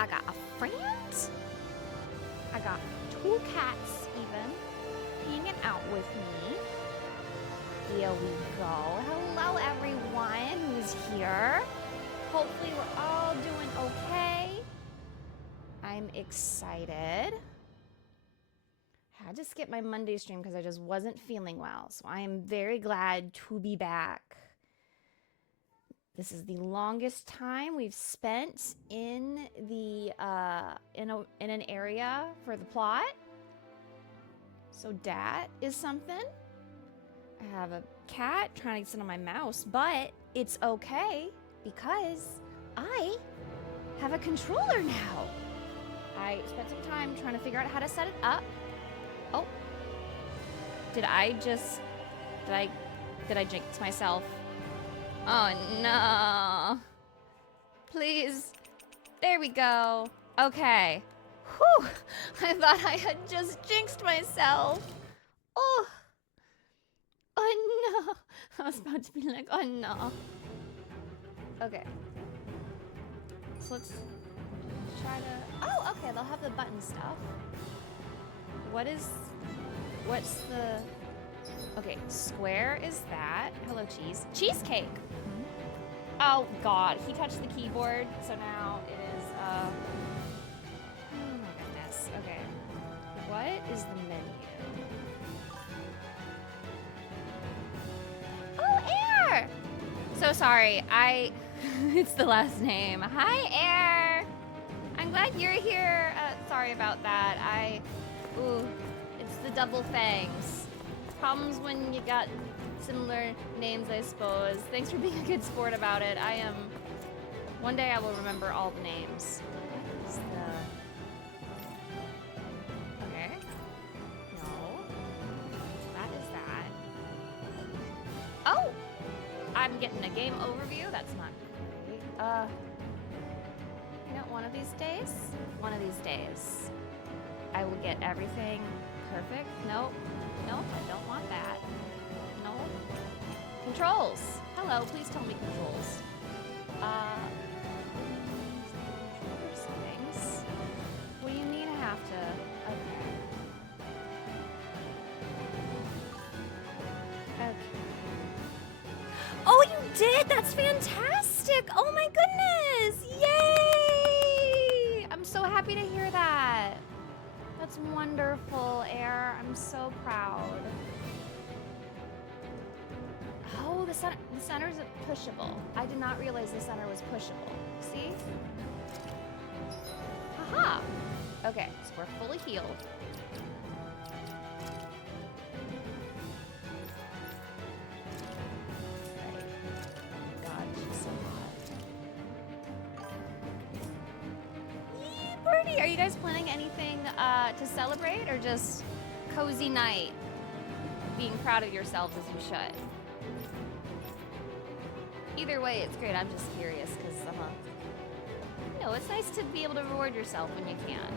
I got a friend. I got 2 cats even hanging out with me. Here we go. Hello everyone who's here. Hopefully we're all doing okay. I'm excited. I had to skip my Monday stream because I just wasn't feeling well. So I am very glad to be back. This is the longest time we've spent in the in an area for the plot. So that is something. I have a cat trying to sit on my mouse, but it's okay because I have a controller now. I spent some time trying to figure out how to set it up. Oh. Did I jinx myself? Oh no. Please. There we go. Okay. Whew. I thought I had just jinxed myself. Oh. Oh no. I was about to be like, oh no. Okay. So let's try to... Oh, okay. They'll have the button stuff. What's the... Okay, square is that. Hello, cheese. Cheesecake! Oh, God. He touched the keyboard, so now it is, oh, my goodness. Okay. What is the menu? Oh, Air! So sorry. It's the last name. Hi, Air! I'm glad you're here. Sorry about that. Ooh, it's the double fangs. Problems when you got similar names, I suppose. Thanks for being a good sport about it. One day I will remember all the names. What is okay. No. That is that. Oh! I'm getting a game overview. That's not great. You know, one of these days, I will get everything perfect. Nope. Nope, I don't want that. No. Controls. Hello, please tell me controls. Settings. What do you mean I have to? Okay. Okay. Oh, you did? That's fantastic! Oh my goodness! Yay! I'm so happy to hear that. That's wonderful, Air. I'm so proud. Oh, the center's pushable. I did not realize the center was pushable. See? Haha. Okay, so we're fully healed. God, she's so hot. Yee, pretty. Are you guys planning anything to celebrate, or just cozy night? Being proud of yourselves as you should. Either way, it's great. I'm just curious because you know, it's nice to be able to reward yourself when you can.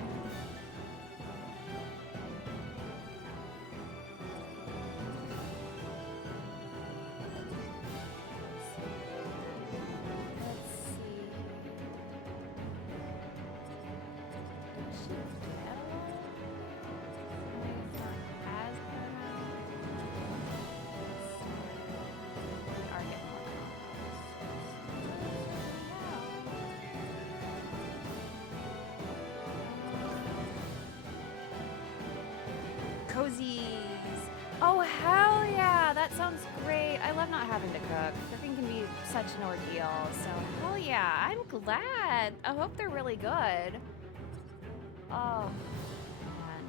Cozies. Oh, hell yeah. That sounds great. I love not having to cook. Cooking can be such an ordeal. So, hell yeah. I'm glad. I hope they're really good. Oh, man.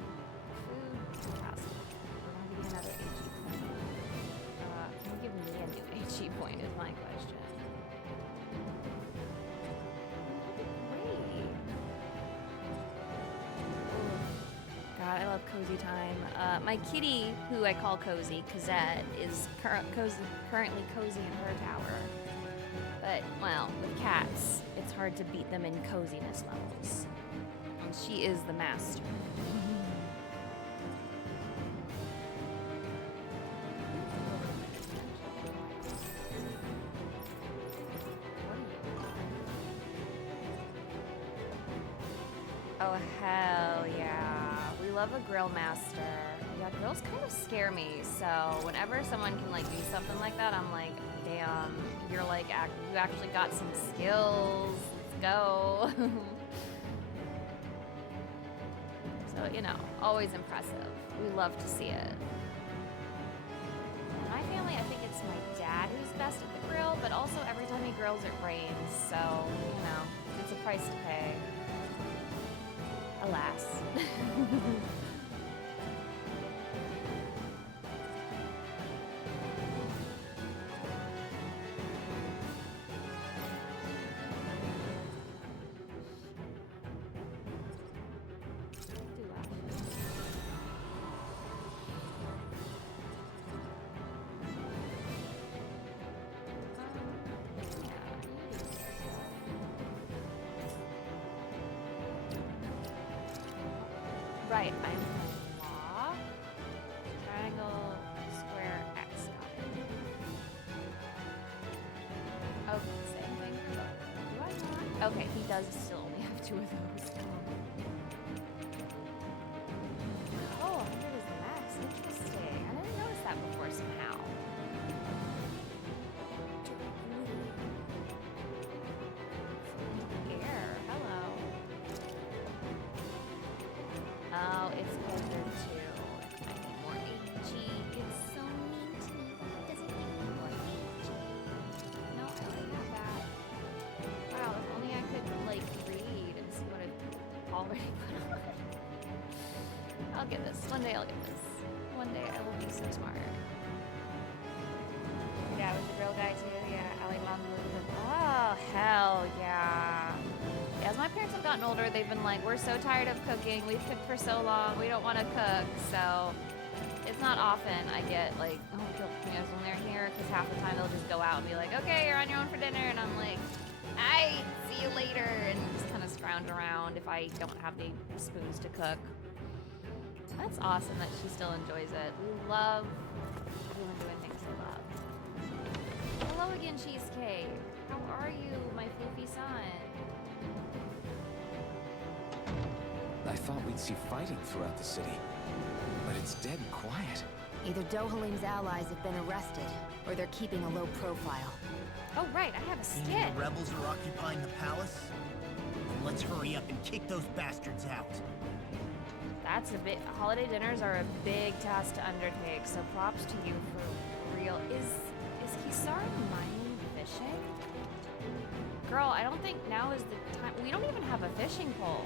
Food. Fantastic. We're going to give you another HE point. Can you give me a new HE point is my question. Great. God, I love cozy time. My kitty, who I call Cozy, Cosette, is currently cozy in her tower. But, well, with cats, it's hard to beat them in coziness levels. And she is the master. Oh, hell yeah. We love a grill master. Yeah, grills kind of scare me, so whenever someone can, like, do something like that, I'm like, damn, you're like, you actually got some skills. Let's go. So, you know, always impressive. We love to see it. In my family, I think it's my dad who's best at the grill, but also every time he grills, it rains, so, you know, it's a price to pay. Alas. Right, I'm playing law. Triangle, square, X. Okay, same thing. Do I not? Okay, he does still only have 2 of those. Oh, 100 is the max. Interesting. I didn't notice that before somehow. Air. Hello. Oh, it's because they're 2. I need more AG. It's so mean to me that it doesn't give me more AG. No, I already have that. Wow, if only I could, like, read and see what it already put on. I'll get this. One day I'll get this. One day I will be so smart. Your dad was a grill guy too? Yeah, Ali Mom lived with him. Oh, hell yeah. As my parents have gotten older, they've been like, we're so tired of cooking. We've cooked for so long. We don't want to cook. So it's not often I get like, oh, meals when they're here, because half the time they'll just go out and be like, okay, you're on your own for dinner. And I'm like, I see you later. And just kind of scrounge around if I don't have the spoons to cook. That's awesome that she still enjoys it. We love doing things we love. Hello again, Cheesecake. How are you, my floofy son? I thought we'd see fighting throughout the city, but it's dead quiet. Either Dohalim's allies have been arrested, or they're keeping a low profile. Oh right, I have a Meaning skit. the rebels are occupying the palace? Then let's hurry up and kick those bastards out. That's a bit. Holiday dinners are a big task to undertake, so props to you for real. Is Yeaaaah mining fishing? Girl, I don't think now is the time. We don't even have a fishing pole.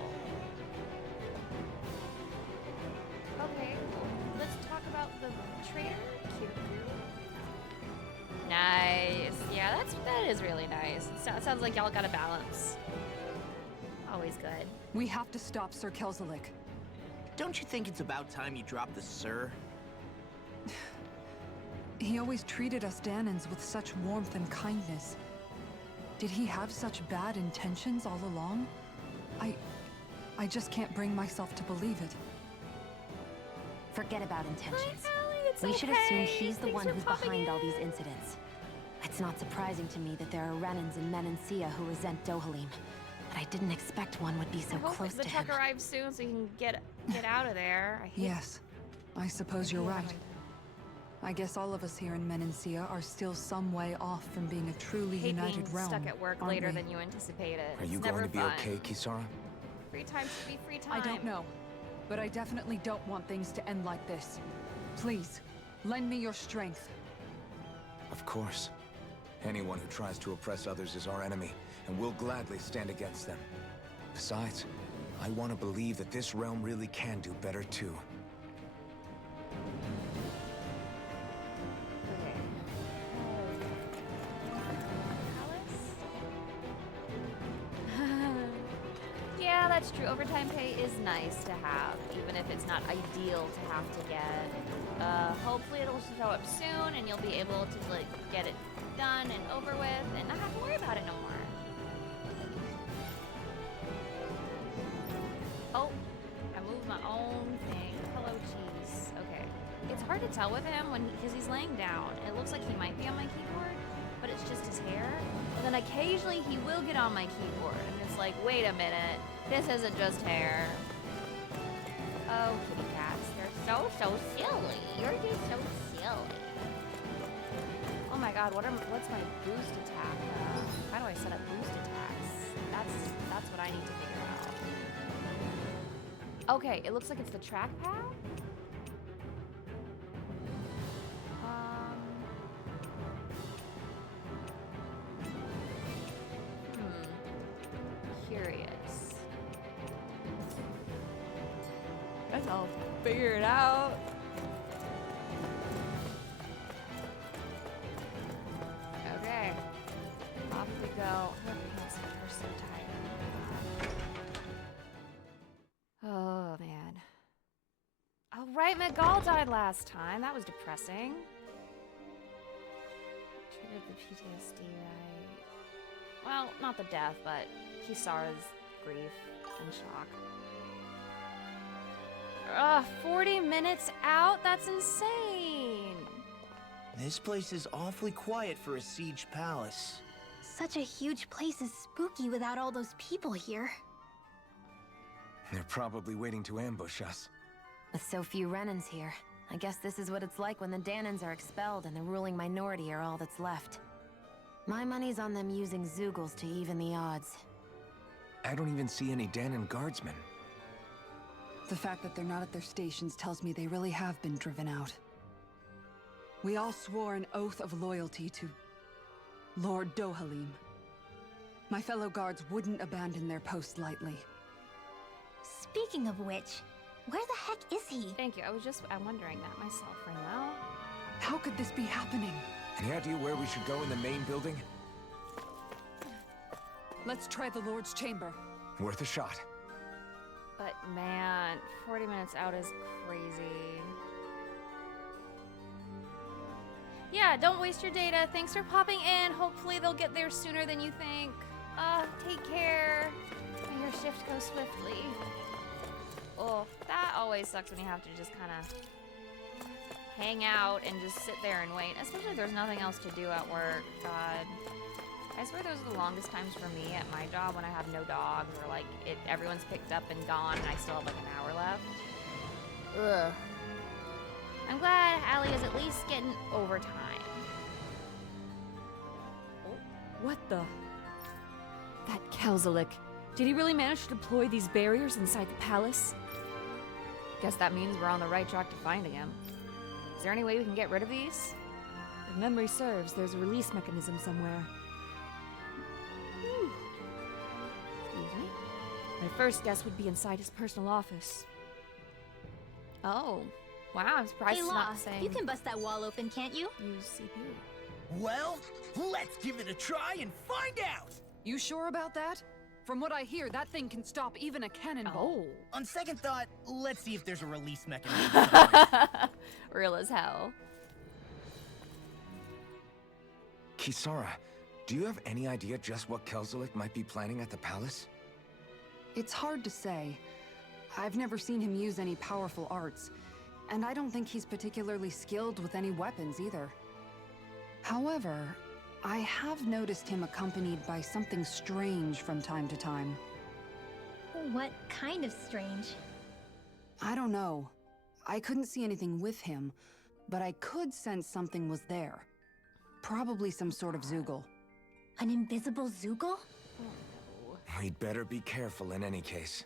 Okay, let's talk about the trader. Cute. Nice. Yeah, that is really nice. It sounds like y'all got a balance. Always good. We have to stop Sir Kelzelik. Don't you think it's about time you dropped the sir? He always treated us Danans with such warmth and kindness. Did he have such bad intentions all along? I just can't bring myself to believe it. Forget about intentions. Hi, Allie, it's We okay. should assume he's the Thanks one for who's popping behind all in. these incidents. It's not surprising to me that there are Renans and Yeaaaah who resent Dohalim, but I didn't expect one would be so I hope close the to truck him. arrives soon so you can get out of there. I hate Yes, I suppose you're right. I guess all of us here in Yeaaaah are still some way off from being a truly hate united being realm. stuck at work aren't later we? than you anticipated. Are you It's going never to be fun. okay, Yeaaaah? Free time should be free time. I don't know, but I definitely don't want things to end like this. Please, lend me your strength. Of course. Anyone who tries to oppress others is our enemy, and we'll gladly stand against them. Besides, I want to believe that this realm really can do better too. Okay. Palace? Yeah, that's true. Overtime pay is nice to have, even if it's not ideal to have to get. Hopefully it'll show up soon, and you'll be able to like get it done and over with, and not have to worry about it no more. Oh, I moved my own thing. Hello, cheese. Okay. It's hard to tell with him because he's laying down. It looks like he might be on my keyboard, but it it's just his hair. But then occasionally he will get on my keyboard, and it's like, wait a minute, this isn't just hair. Oh, kitty cats, they're so silly. You're just so silly. Oh my god, what's my boost attack? How do I set up boost attacks? That's what I need to figure out. Okay, it looks like it's the trackpad. Curious. Guess I'll figure it out. Okay. Off we go. Oh, my hands are so tired. Oh, man. Oh, right, Megal died last time. That was depressing. Triggered the PTSD, right? Well, not the death, but Kisara's grief and shock. 40 minutes out? That's insane! This place is awfully quiet for a siege palace. Such a huge place is spooky without all those people here. They're probably waiting to ambush us. With so few Renans here, I guess this is what it's like when the Danans are expelled and the ruling minority are all that's left. My money's on them using Zeugles to even the odds. I don't even see any Danan guardsmen. The fact that they're not at their stations tells me they really have been driven out. We all swore an oath of loyalty to Lord Dohalim. My fellow guards wouldn't abandon their post lightly. Speaking of which, where the heck is he? Thank you. I'm wondering that myself right now. How could this be happening? Any idea where we should go in the main building? Let's try the Lord's chamber. Worth a shot. But man, 40 minutes out is crazy. Yeah, don't waste your data. Thanks for popping in. Hopefully they'll get there sooner than you think. Take care. May your shift go swiftly. Oh, that always sucks when you have to just kind of hang out and just sit there and wait. Especially if there's nothing else to do at work. God. I swear those are the longest times for me at my job when I have no dogs or like everyone's picked up and gone and I still have like an hour left. Ugh. I'm glad Allie is at least getting overtime. Oh, what the? That Kelzelik. Did he really manage to deploy these barriers inside the palace? Guess that means we're on the right track to finding him. Is there any way we can get rid of these? If memory serves, there's a release mechanism somewhere. Excuse me? My first guess would be inside his personal office. Oh. Wow, I'm surprised Hey, it's Law, not saying you can bust that wall open, can't you? use CPU. Well, let's give it a try and find out! You sure about that? From what I hear, that thing can stop even a cannonball. Oh. On second thought, let's see if there's a release mechanism. Real as hell. Kisara, do you have any idea just what Kelzelik might be planning at the palace? It's hard to say. I've never seen him use any powerful arts, and I don't think he's particularly skilled with any weapons either. However, I have noticed him accompanied by something strange from time to time. What kind of strange? I don't know. I couldn't see anything with him, but I could sense something was there. Probably some sort of Zeugle. An invisible Zeugle? We'd better be careful in any case.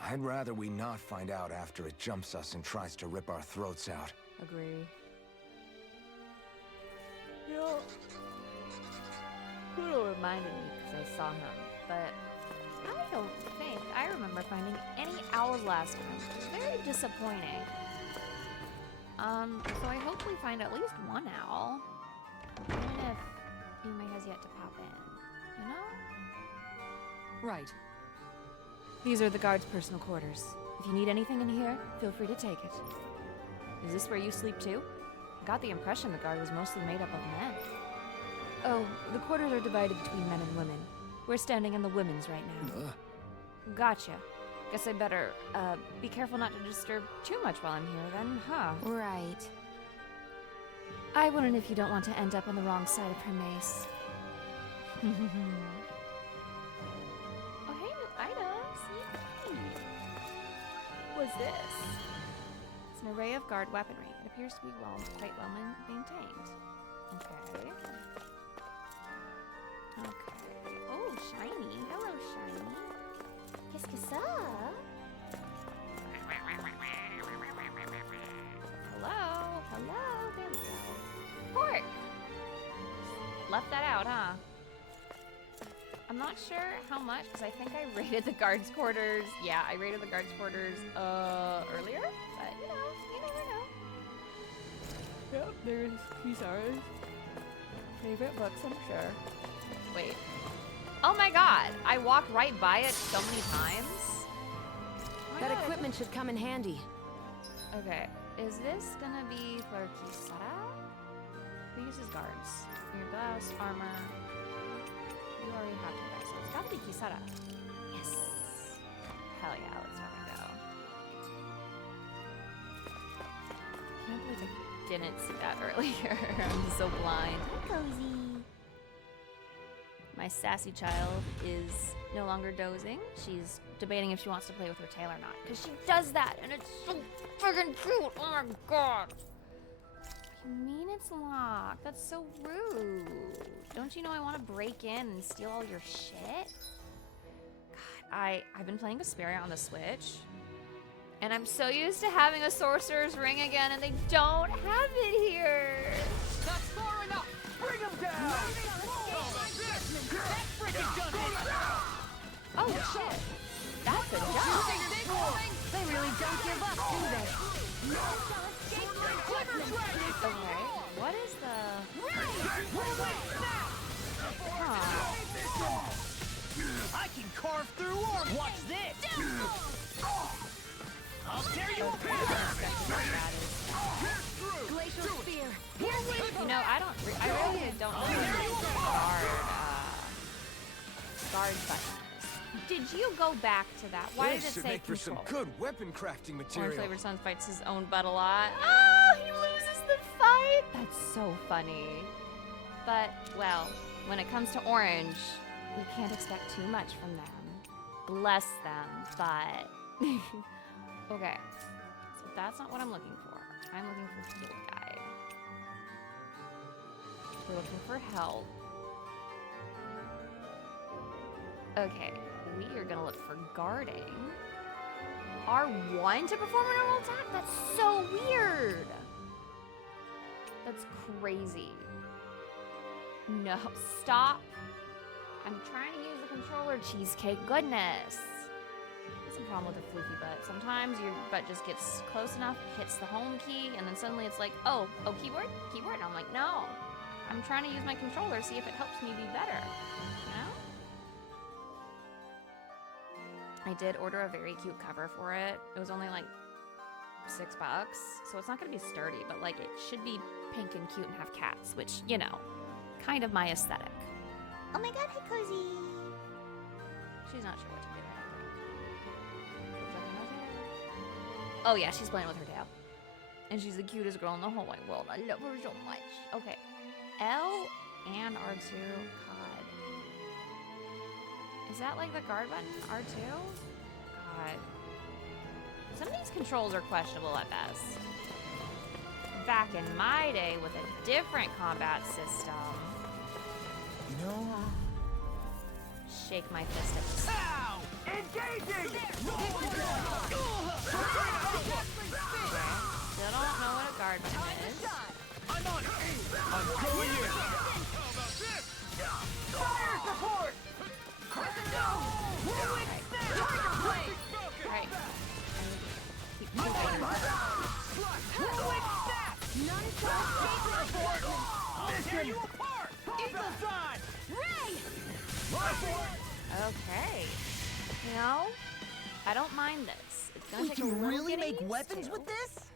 I'd rather we not find out after it jumps us and tries to rip our throats out. Agree. Yeah. Poodle reminded me because I saw him, but I don't think I remember finding any owls last time, which is very disappointing. So I hope we find at least one owl, even if Yume has yet to pop in, you know? Right. These are the guard's personal quarters. If you need anything in here, feel free to take it. Is this where you sleep too? I got the impression the guard was mostly made up of men. Oh, the quarters are divided between men and women. We're standing in the women's right now. Gotcha. Guess I better, be careful not to disturb too much while I'm here then, huh? Right. I wouldn't if you don't want to end up on the wrong side of her mace. Oh, hey, new items. Yay. What's this? It's an array of guard weaponry. It appears to be quite well maintained. Okay. Okay. Oh, shiny. Hello, shiny. Qu'est-ce que ça? Hello. Hello. There we go. Pork. Left that out, huh? I'm not sure how much, because I think I raided the guards' quarters. Yeah, I raided the guards' quarters earlier, but you know, you never know. Yep, there's Kisara's favorite books, I'm sure. Wait. Oh my god, I walked right by it so many times. Oh That god. equipment should come in handy. Okay, is this gonna be for Kisara? Who uses guards? Your blouse, armor. You already have to buy, so it's gotta be Kisara. Yes. Hell yeah, let's fucking go. Can't believe I didn't see that earlier. I'm so blind. Cozy. My sassy child is no longer dozing. She's debating if she wants to play with her tail or not. Because she does that, and it's so friggin' cute. Oh my god. You mean it's locked? That's so rude. Don't you know I want to break in and steal all your shit? God, I've been playing Vesperia on the Switch. And I'm so used to having a Sorcerer's Ring again, and they don't have it here. That's far enough! Bring him down! Oh shit. That's a jump. They really don't give up, do they? Okay. What is the... Huh. I can carve through armor! Watch this! I'll tear you apart! Glacial spear. You know, I really don't know guard buttons. Did you go back to that? Why did This it should say make for some control? good weapon crafting Orange material. Flavor Son fights his own butt a lot. Oh, he loses the fight. That's so funny. But, well, when it comes to Orange, we can't expect too much from them. Bless them, but... Okay, so that's not what I'm looking for. I'm looking for Field Guide. We're looking for help. Okay, we are gonna look for guarding. R1 to perform a normal attack? That's so weird. That's crazy. No, stop. I'm trying to use the controller, cheesecake. Goodness. That's the problem with the floofy butt. Sometimes your butt just gets close enough, hits the home key, and then suddenly it's like, oh, keyboard? Keyboard? And I'm like, no. I'm trying to use my controller, see if it helps me be better. You know? I did order a very cute cover for it. It was only like $6, so it's not gonna be sturdy, but like it should be pink and cute and have cats, which, you know, kind of my aesthetic. Oh my god, hi Cozy. She's not sure what to do, I don't think. Looks like a nose hair. Oh yeah, she's playing with her tail. And she's the cutest girl in the whole wide world. I love her so much. Okay. L and R2. God. Is that like the guard button? R2? God. Some of these controls are questionable at best. Back in my day with a different combat system. You know, Shake my fist at this. Ow! Engaging! Still don't know what a guard button is. I'm on it! I'm going in! How about this? Fire support! Right. Keep moving. I'll tear you apart! Eagle Side! Okay. You know, I don't mind this. It's gonna We take a can little really getting make used weapons to, with this?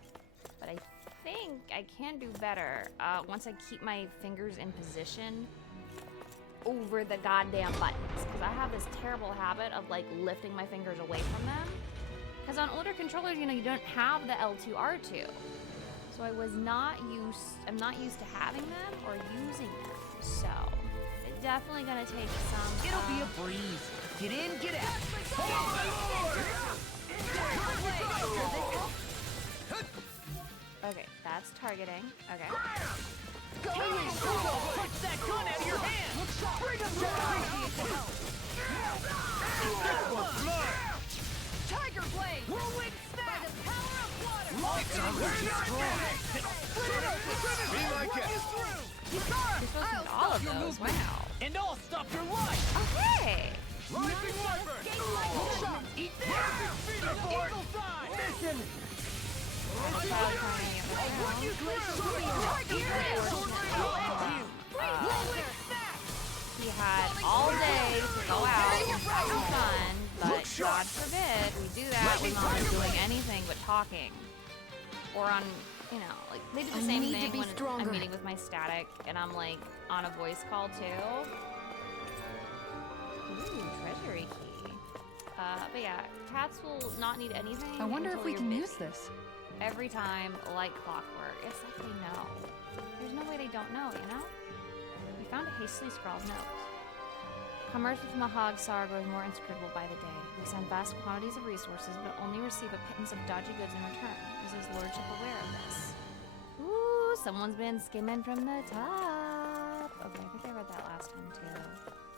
but I think I can do better once I keep my fingers in position over the goddamn buttons. Because I have this terrible habit of like lifting my fingers away from them. Because on older controllers, you know, you don't have the L2, R2. So I'm not used to having them or using them. So definitely gonna take some. It'll be a breeze. Get in, get out. Okay, that's targeting. Okay. Punch that gun out of your hand. Bring him down. Tiger Blade! Whirlwind snap. The power of water! It's already strong. Be my guest. You're supposed to hit all of those. Wow. And I'll stop your life. Okay. Rising Wyvern. Eat this. Eagle Side. Mission. He had all day to go out and have some fun, but God forbid we do that when Mom is doing anything but talking. Or on, you know, like they do the same thing when I'm meeting with my static and I'm like on a voice call too. Ooh, treasury key. But yeah, cats will not need anything. I wonder if we until can you're use busy. this. Every time, like clockwork. It's like they know. There's no way they don't know, you know? We found a hastily scrawled note. Commerce with Mahag Sar grows more inscrutable by the day. We send vast quantities of resources, but only receive a pittance of dodgy goods in return. Is his lordship aware of this? Ooh, someone's been skimming from the top. Okay, I think I read that last time, too.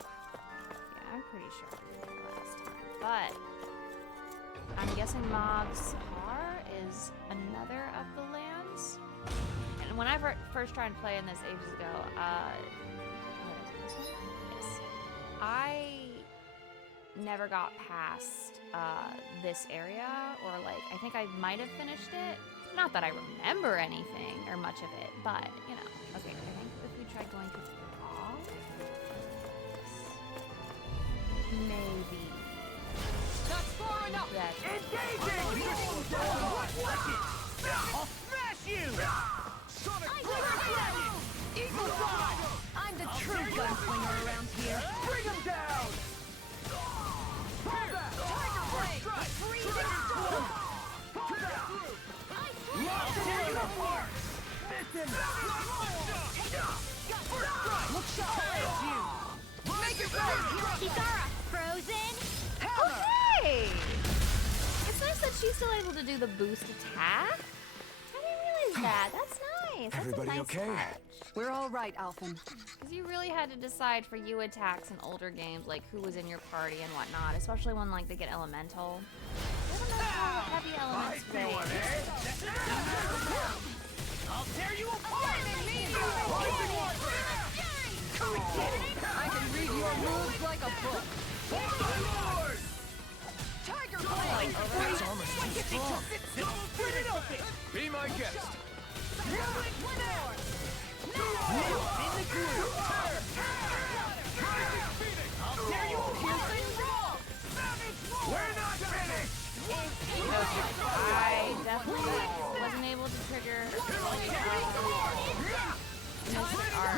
Yeah, I'm pretty sure I read that last time. But I'm guessing Mahag Sar is another of the lands. And when I first tried playing this ages ago, yes, I never got past this area, or like I think I might have finished it. Not that I remember anything or much of it, but you know. Okay, I think if we try going to off, maybe. That's far enough. That's Engaging. I'll smash you. Sonic Dragon. Eagle Side. I'm the true gunslinger around here. Bring him down. Tiger Blade! Freezing storm! I'll tear you apart. Mission. Look sharp! Make it right. Yeaaaah, frozen? okay. It's nice that she's still able to do the boost attack. I didn't realize that. That's nice. That's Everybody a nice okay? touch. We're all right, Alphen. Because you really had to decide for you attacks in older games, like who was in your party and whatnot, especially when like they get elemental. I don't know how heavy elements weigh. I'll tear you apart. I can read your moves like a book. Tiger Blade! His armor's too strong. Split it open. Be my guest. In the groove. I'll tear you apart. We're not finished. I definitely wasn't able to trigger our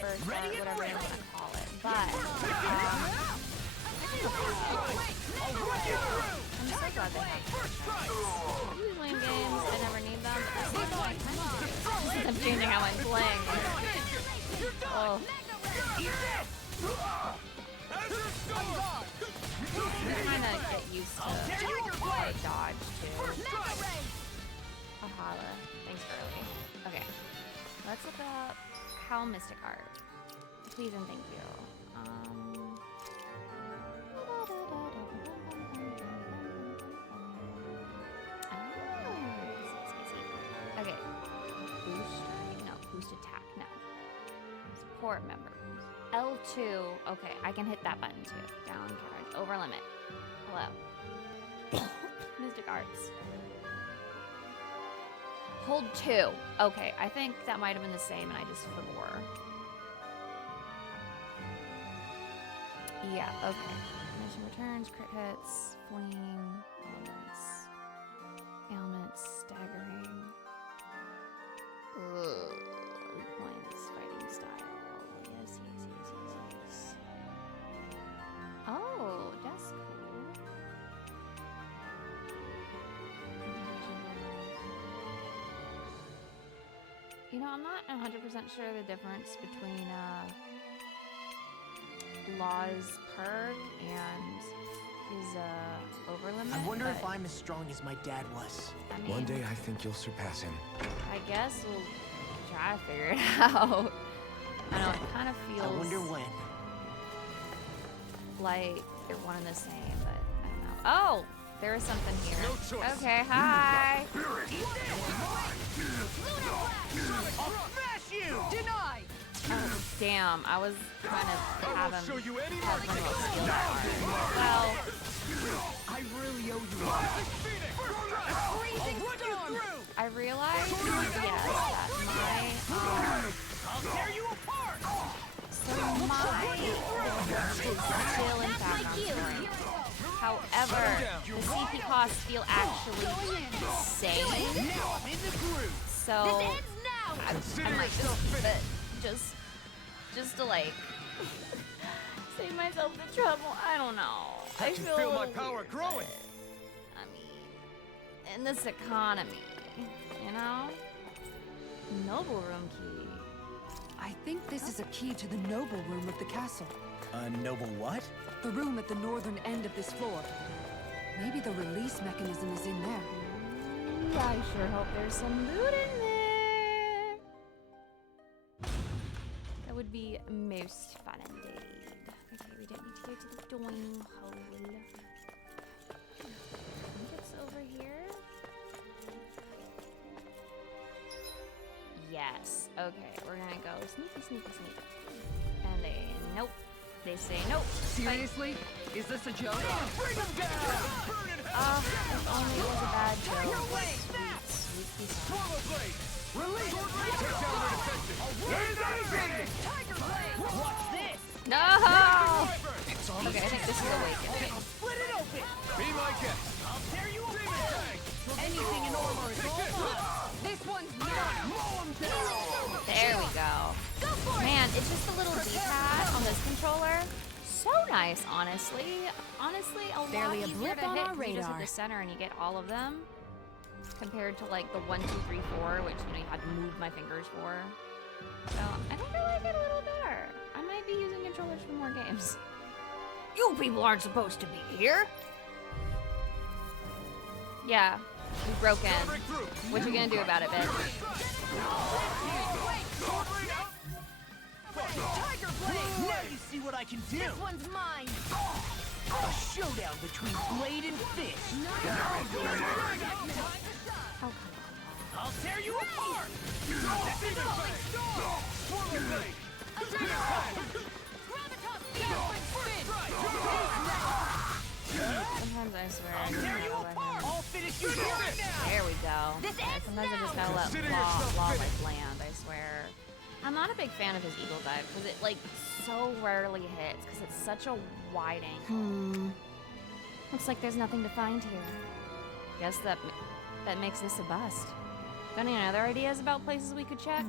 first, whatever you want to call it, but I'm so glad they have usually in games I never need them, but this one I kind of do. Since I'm changing how I'm playing. Oh. You kind of get used to dodge too. Dohalim. Thanks for early. Okay. Let's look up How Mystic Art. Please and thank you. Okay. Boost strike? No. Boost attack? No. Support members. L2. Okay, I can hit that button too. Down carriage. Over limit. Hello. Mystic Arts. Hold 2. Okay, I think that might have been the same and I just forgot. Yeah, okay. Mission returns, crit hits, fleeing, ailments, staggering. Ugh. Points, fighting style. Yes. Oh, that's cool. You know, I'm not 100% sure the difference between Law's perk and his over limit. I wonder if but, I'm as strong as my dad was. I mean, One day I think you'll surpass him. I guess we'll try to figure it out. I know it kind of feels I wonder when. like they're one and the same, but I don't know. Oh, there is something here. No choice. Okay, hi. I'll smash you! Deny! Oh, damn, I was kind of I having won't show you any having mercy. a skill bar. Well, I really owe you one. I'll run you through! I realized, yes, that I'll tear you apart! my is still in fact on screen. However, the CP costs feel actually insane. Now I'm in the groove! So I might just keep it just to like save myself the trouble. I don't know. I can feel feel a my little power weird, growing. but, I mean, in this economy, you know? Noble room key. I think this is a key to the noble room of the castle. A noble what? The room at the northern end of this floor. Maybe the release mechanism is in there. I sure hope there's some loot in there. That would be most fun indeed. Okay, we don't need to go to the doing hole. I think it's over here. Yes. Okay, we're gonna go sneaky, sneaky, sneaky. And they nope. They say nope. Seriously? Is this a joke? Bring him down! Burn in hell! If only it was a bad joke. way! Snap! Swallow blade! Release! Take down their defenses! Here's anything! Tiger blade! Watch this! No! It's on Okay, I think this is awakening. I'll split it open! Be my guest! I'll tear you apart! Anything in armor is all This one's mine! Mow him down! There we go. Man, it's just a little D-pad on this controller. So nice, honestly. Honestly, a Barely a lot easier blip to on hit our 'cause you just hit radar. the center and you get all of them, compared to like the 1, 2, 3, 4, which you had to move my fingers for. So I think I like it a little better. I might be using controllers for more games. You people aren't supposed to be here. Yeah, we broke in. What you gonna do about it, bitch? Tiger blade! Now you see what I can do! This one's mine. A showdown between blade and fist. Oh, I'll tear you apart! This is a Swallow blade! sometimes I swear I just Tear you gotta let apart! him. I'll finish you right now! There we go. This Yeah, ends sometimes I just now. gotta let Consider Law yourself like finished. land, I swear. I'm not a big fan of his eagle dive because it like so rarely hits because it's such a wide angle. Looks like there's nothing to find here. Guess that makes this a bust. Got any other ideas about places we could check?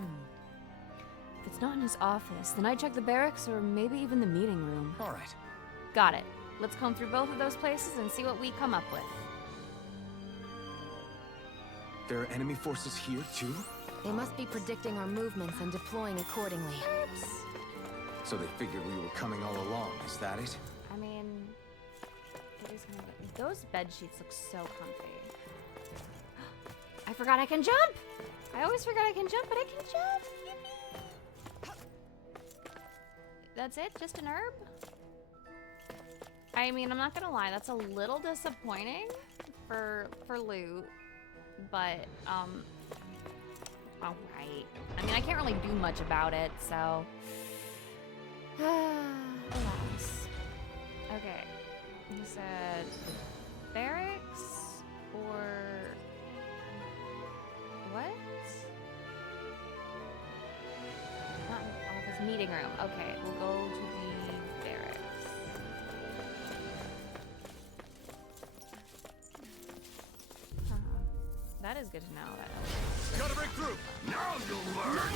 If it's not in his office, then I'd check the barracks or maybe even the meeting room. All right. Got it. Let's comb through both of those places and see what we come up with. There are enemy forces here too? They must be predicting our movements and deploying accordingly. So they figured we were coming all along, is that it? I mean, it is kind of, those bed sheets look so comfy. I forgot I can jump! I always forget I can jump, but I can jump! That's it? Just an herb? I mean, I'm not gonna lie, that's a little disappointing for loot, but, alright. I mean, I can't really do much about it, so... Alas. Okay. You said barracks or what? Not office, meeting room. Okay, we'll go to the barracks. That is good to know. Gotta break through! Now you'll learn!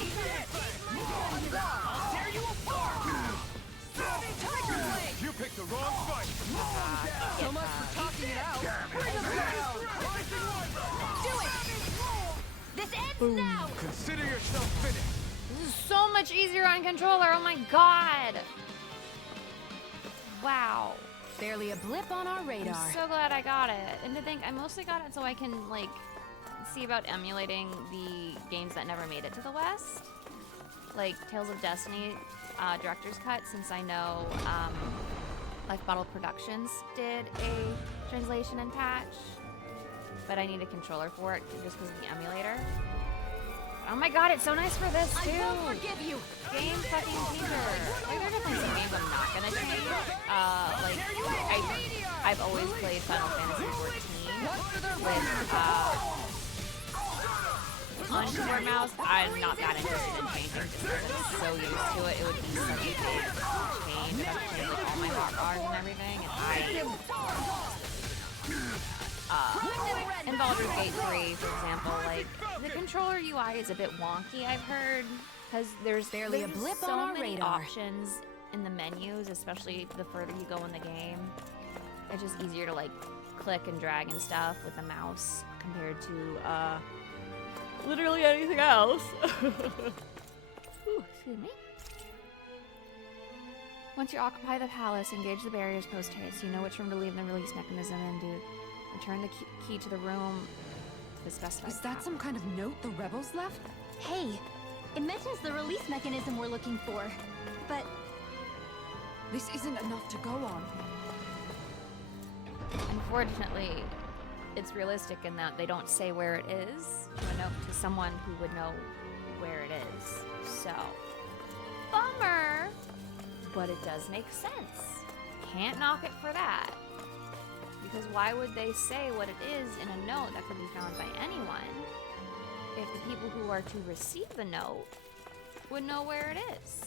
I'll tear you apart! Tiger blade! You picked the wrong fight! So much for Talking it out. Bring him down! Do it! This ends now! Consider yourself finished! This is so much easier on controller. Oh my god. Wow. Barely a blip on our radar. I'm so glad I got it. And to think, I mostly got it so I can, like, see about emulating the games that never made it to the West. Like Tales of Destiny Director's Cut, since I know Life Bottle Productions did a translation and patch. But I need a controller for it just because of the emulator. Oh my god, it's so nice for this too! I won't forgive you! Game fucking teaser! Like, there's definitely some games I'm not gonna change. Like, I've always played Final Fantasy XIV with, on keyboard mouse. I'm not that interested in changing just because I'm so used to it. It would be such a big change. I've changed like all my hotbars and everything, and in Baldur's Gate 3, for example, like, the controller UI is a bit wonky, I've heard, because there's barely a blip so on our many radar. options in the menus, especially the further you go in the game. It's just easier to, like, click and drag and stuff with the mouse compared to, literally anything else. Ooh, excuse me. Once you occupy the palace, engage the barriers post haste. You know which room to leave the release mechanism and to return the key to the room. The specified Is that some kind of note the rebels left? Hey, it mentions the release mechanism we're looking for, but This isn't enough to go on. Unfortunately, it's realistic in that they don't say where it is to a note to someone who would know where it is. So, bummer, but it does make sense. Can't knock it for that. Because why would they say what it is in a note that could be found by anyone if the people who are to receive the note would know where it is?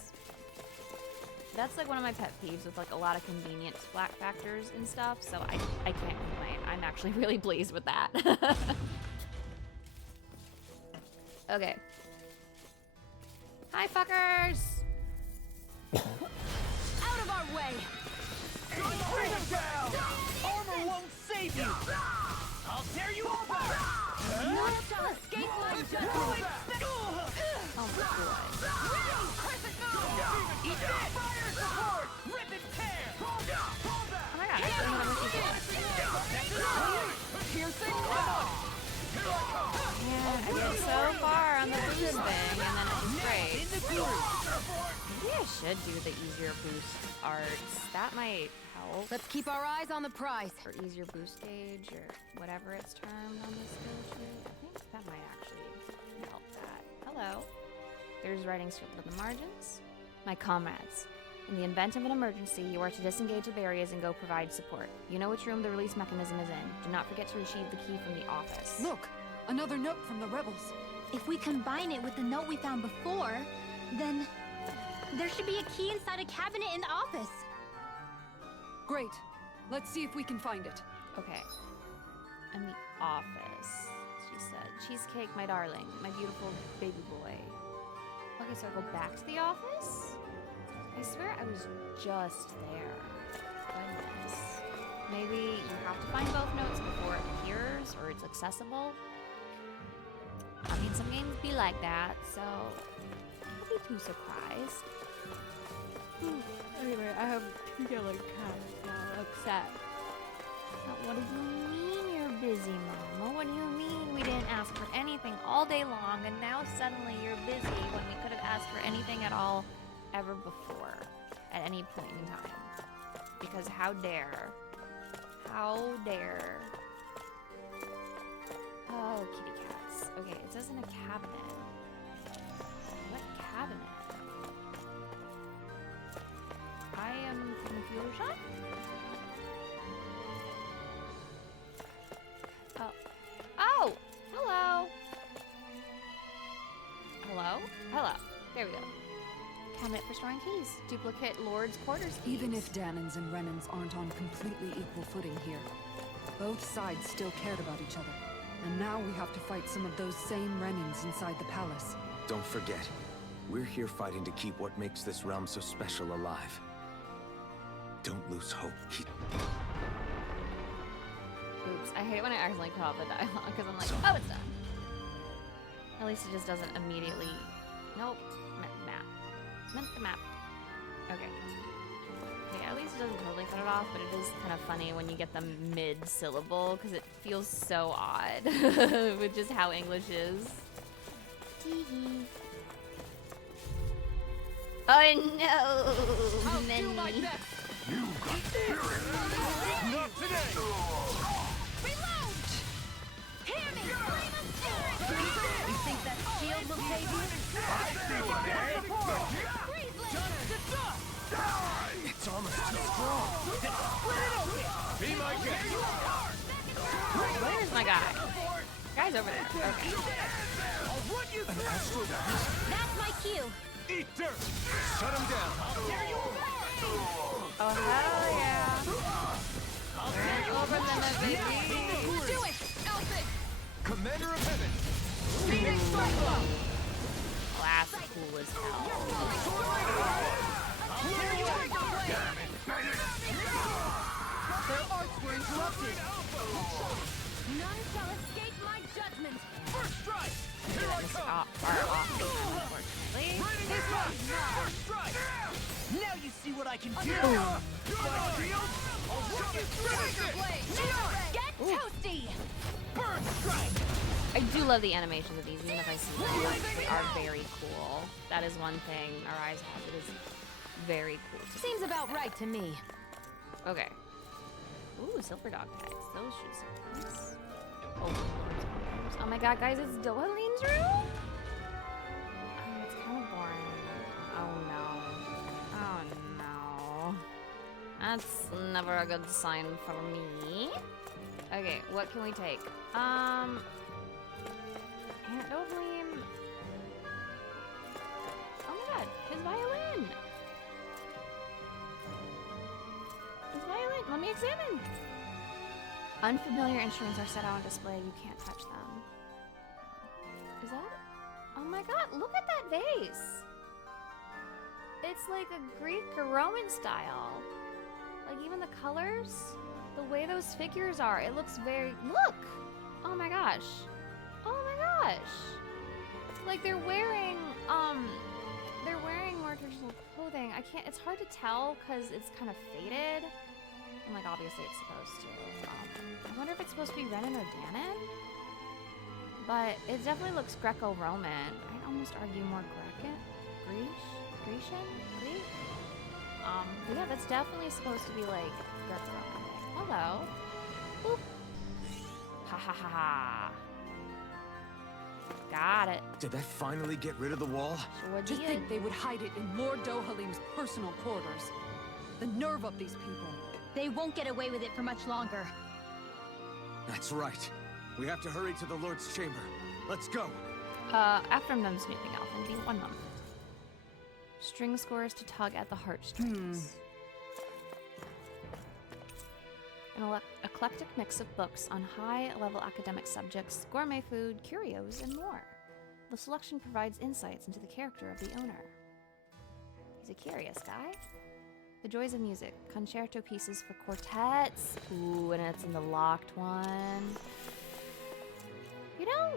That's like one of my pet peeves with like a lot of convenience flat factors and stuff, so I can't complain. I'm actually really pleased with that. Okay. Hi, fuckers! Out of our way! Bring him down! Armor won't save you! I'll tear you apart! Not shall escape my judgment! Oh my god. Eat that! Fire support! Rip and tear! Oh my god, I actually know what Yeah, I get so far on the boost thing, and then it just breaks. Maybe I should do the easier boost arts. That might help. Let's keep our eyes on the prize. Or easier boost gauge, or whatever it's termed on this skill tree. I think that might actually help that. Hello. There's writing scribbled in the margins. My comrades. In the event of an emergency, you are to disengage the barriers and go provide support. You know which room the release mechanism is in. Do not forget to retrieve the key from the office. Look, another note from the rebels. if we combine it with the note we found before, then there should be a key inside a cabinet in the office. Great. Let's see if we can find it. Okay. In the office, she said. Cheesecake, my darling. My beautiful baby boy. Okay, so I go back to the office? I swear I was just there. Goodness. Maybe you have to find both notes before it appears or it's accessible. I mean, some games be like that, so don't be too surprised. Anyway, I have feeling kind of upset. What do you mean you're busy, Mama? What do you mean we didn't ask for anything all day long and now suddenly you're busy when we could have asked for anything at all ever before at any point in time? Because how dare? How dare? Oh, kitty cats. Okay, it says in a cabinet. What cabinet? I am confusion? Oh. Oh! Hello! Hello? Hello. There we go. Cabinet for storing keys. Duplicate Lord's quarters keys. Even if Danans and Renans aren't on completely equal footing here, both sides still cared about each other. And now we have to fight some of those same Renans inside the palace. Don't forget, we're here fighting to keep what makes this realm so special alive. Don't lose hope. Oops, I hate when I accidentally cut off the dialogue because I'm like, oh, it's done. At least it just doesn't immediately. Nope. Map. Meant the map. Okay. Okay, at least it doesn't totally cut it off, but it is kind of funny when you get them mid-syllable, because it feels so odd with just how English is. Tee-hee. Oh no! I'll do my best. You got spirit. Not today. Reload! Hear me! Flame of spirit! You think that shield will save you? Freeze laser! Dust to dust. It's almost too strong. Split it open. Be my guest. Where's my guy? Guy's over there. Okay. I'll run you An through. astral dance? That's my cue. Eat dirt. Shut him down. I'll tear you apart. Oh, hell yeah. Ran over them, baby. Do it! Elfin! Commander of Heaven. Phoenix Cyclone! Oh, that's cool as hell. Their arts were interrupted. None shall escape my judgment! First strike. Here I This is come. far off, unfortunately. This one. First strike. Now you see what I can do. I'll run you through Tiger Blade! Get toasty! Burn strike. I do love the animations of these, even if I see them. They are very cool. That is one thing our eyes have. It is very cool. Seems about right to me. Okay. Ooh, silver dog tags. Those should suffice. Oh, oh my god, guys, it's Dohalim's room? Oh, it's kind of boring. Oh no. Oh no. That's never a good sign for me. Okay, what can we take? Aunt Dohalim. Oh my god, his violin. His violin. Let me examine. Unfamiliar instruments are set out on display. You can't touch them. Is that? Oh my god, look at that vase. It's like a Greek or Roman style. Like even the colors, the way those figures are, it looks very, look! Oh my gosh. Oh my gosh. Like they're wearing more traditional clothing. It's hard to tell because it's kind of faded. And like obviously it's supposed to. I wonder if it's supposed to be Renan or Danon? But it definitely looks Greco-Roman. I'd almost argue more Grecian? Greek? But yeah, that's definitely supposed to be like Greco-Roman. Hello. Boop. Ha ha ha ha. Got it. Did that finally get rid of the wall? Sure To did. think they would hide it in Lord Dohalim's personal quarters. The nerve of these people. They won't get away with it for much longer. That's right. We have to hurry to the Lord's chamber. Let's go. After I'm done snooping, Alpha, be 1 moment. String scores to tug at the heartstrings. An eclectic mix of books on high-level academic subjects, gourmet food, curios, and more. The selection provides insights into the character of the owner. He's a curious guy. The Joys of Music, concerto pieces for quartets. Ooh, and it's in the locked one. You know,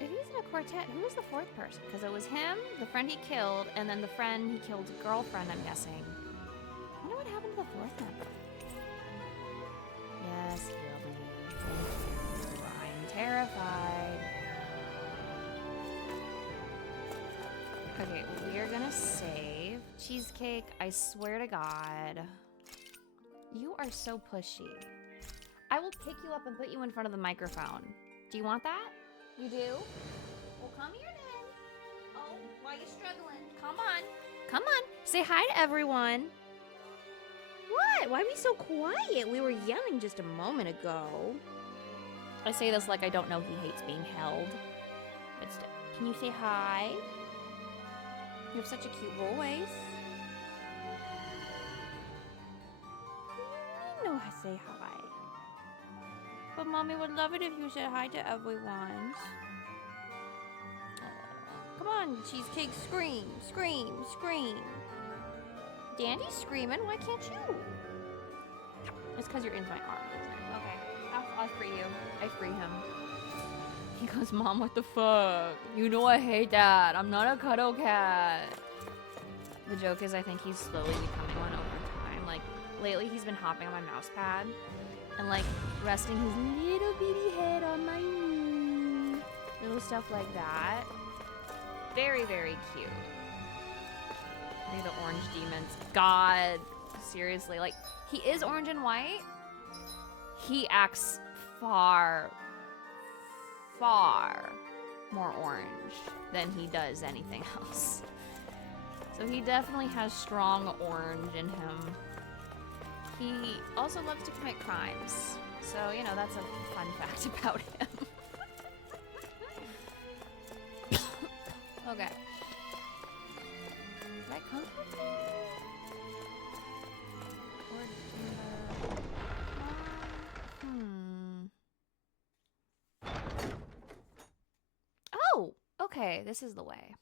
if he's in a quartet, who was the 4th person? Because it was him, the friend he killed, and then the friend he killed's girlfriend, I'm guessing. I wonder what happened to the 4th member. Yes, heal me. I'm terrified. Okay, we're gonna save. Cheesecake, I swear to God. You are so pushy. I will pick you up and put you in front of the microphone. Do you want that? You do? Well, come here then. Oh, why are you struggling? Come on. Come on. Say hi to everyone. What? Why are we so quiet? We were yelling just a moment ago. I say this like I don't know he hates being held. But still, can you say hi? You have such a cute voice. You know how to say hi. But Mommy would love it if you said hi to everyone. Come on, Cheesecake, scream, scream, scream. Dandy's screaming, why can't you? It's because you're in my arms, isn't it? Okay, I'll free you. I free him. He goes, Mom, what the fuck? You know I hate that. I'm not a cuddle cat. The joke is I think he's slowly becoming one over time. Like, lately he's been hopping on my mouse pad and like resting his little bitty head on my knee. Little stuff like that. Very, very cute. I think the orange demons. God, seriously, like he is orange and white. He acts far, far more orange than he does anything else. So he definitely has strong orange in him. He also loves to commit crimes. So, you know, that's a fun fact about him. Okay. Did I come from here? Or Oh! Okay, this is the way.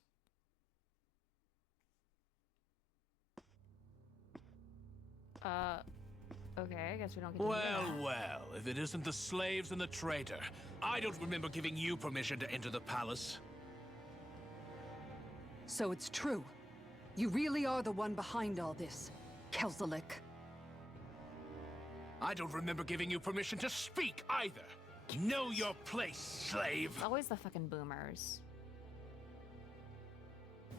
Okay, I guess we don't get to do that. Well, if it isn't the slaves and the traitor. I don't remember giving you permission to enter the palace. So it's true. You really are the one behind all this, Kelzelik. I don't remember giving you permission to speak either. Know your place, slave. It's always the fucking boomers.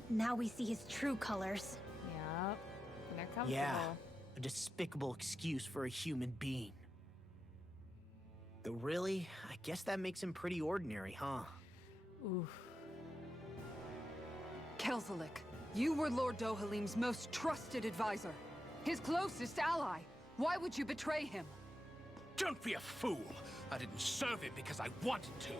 Now we see his true colors. Yep. And they're comfortable. Yeah, a despicable excuse for a human being. Though really, I guess that makes him pretty ordinary, huh? Oof. Kelzelik, you were Lord Dohalim's most trusted advisor. His closest ally. Why would you betray him? Don't be a fool. I didn't serve him because I wanted to.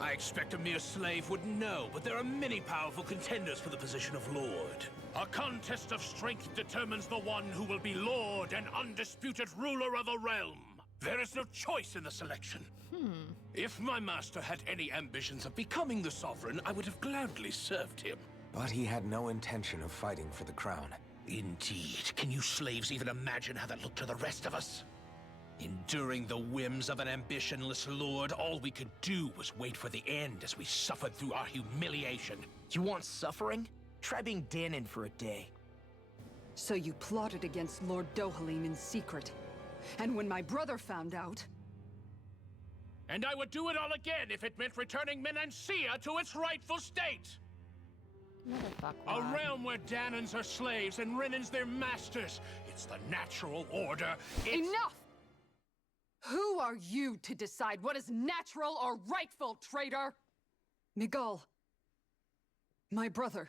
I expect a mere slave would know, but there are many powerful contenders for the position of Lord. A contest of strength determines the one who will be Lord and undisputed ruler of a realm. There is no choice in the selection. If my master had any ambitions of becoming the sovereign, I would have gladly served him. But he had no intention of fighting for the crown. Indeed. Can you slaves even imagine how that looked to the rest of us? Enduring the whims of an ambitionless lord, all we could do was wait for the end as we suffered through our humiliation. You want suffering? Try being Danon for a day. So you plotted against Lord Dohalim in secret. And when my brother found out... And I would do it all again if it meant returning Menancia to its rightful state! A realm where Danons are slaves and Renans their masters. It's the natural order. Enough! Who are you to decide what is natural or rightful, traitor? Miguel, my brother,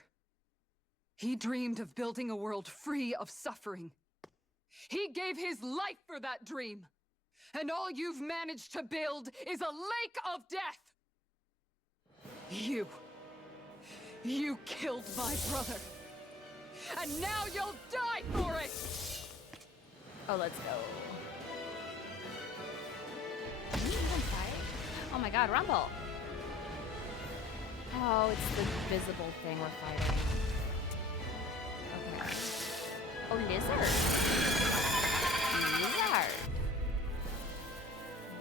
he dreamed of building a world free of suffering. He gave his life for that dream. And all you've managed to build is a lake of death! You killed my brother. And now you'll die for it! Oh, let's go. Can we even fight? Oh my god, Rumble! Oh, it's the visible thing we're fighting. Okay. Oh, lizard! Lizard!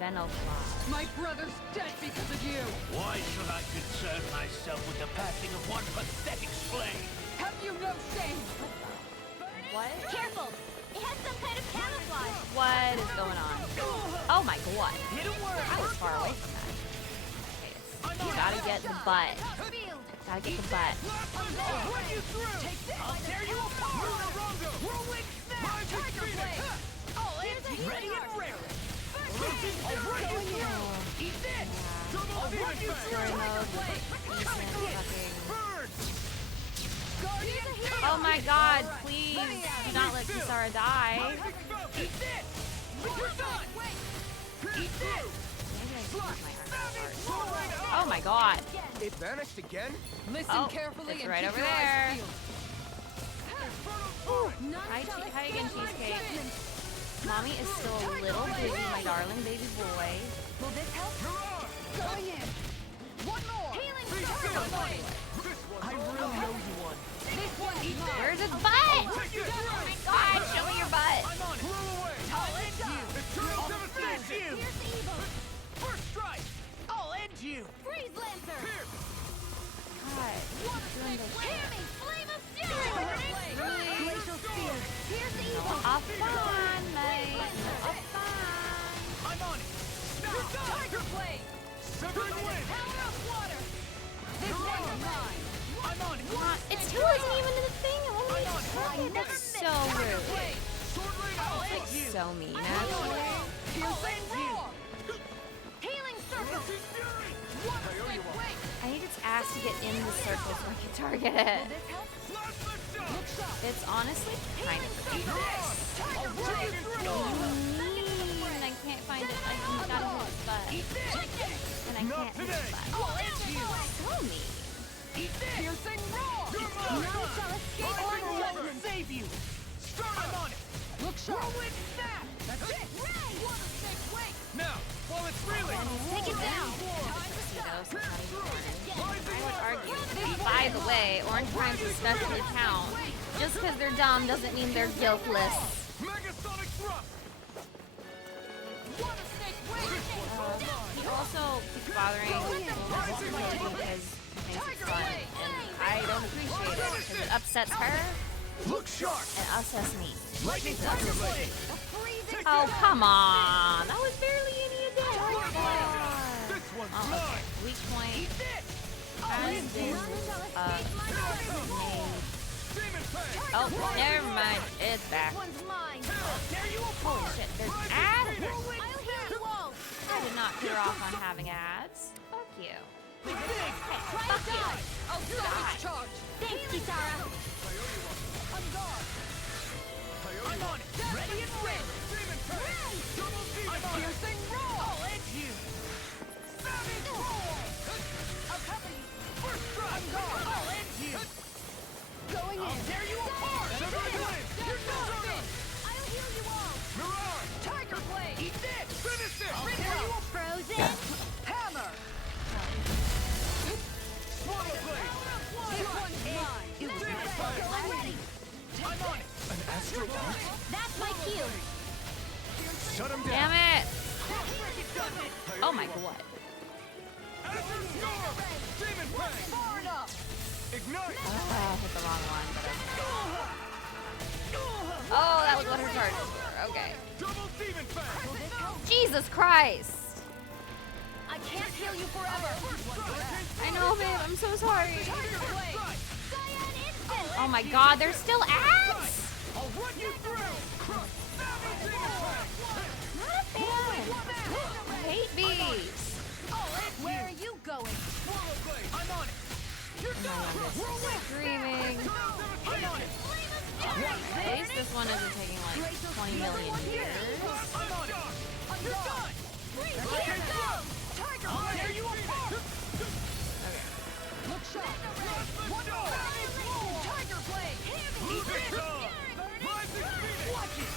Venofly. My brother's dead because of you! Why should I concern myself with the passing of one pathetic slave? Have you no shame? What? Careful! It has some kind of camouflage! What is going on? Oh my god. I was far away from that. Okay, you gotta get the butt. Gotta get the butt. I'll tear you apart! Whirlwind snap! Tiger blade! Ready and raring! I'll run you through! Eat this! I'll run you through! Tiger blade! Burn! Guardian! Oh my god, please do not let Kisara die. Eat this! You're done! Eat this! Maybe I should use my armor part. Oh my god. It vanished again? Listen carefully it's and right keep over your there. eyes peeled. Hi again, Cheesecake. Mommy is still a little busy, my darling baby boy. Will this help? Going in. One more. Healing Tiger blade. I really know you won. This one's mine. Where's his butt? Oh my god, show me your butt. I'm on it! I'll end you! I'll finish you! Here's evil! First strike! I'll end you! Freeze Lancer! God, One doing this Hear me! Flame of Fury! Really? Glacial Spear! Here's evil! off on. Tiger blade! Severing wind! Power of water! This one's mine! I'm on it! It still isn't even in the thing. It won't even turn it. That's so rude. Sword rain, I'll hit you! So mean, actually. Piercing roar! Healing circle! Water snake wake! I need its ass to get in the circle so I can target it. Will this help? Look shot! It's honestly kind of ridiculous. Tiger blade! And I can't find it. I gotta hit its butt. And I can't hit its butt. So mean. Piercing roar! None shall escape my judgment! Save you! I'm on it! Look sharp! Whirlwind snap! That's it! Water snake wake! Now, while it's reeling! Take it down. Tuxedos, not even orange. I would argue. By the way, orange crimes especially count. Just because they're dumb doesn't mean they're guiltless. Megasonic thrust! Water snake wake! He also keeps bothering because he thinks it's fun, and I don't appreciate it because it upsets her Look sharp! and upsets me. Lightning thunder blade! Oh, come on! That was barely any damage. This one's Oh, mine! okay. Weak point. Eat this! Has been made. Demon fang! Oh, never mind. It's back. One's mine! Tear you Holy apart! shit, there's ads? Whirlwind snap! I did not clear off on having ads. Fuck you. Big! Hey, Try fuck to you. die! I'll salvage charge! Thanks, Kitara. On guard! I'm on it! Ready and ready! Demon fang! Double demon fang! Piercing roar! I'll edge you! Savage roar! I'll cover you! First strike! On guard! I'll edge you! Going in! I'll tear you apart! Severing wind! You're nothing! I'll heal you all! Mirage! Tiger blade! Eat this! Finish it! I'll tear you apart! Frozen. Hammer! Swallow blade! This one's mine! Demon fang! I'm ready. I'm on it! An astral art? That's my cue. Shut him down! Damn it! Does it! Oh my god. Azure storm! Demon fang! Far enough! Ignite! I hit the wrong one, but oh, that was what her charge was for. Okay. Double demon fang! Jesus Christ! I can't heal you forever. I know, babe. I'm so sorry. Tiger blade! Cyan instant. Oh my god, there's still ads? I'll run you through! Crush! Savage demon fang! Not a fan. I hate bees. Where are you going? Swallow blade! I'm on it! You're done! Whirlwind! Screaming. I'm on it! At least this one isn't taking like 20 million years. I'm on it! You're done! Here goes! Tiger blade! I'll tear you apart! Look sharp! One more! Tiger blade! Eat this! Rising phoenix! Watch it!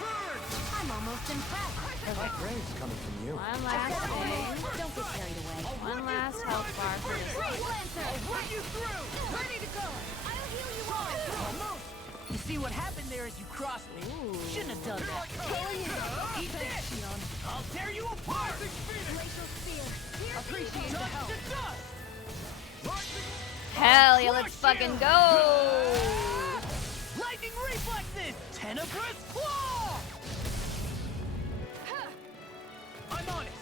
Burn! I'm almost impressed. I like rays coming from you. One last thing. Don't get carried away. One last health bar for this. Great Lancer. I'll run you through! Ready to go! I'll heal you all. Almost! You see what happened there as you crossed me? Shouldn't have done that. Eat this! I'll tear you apart! Rising phoenix! Glacial spear. Appreciate the help! Hell yeah, let's fucking go. Lightning reflexes! Tenebrous claw! I'm on it!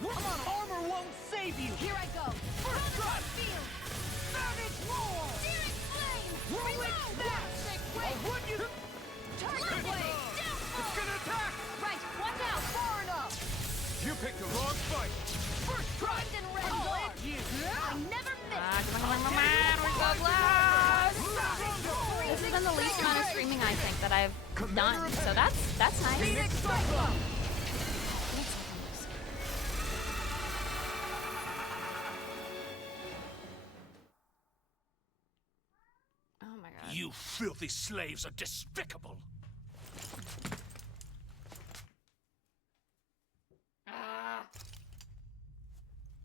Come on, armor won't save you! Here I go! First strike! Savage roar! Searing flame! Whirlwind snap! I'll run you! Tiger blade! It's gonna attack! Right, watch out. Far enough! You picked the wrong fight! First strike! I'll end you! I never miss. Come on, we're so close. This has been the least amount of streaming I think that I've done, so that's nice. Phoenix cyclone! Oh my god. You filthy slaves are despicable.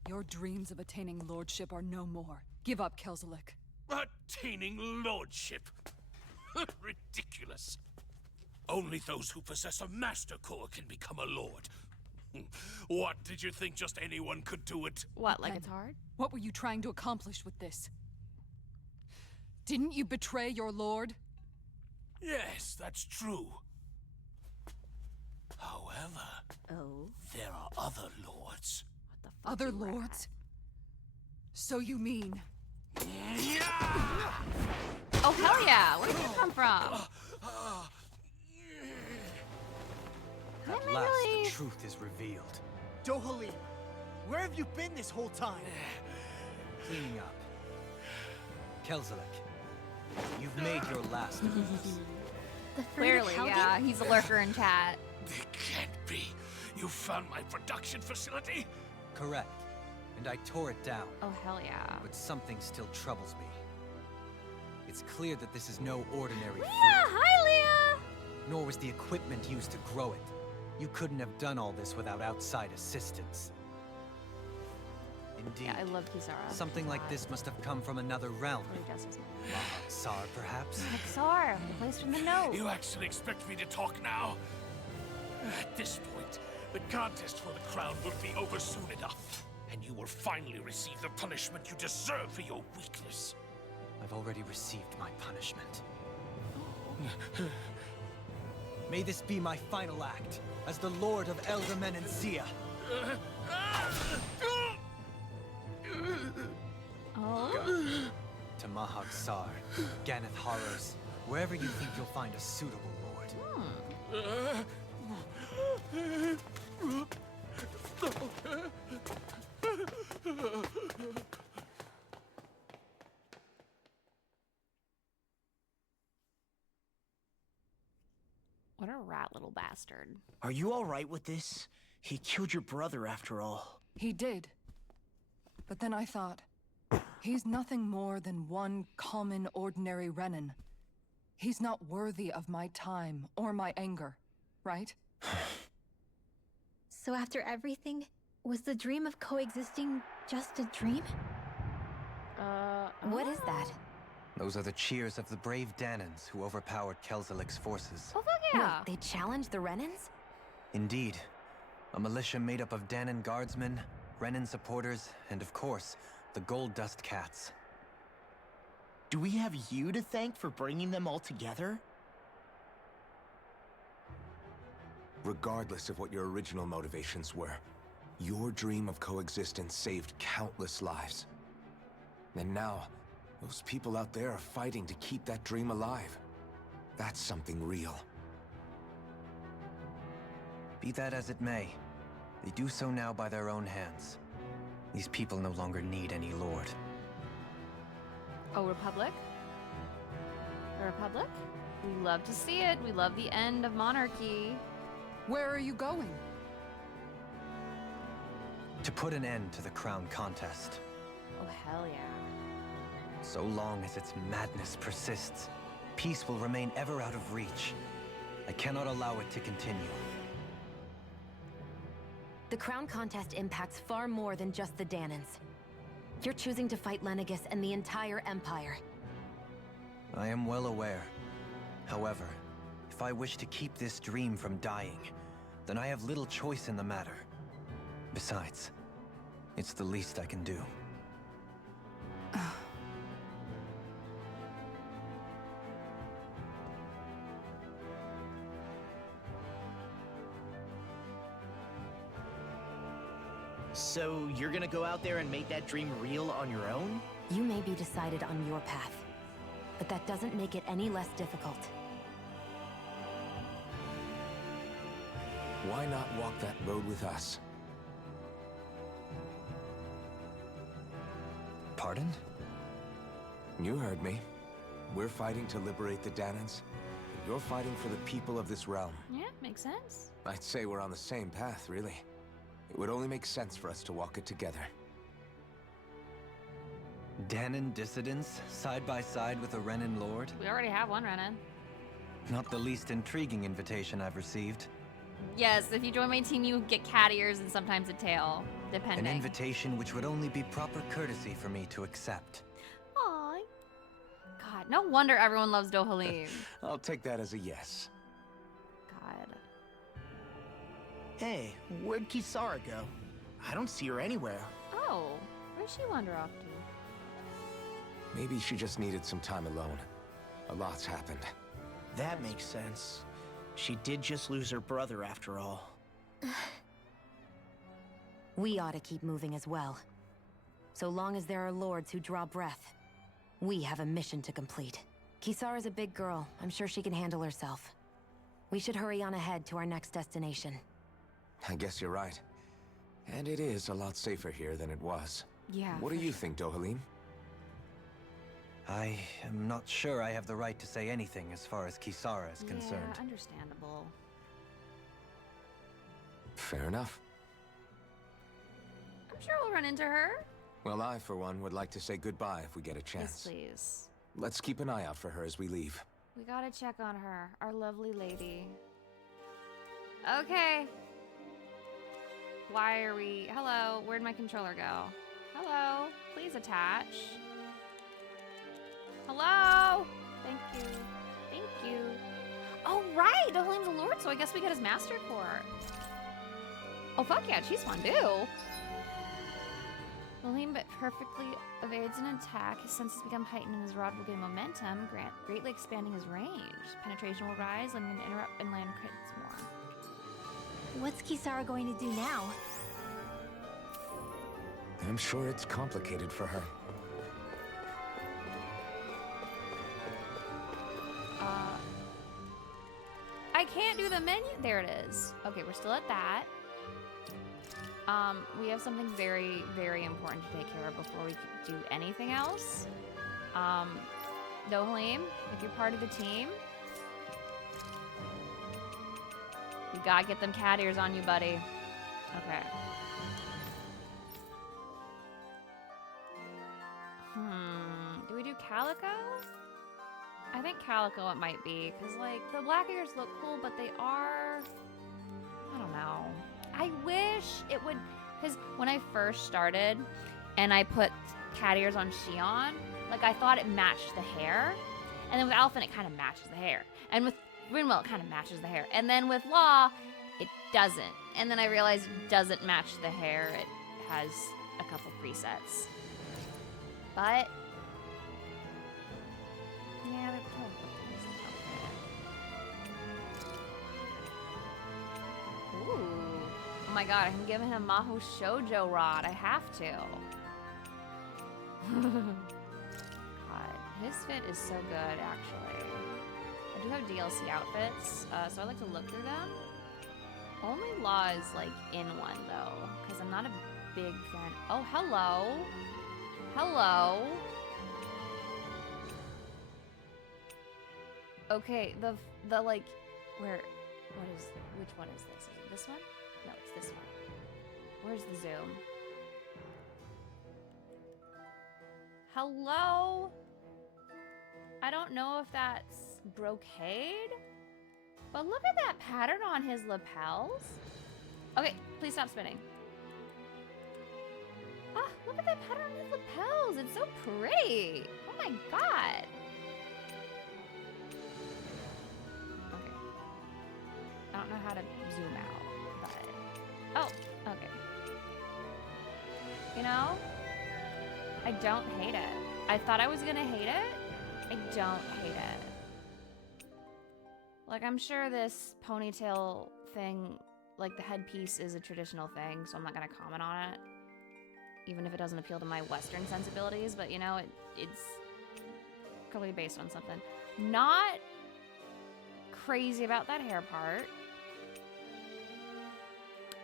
Your dreams of attaining lordship are no more. Give up, Kelzelik. Attaining lordship. Ridiculous. Only those who possess a master core can become a lord. What, did you think just anyone could do it? What, like it's hard? What were you trying to accomplish with this? Didn't you betray your lord? Yes, that's true. However, However, Oh. there are other lords. What the fuck? Other you rat? lords? So you mean... Oh, hell yeah! Where did you come from? At last, the truth is revealed. Dohalim, where have you been this whole time? Cleaning up. Kelzelik, you've made your last moves. The fruit of Clearly, Helgen? yeah. He's a lurker in chat. It can't be. You found my production facility? Correct. And I tore it down. Oh, hell yeah. But something still troubles me. It's clear that this is no ordinary fruit, Hi, Leah! nor was the equipment used to grow it. You couldn't have done all this without outside assistance. Indeed. Yeah, I love Kisara. Something like this must have come from another realm. What he does is Sar, perhaps? Xar, the place from the note. You actually expect me to talk now? At this point, the contest for the crown will be over soon enough, and you will finally receive the punishment you deserve for your weakness. I've already received my punishment. May this be my final act as the Lord of Eldermen and Yeaaaah. Oh. To Mahag Sar, Ganeth Horrors, wherever you think you'll find a suitable lord. What a rat little bastard. Are you alright with this? He killed your brother after all. He did. But then I thought, he's nothing more than one common, ordinary Renan. He's not worthy of my time or my anger, right? So after everything, was the dream of coexisting just a dream? What is that? Those are the cheers of the brave Danans who overpowered Kelzelik's forces. Oh, fuck yeah. Wait, they challenged the Renans? Indeed. A militia made up of Danan guardsmen, Renan supporters, and of course, the Gold Dust Cats. Do we have you to thank for bringing them all together? Regardless of what your original motivations were, your dream of coexistence saved countless lives. And now, those people out there are fighting to keep that dream alive. That's something real. Be that as it may, they do so now by their own hands. These people no longer need any lord. Oh, Republic? The Republic? We love to see it. We love the end of monarchy. Where are you going? To put an end to the crown contest. Oh, hell yeah. So long as its madness persists, peace will remain ever out of reach. I cannot allow it to continue. The crown contest impacts far more than just the Danans. You're choosing to fight Lenegus and the entire Empire. I am well aware. However, if I wish to keep this dream from dying, then I have little choice in the matter. Besides, it's the least I can do. So you're gonna go out there and make that dream real on your own? You may be decided on your path, but that doesn't make it any less difficult. Why not walk that road with us? Pardon? You heard me. We're fighting to liberate the Danans. You're fighting for the people of this realm. Yeah, makes sense. I'd say we're on the same path, really. It would only make sense for us to walk it together. Danan dissidents, side by side with a Renan lord? We already have one Renan. Not the least intriguing invitation I've received. Yes, if you join my team, you get cat ears and sometimes a tail, depending. An invitation which would only be proper courtesy for me to accept. Aw. God, no wonder everyone loves Dohalim. I'll take that as a yes. God. Hey, where'd Kisara go? I don't see her anywhere. Oh, where'd she wander off to? Maybe she just needed some time alone. A lot's happened. That makes sense. She did just lose her brother after all. We ought to keep moving as well. So long as there are lords who draw breath, we have a mission to complete. Kisara's a big girl. I'm sure she can handle herself. We should hurry on ahead to our next destination. I guess you're right. And it is a lot safer here than it was. Yeah. What do you think, Dohalim? I am not sure I have the right to say anything as far as Kisara is concerned. Yeah, understandable. Fair enough. I'm sure we'll run into her. Well, I, for one, would like to say goodbye if we get a Yes, chance. please. Let's keep an eye out for her as we leave. We gotta check on her, our lovely lady. Okay. Why are we... Hello, where'd my controller go? Hello, please attach. Hello! Thank you. Thank you. Oh, right! Dohalim's a lord, so I guess we get his master court. Oh, fuck yeah, she's fun, too. Dohalim but perfectly evades an attack. His senses become heightened and his rod will gain momentum, greatly expanding his range. Penetration will rise, letting him interrupt and land crits more. What's Kisara going to do now? I'm sure it's complicated for her. I can't do the menu. There it is. Okay, we're still at that. We have something very, very important to take care of before we do anything else. Dohalim, if you're part of the team, you gotta get them cat ears on you, buddy. Okay. Do we do Calico? I think Calico it might be, because, like, the black ears look cool, but they are... I don't know. I wish it would... Because when I first started, and I put cat ears on Shion, like, I thought it matched the hair. And then with Alphen, it kind of matches the hair. And with Rinwell, it kind of matches the hair. And then with Law, it doesn't. And then I realized it doesn't match the hair. It has a couple presets. But... yeah, they're probably Ooh. Oh my god, I'm giving him Maho Shoujo Rod. I have to. God, his fit is so good, actually. I do have DLC outfits, so I like to look through them. Only Law is, like, in one, though, because I'm not a big fan. Oh, hello. Hello. Okay, the like, which one is this? Is it this one? No, it's this one. Where's the zoom? Hello? I don't know if that's brocade, but look at that pattern on his lapels. Okay, please stop spinning. Ah, look at that pattern on his lapels. It's so pretty. Oh my god. I don't know how to zoom out, but... oh, okay. You know? I don't hate it. I thought I was gonna hate it. I don't hate it. Like, I'm sure this ponytail thing, like, the headpiece is a traditional thing, so I'm not gonna comment on it. Even if it doesn't appeal to my Western sensibilities, but, you know, it's probably based on something. Not crazy about that hair part.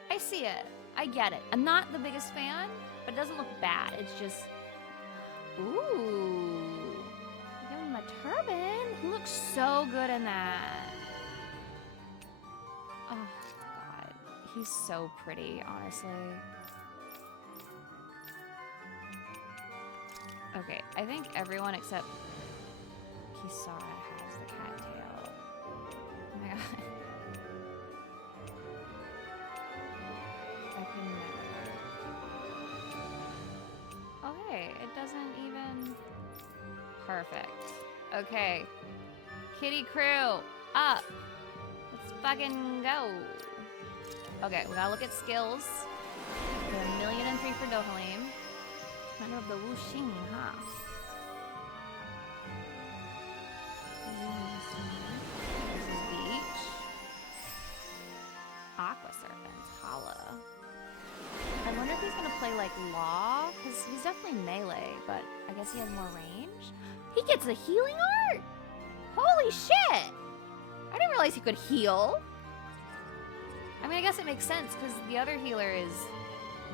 I see it. I get it. I'm not the biggest fan, but it doesn't look bad. It's just... ooh. Give him a turban. He looks so good in that. Oh, God. He's so pretty, honestly. Okay, I think everyone except Kisara has the cattail. Oh my god. I can never. Okay, it doesn't even... perfect. Okay. Kitty crew, up. Let's fucking go. Okay, we gotta look at skills. We have 1,000,003 for Dohalim. Commander of the Wuxing, huh? This is beach. Aqua Serpents. Holla. I wonder if he's gonna play like Law, because he's definitely melee, but I guess he has more range. He gets a healing art? Holy shit! I didn't realize he could heal. I mean, I guess it makes sense because the other healer is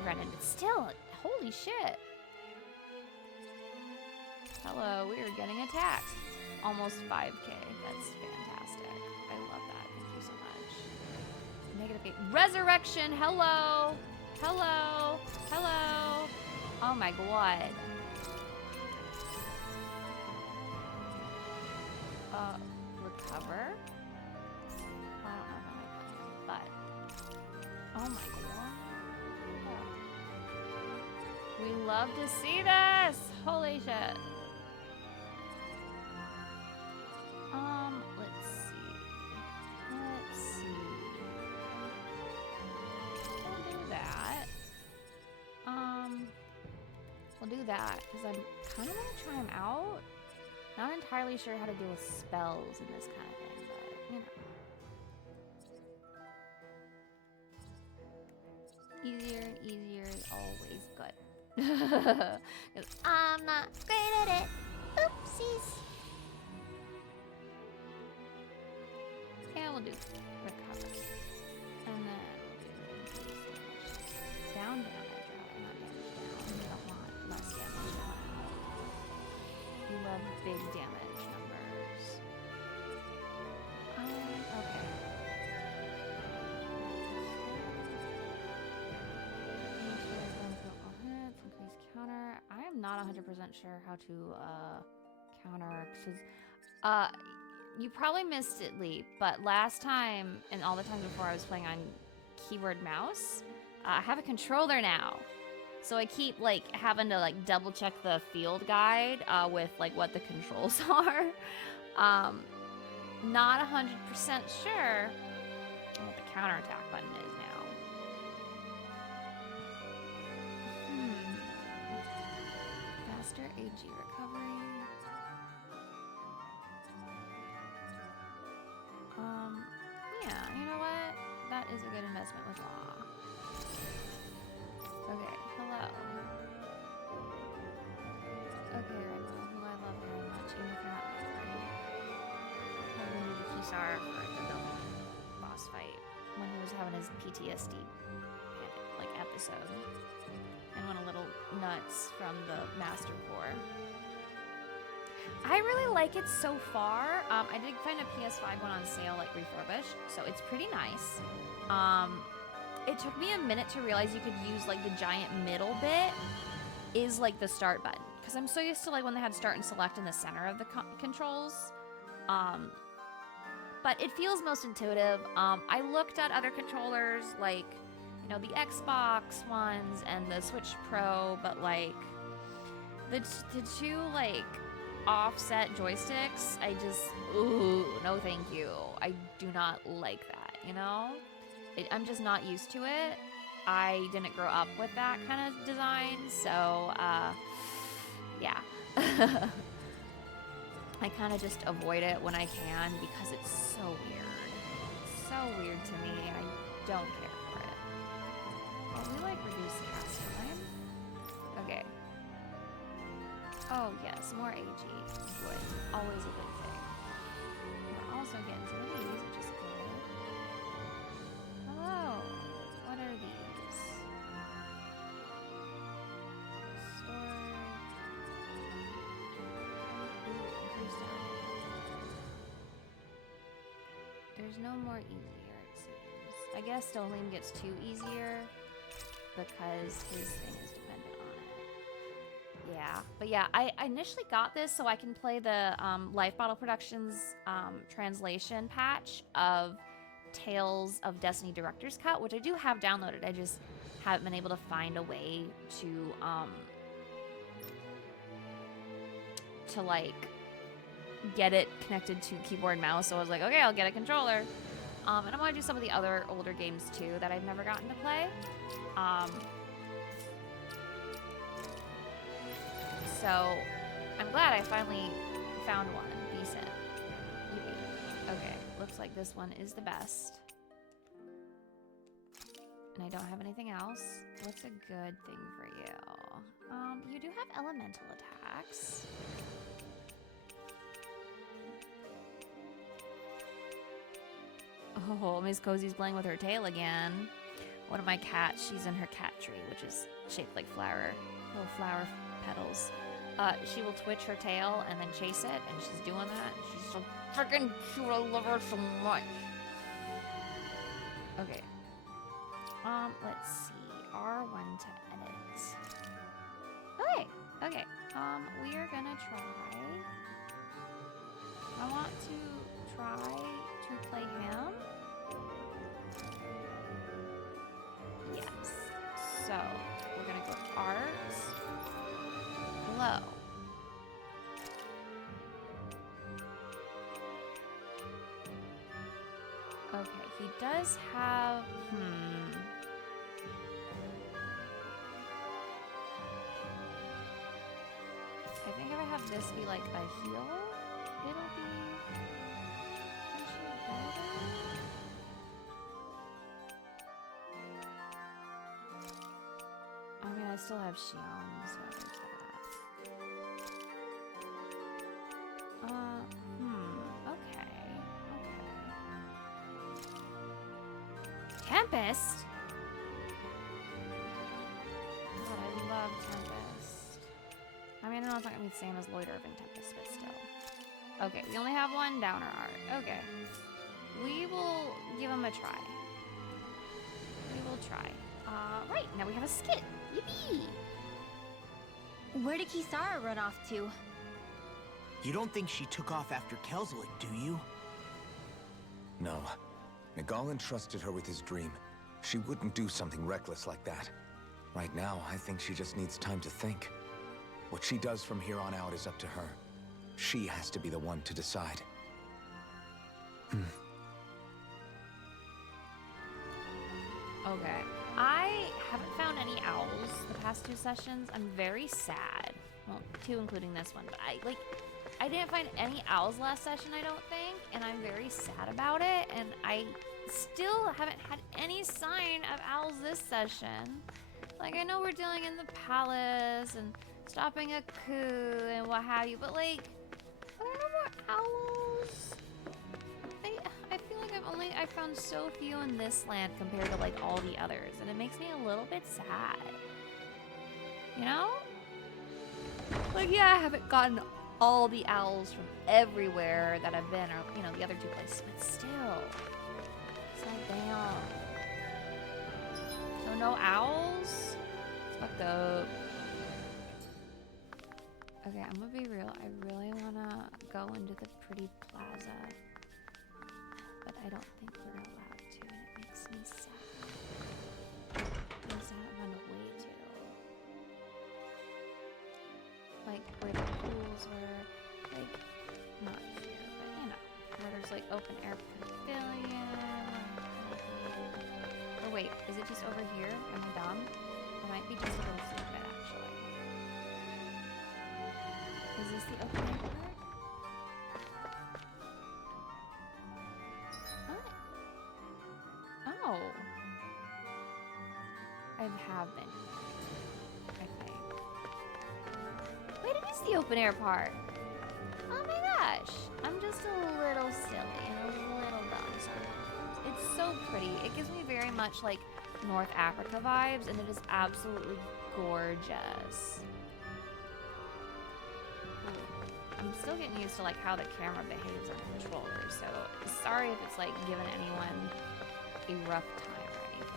Renan, but still, holy shit. Hello, we are getting attacked. Almost 5k. That's fantastic. I love that. Thank you so much. Negative 8. Resurrection. Hello. Hello. Hello. Oh my god. Recover. I don't know how I play, but oh my god. We love to see this. Holy shit. Let's see. Let's see. We'll do that. We'll do that because I'm kind of gonna try him out. Not entirely sure how to deal with spells and this kind of thing, but you know. Easier and easier is always good. 'Cause I'm not great at it. Oopsies. Yeah, we'll do recover. And then we'll do down damage, right? Not damage down. We don't want less damage down. We love big damage numbers. Okay. Increase counter. I am not 100% sure how to counter because you probably missed it, Lee, but last time and all the times before I was playing on keyboard mouse, I have a controller now. So I keep like having to like double check the field guide with like what the controls are. Not 100% sure what the counterattack button is now. Faster AG recovery. Yeah, you know what? That is a good investment with Law. Okay, hello. Okay, Renans, who I love very much, even if you're not my friend. I remember Yeaaaah for the Dohalim boss fight when he was having his PTSD like episode and went a little nuts from the Master Core. I really like it so far. I did find a PS5 one on sale, like refurbished, so it's pretty nice. It took me a minute to realize you could use like the giant middle bit is like the start button, because I'm so used to like when they had start and select in the center of the controls. But it feels most intuitive. I looked at other controllers like, you know, the Xbox ones and the Switch Pro, but like the two like offset joysticks, I just, ooh, no thank you. I do not like that, you know? I'm just not used to it. I didn't grow up with that kind of design, so, yeah. I kind of just avoid it when I can because it's so weird. It's so weird to me. I don't care for it. Well, we like reduce cast time. Okay. Oh yes, more AG. Good. Always a good thing. We're also getting some of these, which is good. Hello. What are these? Store. Increase damage. There's no more easier, it seems. I guess Dohalim gets 2 easier because his thing is dependent on it. Yeah, but yeah, I initially got this so I can play the Life Bottle Productions translation patch of Tales of Destiny Director's Cut, which I do have downloaded. I just haven't been able to find a way to like get it connected to keyboard and mouse. So I was like, okay, I'll get a controller. And I want to do some of the other older games too that I've never gotten to play. So I'm glad I finally found one decent. Okay, looks like this one is the best. And I don't have anything else. What's a good thing for you? You do have elemental attacks. Oh, Miss Cozy's playing with her tail again. One of my cats, she's in her cat tree, which is shaped like little flower petals. She will twitch her tail and then chase it, and she's doing that. She's so freaking cute. I love her so much. Okay. Let's see. R1 to edit. Okay. We are gonna try. I want to try to play him. Yes. So we're gonna go art. Hello. Okay, he does have I think if I have this be like a heal, it'll be potentially better. I mean, I still have Xion, so there's that. Okay. Tempest? God, I love Tempest. I mean, I know it's not gonna be the same as Loiter of Tempest, but still. Okay, we only have one downer art. Okay. We will give him a try. We will try. Right, now we have a skit. Yippee! Where did Kisara run off to? You don't think she took off after Kelzelik, do you? No. Nagal entrusted her with his dream. She wouldn't do something reckless like that. Right now, I think she just needs time to think. What she does from here on out is up to her. She has to be the one to decide. Okay. I haven't found any owls the past 2 sessions. I'm very sad. Well, 2 including this one, but I didn't find any owls last session, I don't think, and I'm very sad about it, and I still haven't had any sign of owls this session. Like, I know we're dealing in the palace and stopping a coup and what have you, but like, are there no more owls? I feel like I found so few in this land compared to like all the others, and it makes me a little bit sad. You know? Like, yeah, I haven't gotten all the owls from everywhere that I've been, or, you know, the other 2 places, but still. So damn. So no owls? It's fucked up. Okay, I'm gonna be real. I really wanna go into the pretty plaza, but I don't think we're allowed to, and it makes me sad. Because I haven't found a way to. Like, where the pools were, like, not here, but, you know, where there's, like, open air pavilion. Or wait, is it just over here? Am I dumb? It might be just a little stupid, actually. Is this the open air part? Oh. I have been here, I think. Wait, it is the open air part. Oh my gosh. I'm just a little silly and a little dumb sometimes. It's so pretty. It gives me very much like North Africa vibes, and it is absolutely gorgeous. I'm still getting used to like how the camera behaves on the controller, so sorry if it's like giving anyone a rough time or anything.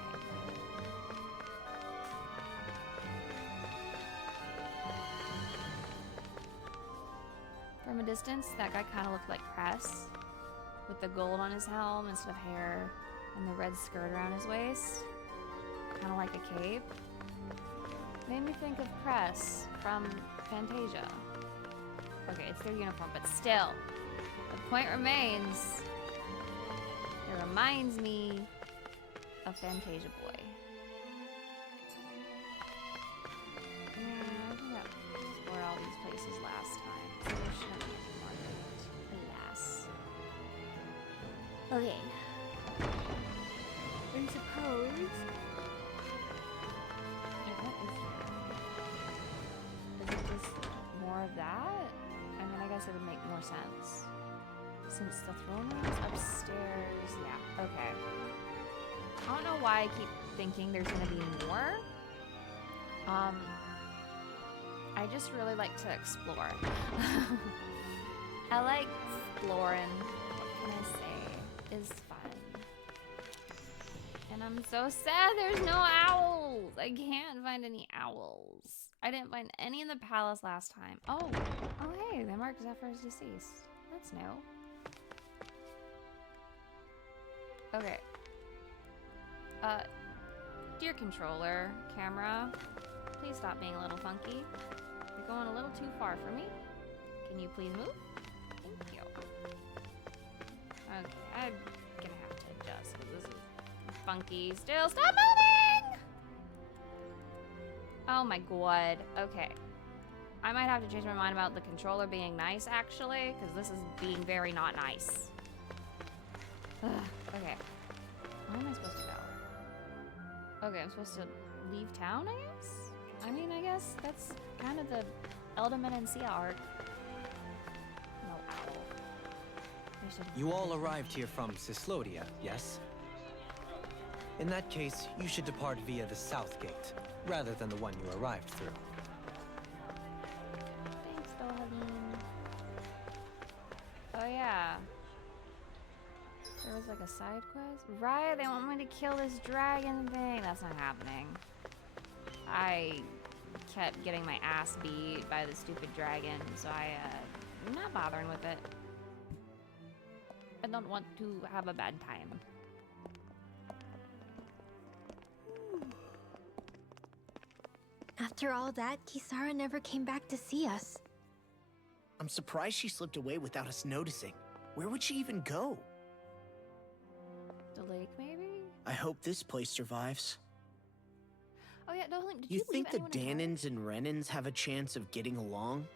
From a distance, that guy kind of looked like Cress, with the gold on his helm instead of hair, and the red skirt around his waist, kind of like a cape. Made me think of Cress from Fantasia. Okay, it's their uniform, but still, the point remains. It reminds me of Fantasia Boy. Yeah, I think I explored all these places last time, so there shouldn't be any more of it, alas. Okay. I suppose have that, I mean, I guess it would make more sense. Since the throne room is upstairs, yeah, okay. I don't know why I keep thinking there's gonna be more. I just really like to explore. I like exploring, what can I say, is fun. And I'm so sad there's no owls. I can't find any owls. I didn't find any in the palace last time. Oh hey, they marked Zephyr as deceased. That's new. Okay. Dear controller, camera, please stop being a little funky. You're going a little too far for me. Can you please move? Thank you. Okay, I'm gonna have to adjust because this is funky still. Stop moving! Oh my god. Okay. I might have to change my mind about the controller being nice, actually, because this is being very not nice. Ugh, okay. Where am I supposed to go? Okay, I'm supposed to leave town, I guess? I mean, I guess that's kind of the Eldament and Sia arc. No owl. You all arrived here from Cislodia, yes? In that case, you should depart via the south gate, rather than the one you arrived through. Thanks, Dohalim. Oh yeah. There was like a side quest? Right, they want me to kill this dragon thing. That's not happening. I kept getting my ass beat by the stupid dragon, so I'm not bothering with it. I don't want to have a bad time. After all that, Kisara never came back to see us. I'm surprised she slipped away without us noticing. Where would she even go? The lake, maybe? I hope this place survives. Oh yeah, Dohalim, did You you think the leave anyone in Danans and Renans have a chance of getting along?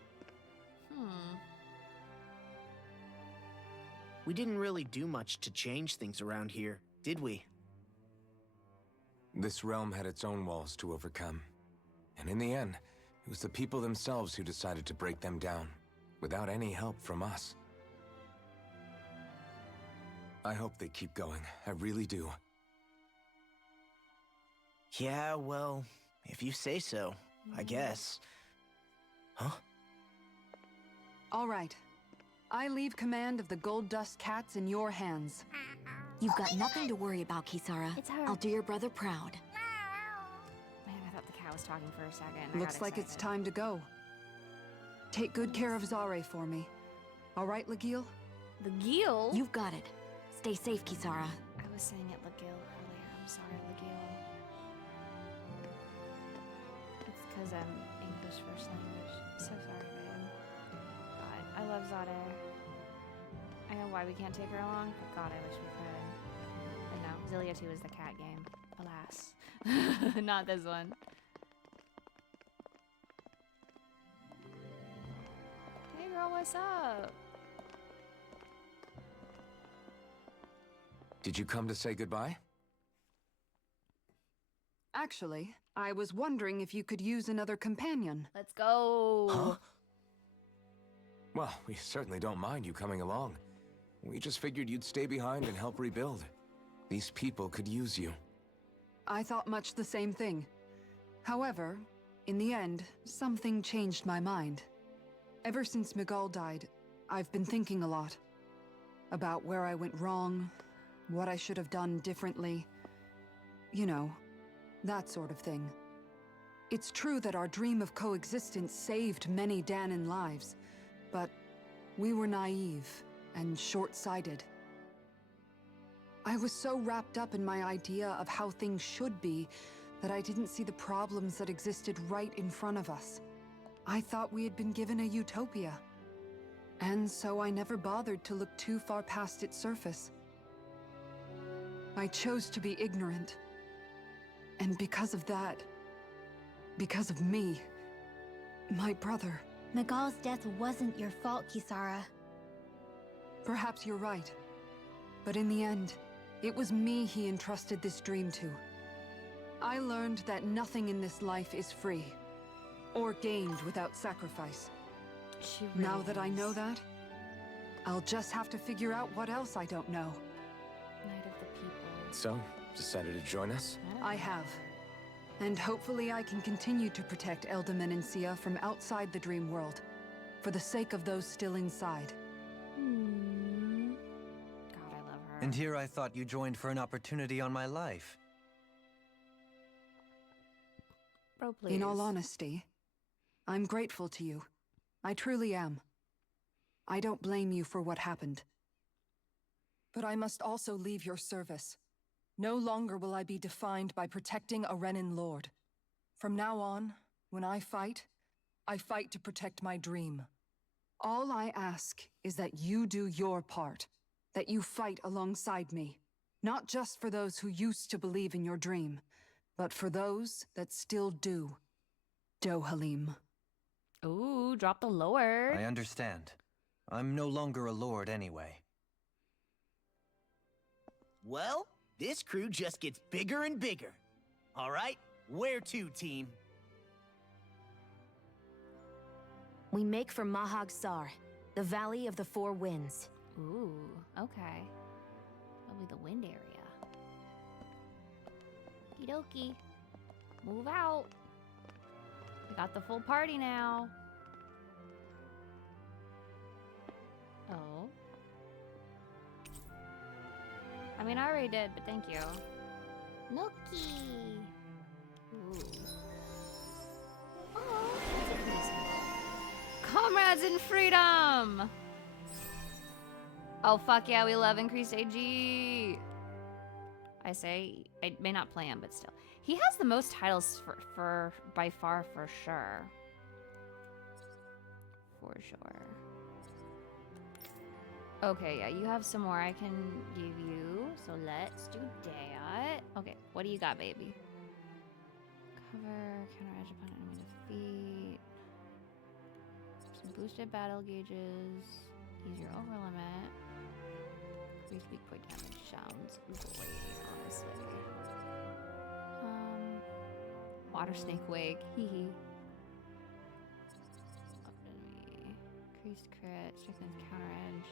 We didn't really do much to change things around here, did we? This realm had its own walls to overcome. And in the end, it was the people themselves who decided to break them down, without any help from us. I hope they keep going. I really do. Yeah, well, if you say so, I guess. Huh? All right. I leave command of the Gold Dust Cats in your hands. You've got nothing to worry about, Kisara. It's her. I'll do your brother proud. Man, I thought the cat was talking for a second. I Looks got like it's excited. time to go. Take good care of Zare for me. All right, Legil? The Gil? You've got it. Stay safe, Kisara. I was saying it Legil earlier. I'm sorry, Legil. It's because I'm English first language. So sorry, babe. God, I love Zade. I know why we can't take her along, but God, I wish we could. But no, Zillia 2 is the cat game. Alas. Not this one. Hey girl, what's up? Did you come to say goodbye? Actually, I was wondering if you could use another companion. Let's go. Huh? Well, we certainly don't mind you coming along. We just figured you'd stay behind and help rebuild. These people could use you. I thought much the same thing. However, in the end, something changed my mind. Ever since Miguel died, I've been thinking a lot. About where I went wrong, what I should have done differently. You know, that sort of thing. It's true that our dream of coexistence saved many Danan lives, but we were naive and short-sighted. I was so wrapped up in my idea of how things should be that I didn't see the problems that existed right in front of us. I thought we had been given a utopia. And so I never bothered to look too far past its surface. I chose to be ignorant. And because of that, because of me, my brother... Miguel's death wasn't your fault, Kisara. Perhaps you're right. But in the end, it was me he entrusted this dream to. I learned that nothing in this life is free, or gained without sacrifice. She really Now that I know is. that, I'll just have to figure out what else I don't know. Knight of the People. So, decided to join us? I have. And hopefully I can continue to protect Eldaman and Sia from outside the dream world, for the sake of those still inside. Hmm. God, I love her. And here I thought you joined for an opportunity on my life. Bro, please. In all honesty, I'm grateful to you. I truly am. I don't blame you for what happened. But I must also leave your service. No longer will I be defined by protecting a Renan lord. From now on, when I fight to protect my dream. All I ask is that you do your part, that you fight alongside me, not just for those who used to believe in your dream, but for those that still do. Dohalim. Ooh, drop the lower. I understand. I'm no longer a lord anyway. Well, this crew just gets bigger and bigger. All right, where to, team? We make for Mahag Sar, the Valley of the Four Winds. Ooh, okay. Probably the wind area. Okie dokie. Move out. We got the full party now. Oh. I mean, I already did, but thank you. Nookie. Ooh. Oh, that's a pretty symbol. Comrades in freedom! Oh, fuck yeah, we love increased AG. I say, I may not play him, but still. He has the most titles for by far, for sure. For sure. Okay, yeah, you have some more I can give you. So let's do that. Okay, what do you got, baby? Cover, counter edge upon enemy defeat. Some boosted battle gauges. Use your over limit. Increase weak point damage. Sounds great, honestly. Water snake wake. Hee hee. Increased crit, strengthened counter edge.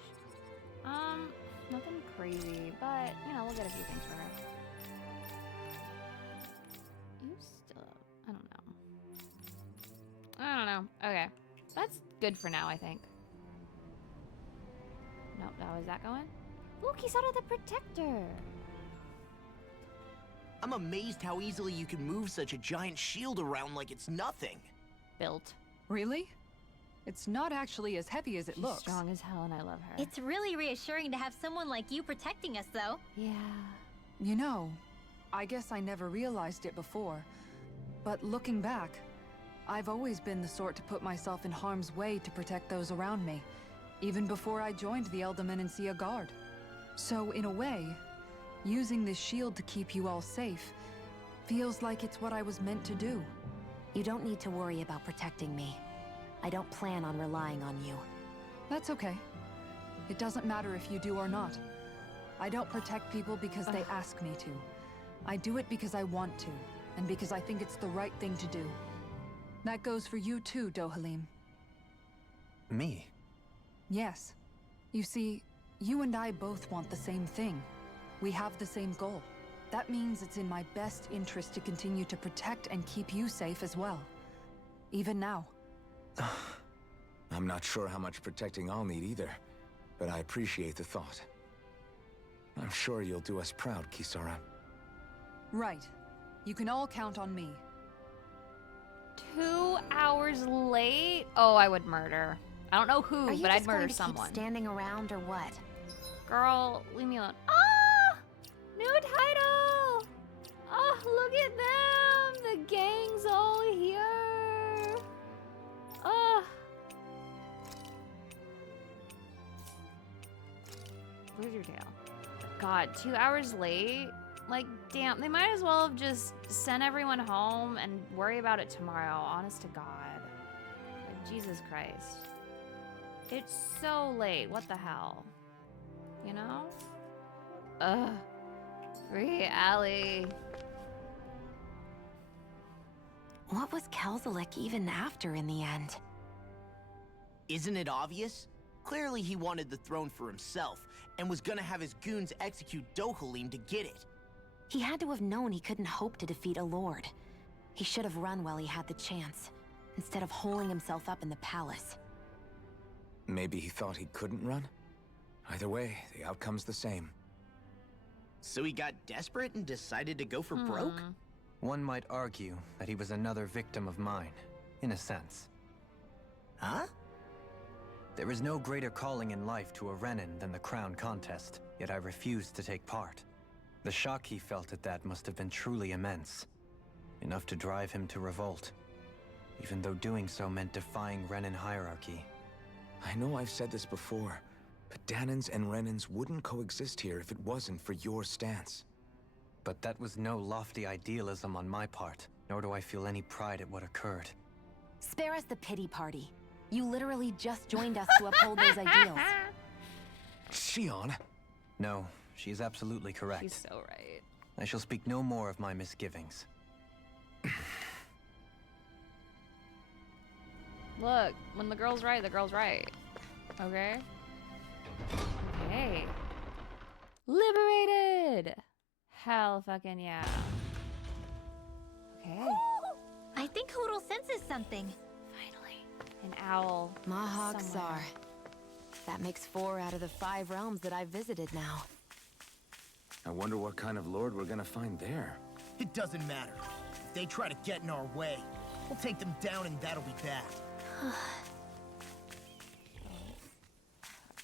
Nothing crazy, but you know, we'll get a few things for her. You still, I don't know. Okay, that's good for now, I think. Nope, how is that going? Look, he's out of the protector. I'm amazed how easily you can move such a giant shield around like it's nothing. Built. Really? It's not actually as heavy as it She's looks. strong as hell, and I love her. It's really reassuring to have someone like you protecting us, though. Yeah. You know, I guess I never realized it before, but looking back, I've always been the sort to put myself in harm's way to protect those around me, even before I joined the Eldaman and Sia Guard. So in a way, using this shield to keep you all safe feels like it's what I was meant to do. You don't need to worry about protecting me. I don't plan on relying on you. That's okay. It doesn't matter if you do or not. I don't protect people because they ask me to. I do it because I want to, and because I think it's the right thing to do. That goes for you too, Dohalim. Me? Yes. You see, you and I both want the same thing. We have the same goal. That means it's in my best interest to continue to protect and keep you safe as well. Even now. I'm not sure how much protecting I'll need either, but I appreciate the thought. I'm sure you'll do us proud, Kisara. Right. You can all count on me. 2 hours late? Oh, I would murder. I don't know who, but I'd murder someone. Keep standing around or what? Girl, leave me alone. Ah! New title! Oh, look at them! The gang's all here! Oh. Where's your tail? God, 2 hours late? Like, damn, they might as well have just sent everyone home and worry about it tomorrow, honest to God. Like, Jesus Christ. It's so late, what the hell? You know? Ugh. Free Allie. What was Kelzalik even after in the end? Isn't it obvious? Clearly he wanted the throne for himself, and was gonna have his goons execute Dohalim to get it. He had to have known he couldn't hope to defeat a lord. He should have run while he had the chance, instead of holding himself up in the palace. Maybe he thought he couldn't run? Either way, the outcome's the same. So he got desperate and decided to go for broke? One might argue that he was another victim of mine, in a sense. Huh? There is no greater calling in life to a Renan than the crown contest, yet I refused to take part. The shock he felt at that must have been truly immense. Enough to drive him to revolt, even though doing so meant defying Renan hierarchy. I know I've said this before, but Dahnans and Renans wouldn't coexist here if it wasn't for your stance. But that was no lofty idealism on my part, nor do I feel any pride at what occurred. Spare us the pity party. You literally just joined us to uphold those ideals. Shion! No, she's absolutely correct. She's so right. I shall speak no more of my misgivings. Look, when the girl's right, the girl's right. Okay? Okay. Liberated! Hell fucking yeah. Okay. I think Hoodle senses something. Finally. An owl. Mahag somewhere. Sar. That makes 4 out of the 5 realms that I've visited now. I wonder what kind of lord we're gonna find there. It doesn't matter. If they try to get in our way, we'll take them down and that'll be that.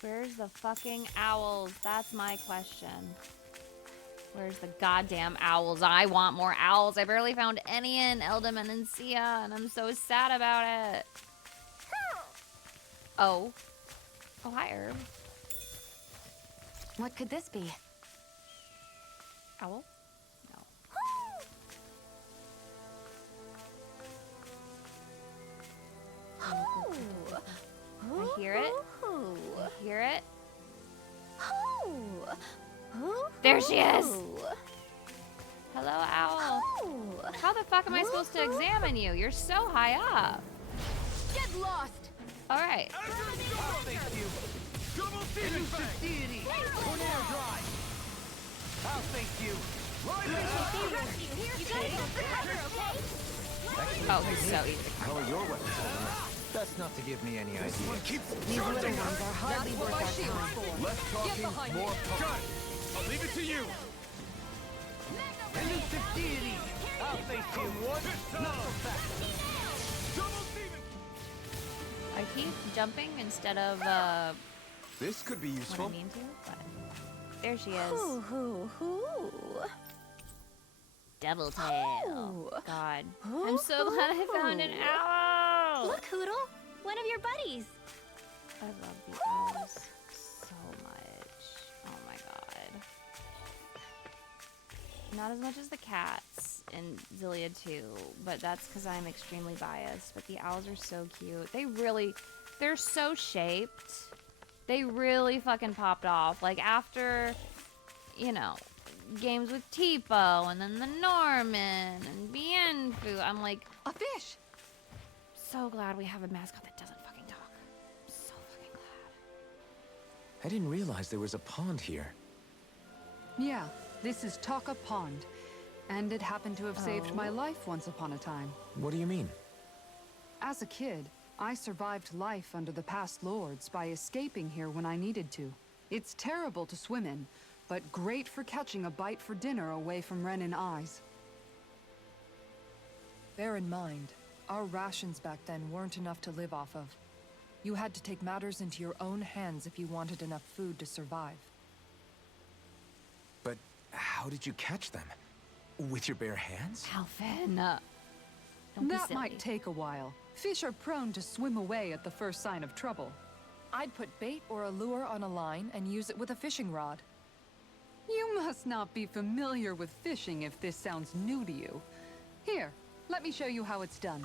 Where's the fucking owls? That's my question. Where's the goddamn owls? I want more owls. I barely found any in Eldam and Sia, and I'm so sad about it. Oh. Oh, hi, Herb. What could this be? Owl? No. I hear it. I hear it. There she is! Hello, owl. How the fuck am I supposed to examine you? You're so high up. Get lost! Alright. I'll face you. Oh, he's so easy. How are your weapons holding up? That's not to give me any idea. These little ones are hardly worth our time. Less talking, more talking. I'll leave it to you. Elusive deity. I'll face you. Not so fast. Double demon. I keep jumping instead of This could be what I useful. mean to, but there she is. Devil tail. God. I'm so glad I found an owl. Look, Hoodle, one of your buddies. I love these owls so much. Oh my god. Not as much as the cats in Zillia 2, but that's because I'm extremely biased. But the owls are so cute. They're so shaped. They really fucking popped off. Like after, you know, games with Tipo and then the Norman and Bienfu, I'm like, A fish! so glad we have a mascot that doesn't fucking talk. I'm so fucking glad. I didn't realize there was a pond here. Yeah, this is Taka Pond. And it happened to have saved my life once upon a time. What do you mean? As a kid, I survived life under the past lords by escaping here when I needed to. It's terrible to swim in, but great for catching a bite for dinner away from Renan eyes. Bear in mind, our rations back then weren't enough to live off of. You had to take matters into your own hands if you wanted enough food to survive. But how did you catch them? With your bare hands? Alvin, don't be That silly. might take a while. Fish are prone to swim away at the first sign of trouble. I'd put bait or a lure on a line and use it with a fishing rod. You must not be familiar with fishing if this sounds new to you. Here, let me show you how it's done.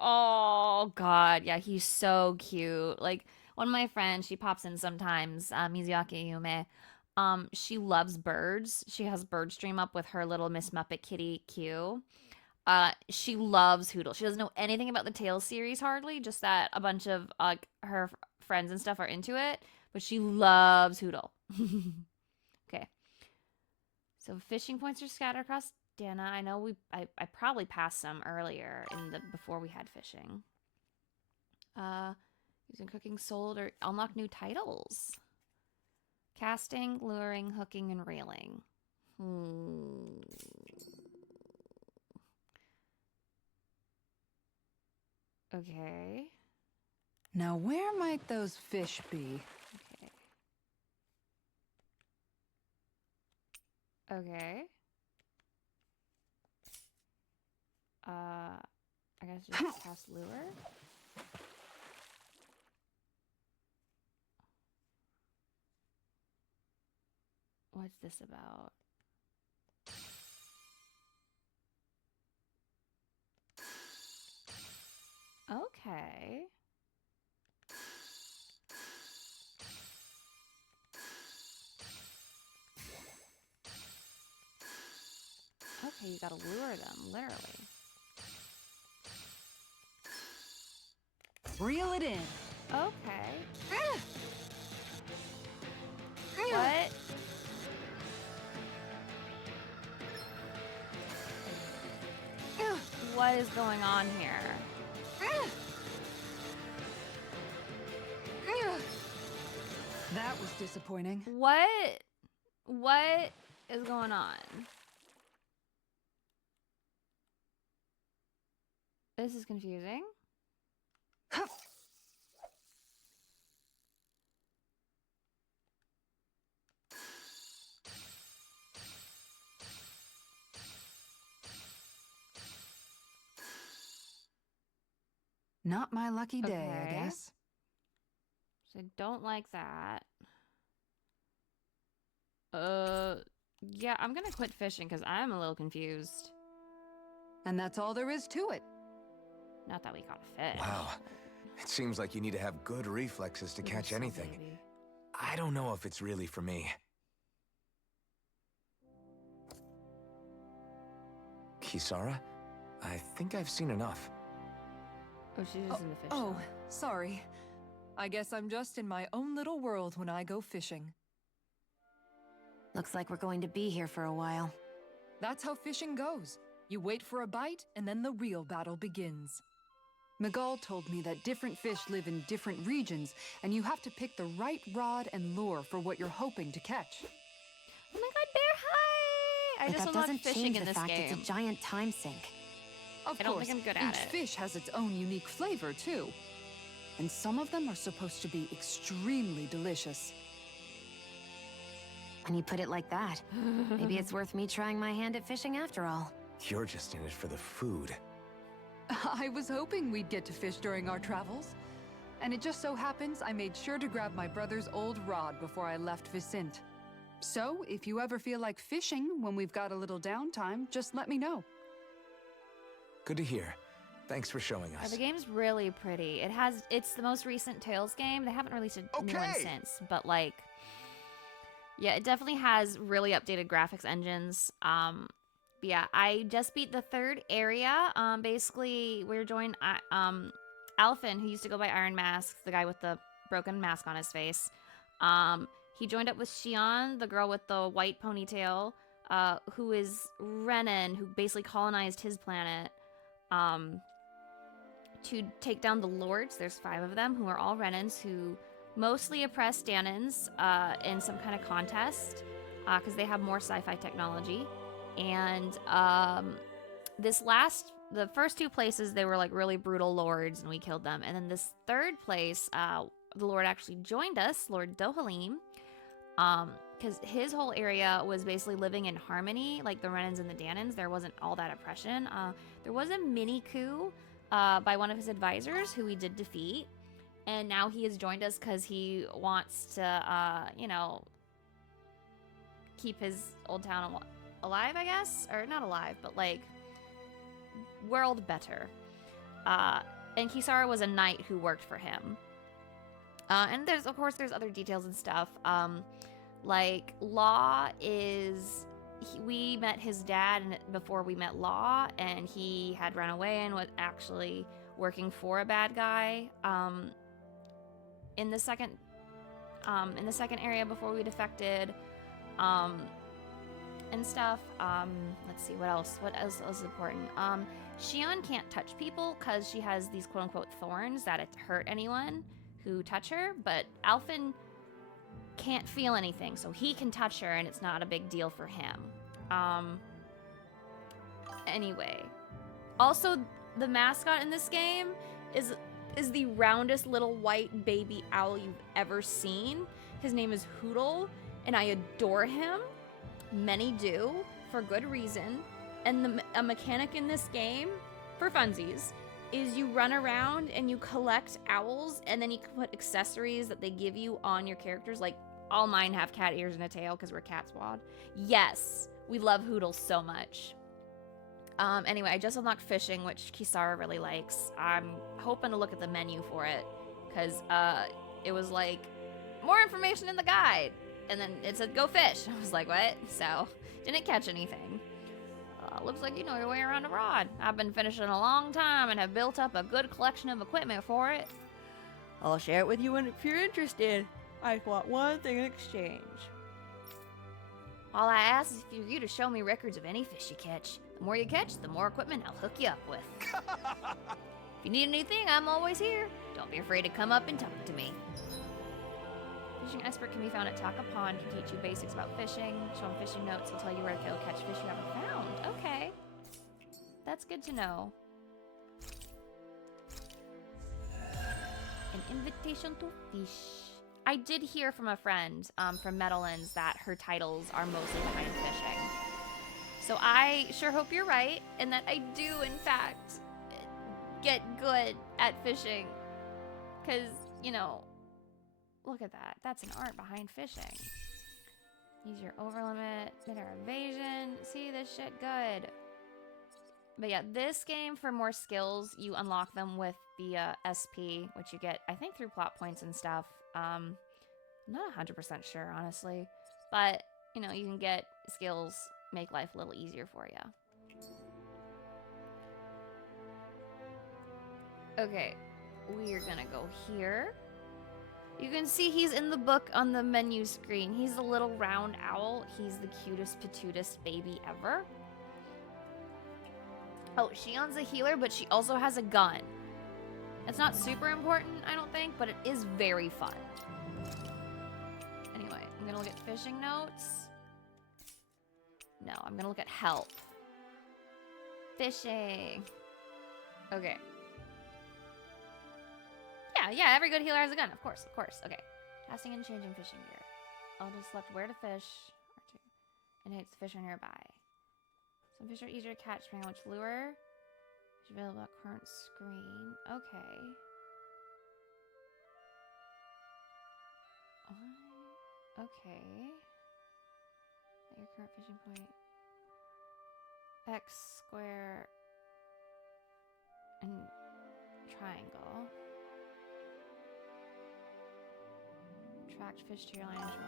Oh god, yeah, he's so cute. Like one of my friends, she pops in sometimes, Mizuyaki Yume. She loves birds. She has bird stream up with her little Miss Muppet kitty Q. She loves Hootle. She doesn't know anything about the Tales series hardly, just that a bunch of her friends and stuff are into it, but she loves Hootle. Okay. So fishing points are scattered across Dana. I know I probably passed some earlier before we had fishing. Using cooking, sold, or unlock new titles. Casting, luring, hooking, and reeling. Okay. Now, where might those fish be? Okay. I guess just cast lure. What's this about? Okay. Okay, you gotta lure them, literally. Reel it in. Okay. What? What is going on here? That was disappointing. What is going on? This is confusing. Not my lucky day, Okay. I guess. So I don't like that. Yeah, I'm gonna quit fishing because I'm a little confused. And that's all there is to it. Not that we caught a fish. Wow. It seems like you need to have good reflexes to catch anything. Maybe. I don't know if it's really for me. Kisara? I think I've seen enough. Oh, she's just in the fish. Oh, tank. sorry. I guess I'm just in my own little world when I go fishing. Looks like we're going to be here for a while. That's how fishing goes. You wait for a bite, and then the real battle begins. Miguel told me that different fish live in different regions, and you have to pick the right rod and lure for what you're hoping to catch. Oh my god, Bear, hi! I But just that unlocked doesn't fishing change in the this fact game. it's a giant time sink. Of I don't course, think I'm good at each it. fish has its own unique flavor, too. And some of them are supposed to be extremely delicious. When you put it like that, maybe it's worth me trying my hand at fishing after all. You're just in it for the food. I was hoping we'd get to fish during our travels. And it just so happens I made sure to grab my brother's old rod before I left Vicente. So, if you ever feel like fishing when we've got a little downtime, just let me know. Good to hear. Thanks for showing Yeah, us. the game's really pretty. It's the most recent Tales game. They haven't released a new one since, but like, yeah, it definitely has really updated graphics engines. But yeah, I just beat the third area. Basically, we're joined Alphen, who used to go by Iron Mask, the guy with the broken mask on his face. He joined up with Xion, the girl with the white ponytail, who is Renan, who basically colonized his planet. To take down the Lords. There's 5 of them who are all Renans who mostly oppress Danans in some kind of contest because they have more sci-fi technology. And the first 2 places, they were like really brutal lords and we killed them. And then this third place, the Lord actually joined us, Lord Dohalim, because his whole area was basically living in harmony, like the Renans and the Danans. There wasn't all that oppression. There was a mini coup by one of his advisors who we did defeat. And now he has joined us because he wants to, keep his old town alive, I guess? Or not alive, but like, world better. And Kisara was a knight who worked for him. And there's other details and stuff. Like, Law is we met his dad before we met Law, and he had run away and was actually working for a bad guy. In the second area before we defected, and stuff. Let's see, what else is important? Shion can't touch people because she has these quote-unquote thorns that hurt anyone who touch her, but Alphen can't feel anything, so he can touch her and it's not a big deal for him. Anyway. Also, the mascot in this game is the roundest little white baby owl you've ever seen. His name is Hoodle, and I adore him. Many do, for good reason. And a mechanic in this game, for funsies, is you run around and you collect owls, and then you can put accessories that they give you on your characters. Like, all mine have cat ears and a tail because we're cat squad. Yes, we love Hoodle so much. Anyway, I just unlocked fishing, which Kisara really likes. I'm hoping to look at the menu for it, because it was like, more information in the guide. And then it said, go fish. I was like, what? So, didn't catch anything. Looks like you know your way around a rod. I've been fishing a long time and have built up a good collection of equipment for it. I'll share it with you if you're interested. I want one thing in exchange. All I ask is for you to show me records of any fish you catch. The more you catch, the more equipment I'll hook you up with. If you need anything, I'm always here. Don't be afraid to come up and talk to me. Fishing expert can be found at Taka Pond. Can teach you basics about fishing. Show him fishing notes. He'll tell you where to go catch fish you haven't found. Okay. That's good to know. An invitation to fish. I did hear from a friend from Meadowlands that her titles are mostly behind fishing. So I sure hope you're right, and that I do, in fact, get good at fishing. Because, you know, look at that. That's an art behind fishing. Use your overlimit, hit our evasion. See this shit good. But yeah, this game, for more skills, you unlock them with the SP, which you get, I think, through plot points and stuff. I'm not 100% sure, honestly. But, you know, you can get skills, make life a little easier for you. Okay, we are gonna go here. You can see he's in the book on the menu screen. He's the little round owl. He's the cutest, patutest baby ever. Oh, Shion's a healer, but she also has a gun. It's not super important, I don't think, but it is very fun. Anyway, I'm gonna look at fishing notes. No, I'm gonna look at help. Fishing. Okay. Yeah, every good healer has a gun, of course. Okay. Casting and changing fishing gear. I'll just select where to fish. R2. And hits the fish are nearby. Some fish are easier to catch depending on which lure. It's available at current screen. Okay. Okay. At your current fishing point. X, square, and triangle. Attract fish to your line and shore.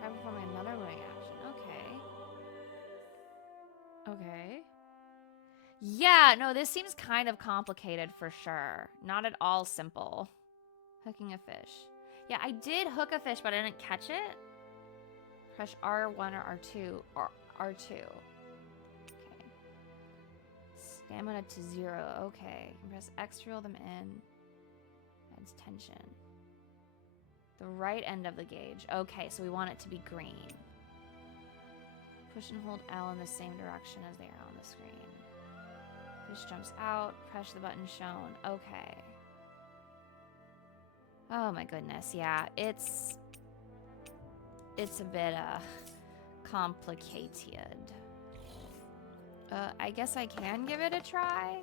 Try performing another luring action. Okay. Yeah, no, this seems kind of complicated for sure. Not at all simple. Hooking a fish. Yeah, I did hook a fish, but I didn't catch it. Press R1 or R2. Or R2. Okay. Stamina to 0. Okay. Press X to reel them in. Adds tension. The right end of the gauge. Okay, so we want it to be green. Push and hold L in the same direction as they are on the screen. Fish jumps out. Press the button shown. Okay. Oh my goodness, yeah. It's a bit complicated. I guess I can give it a try.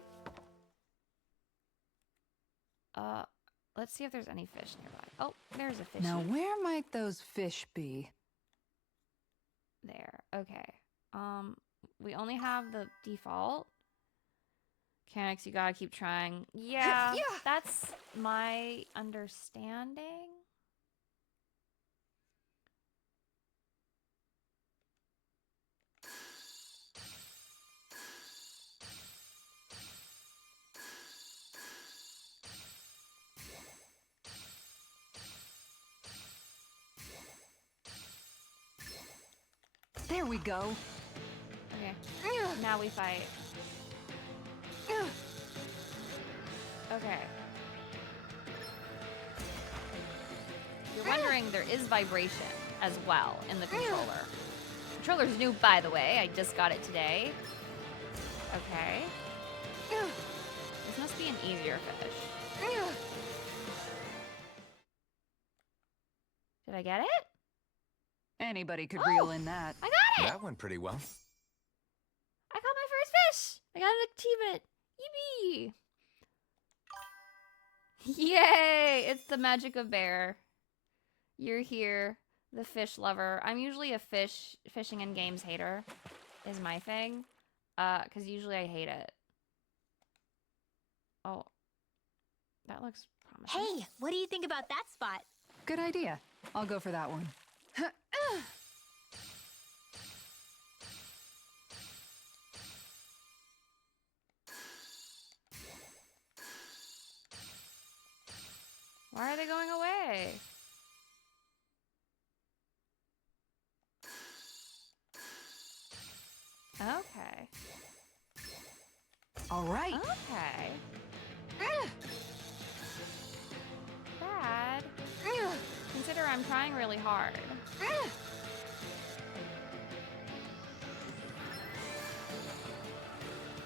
Let's see if there's any fish nearby. Oh, there's a fish. Now, where might those fish be? There. Okay. We only have the default. Mechanics, you gotta keep trying. Yeah, that's my understanding. There we go. Okay. Now we fight. Okay. You're wondering, there is vibration as well in the controller. Controller's new, by the way. I just got it today. Okay. This must be an easier fish. Did I get it? Anybody could reel in that. I got it! That went pretty well. I got my first fish! I got an achievement. Yippee! Yay! It's the magic of bear. You're here, the fish lover. I'm usually a fishing in games hater, is my thing. Because usually I hate it. Oh. That looks promising. Hey, what do you think about that spot? Good idea. I'll go for that one. Why are they going away? Okay. All right. Okay. Bad. Consider I'm trying really hard.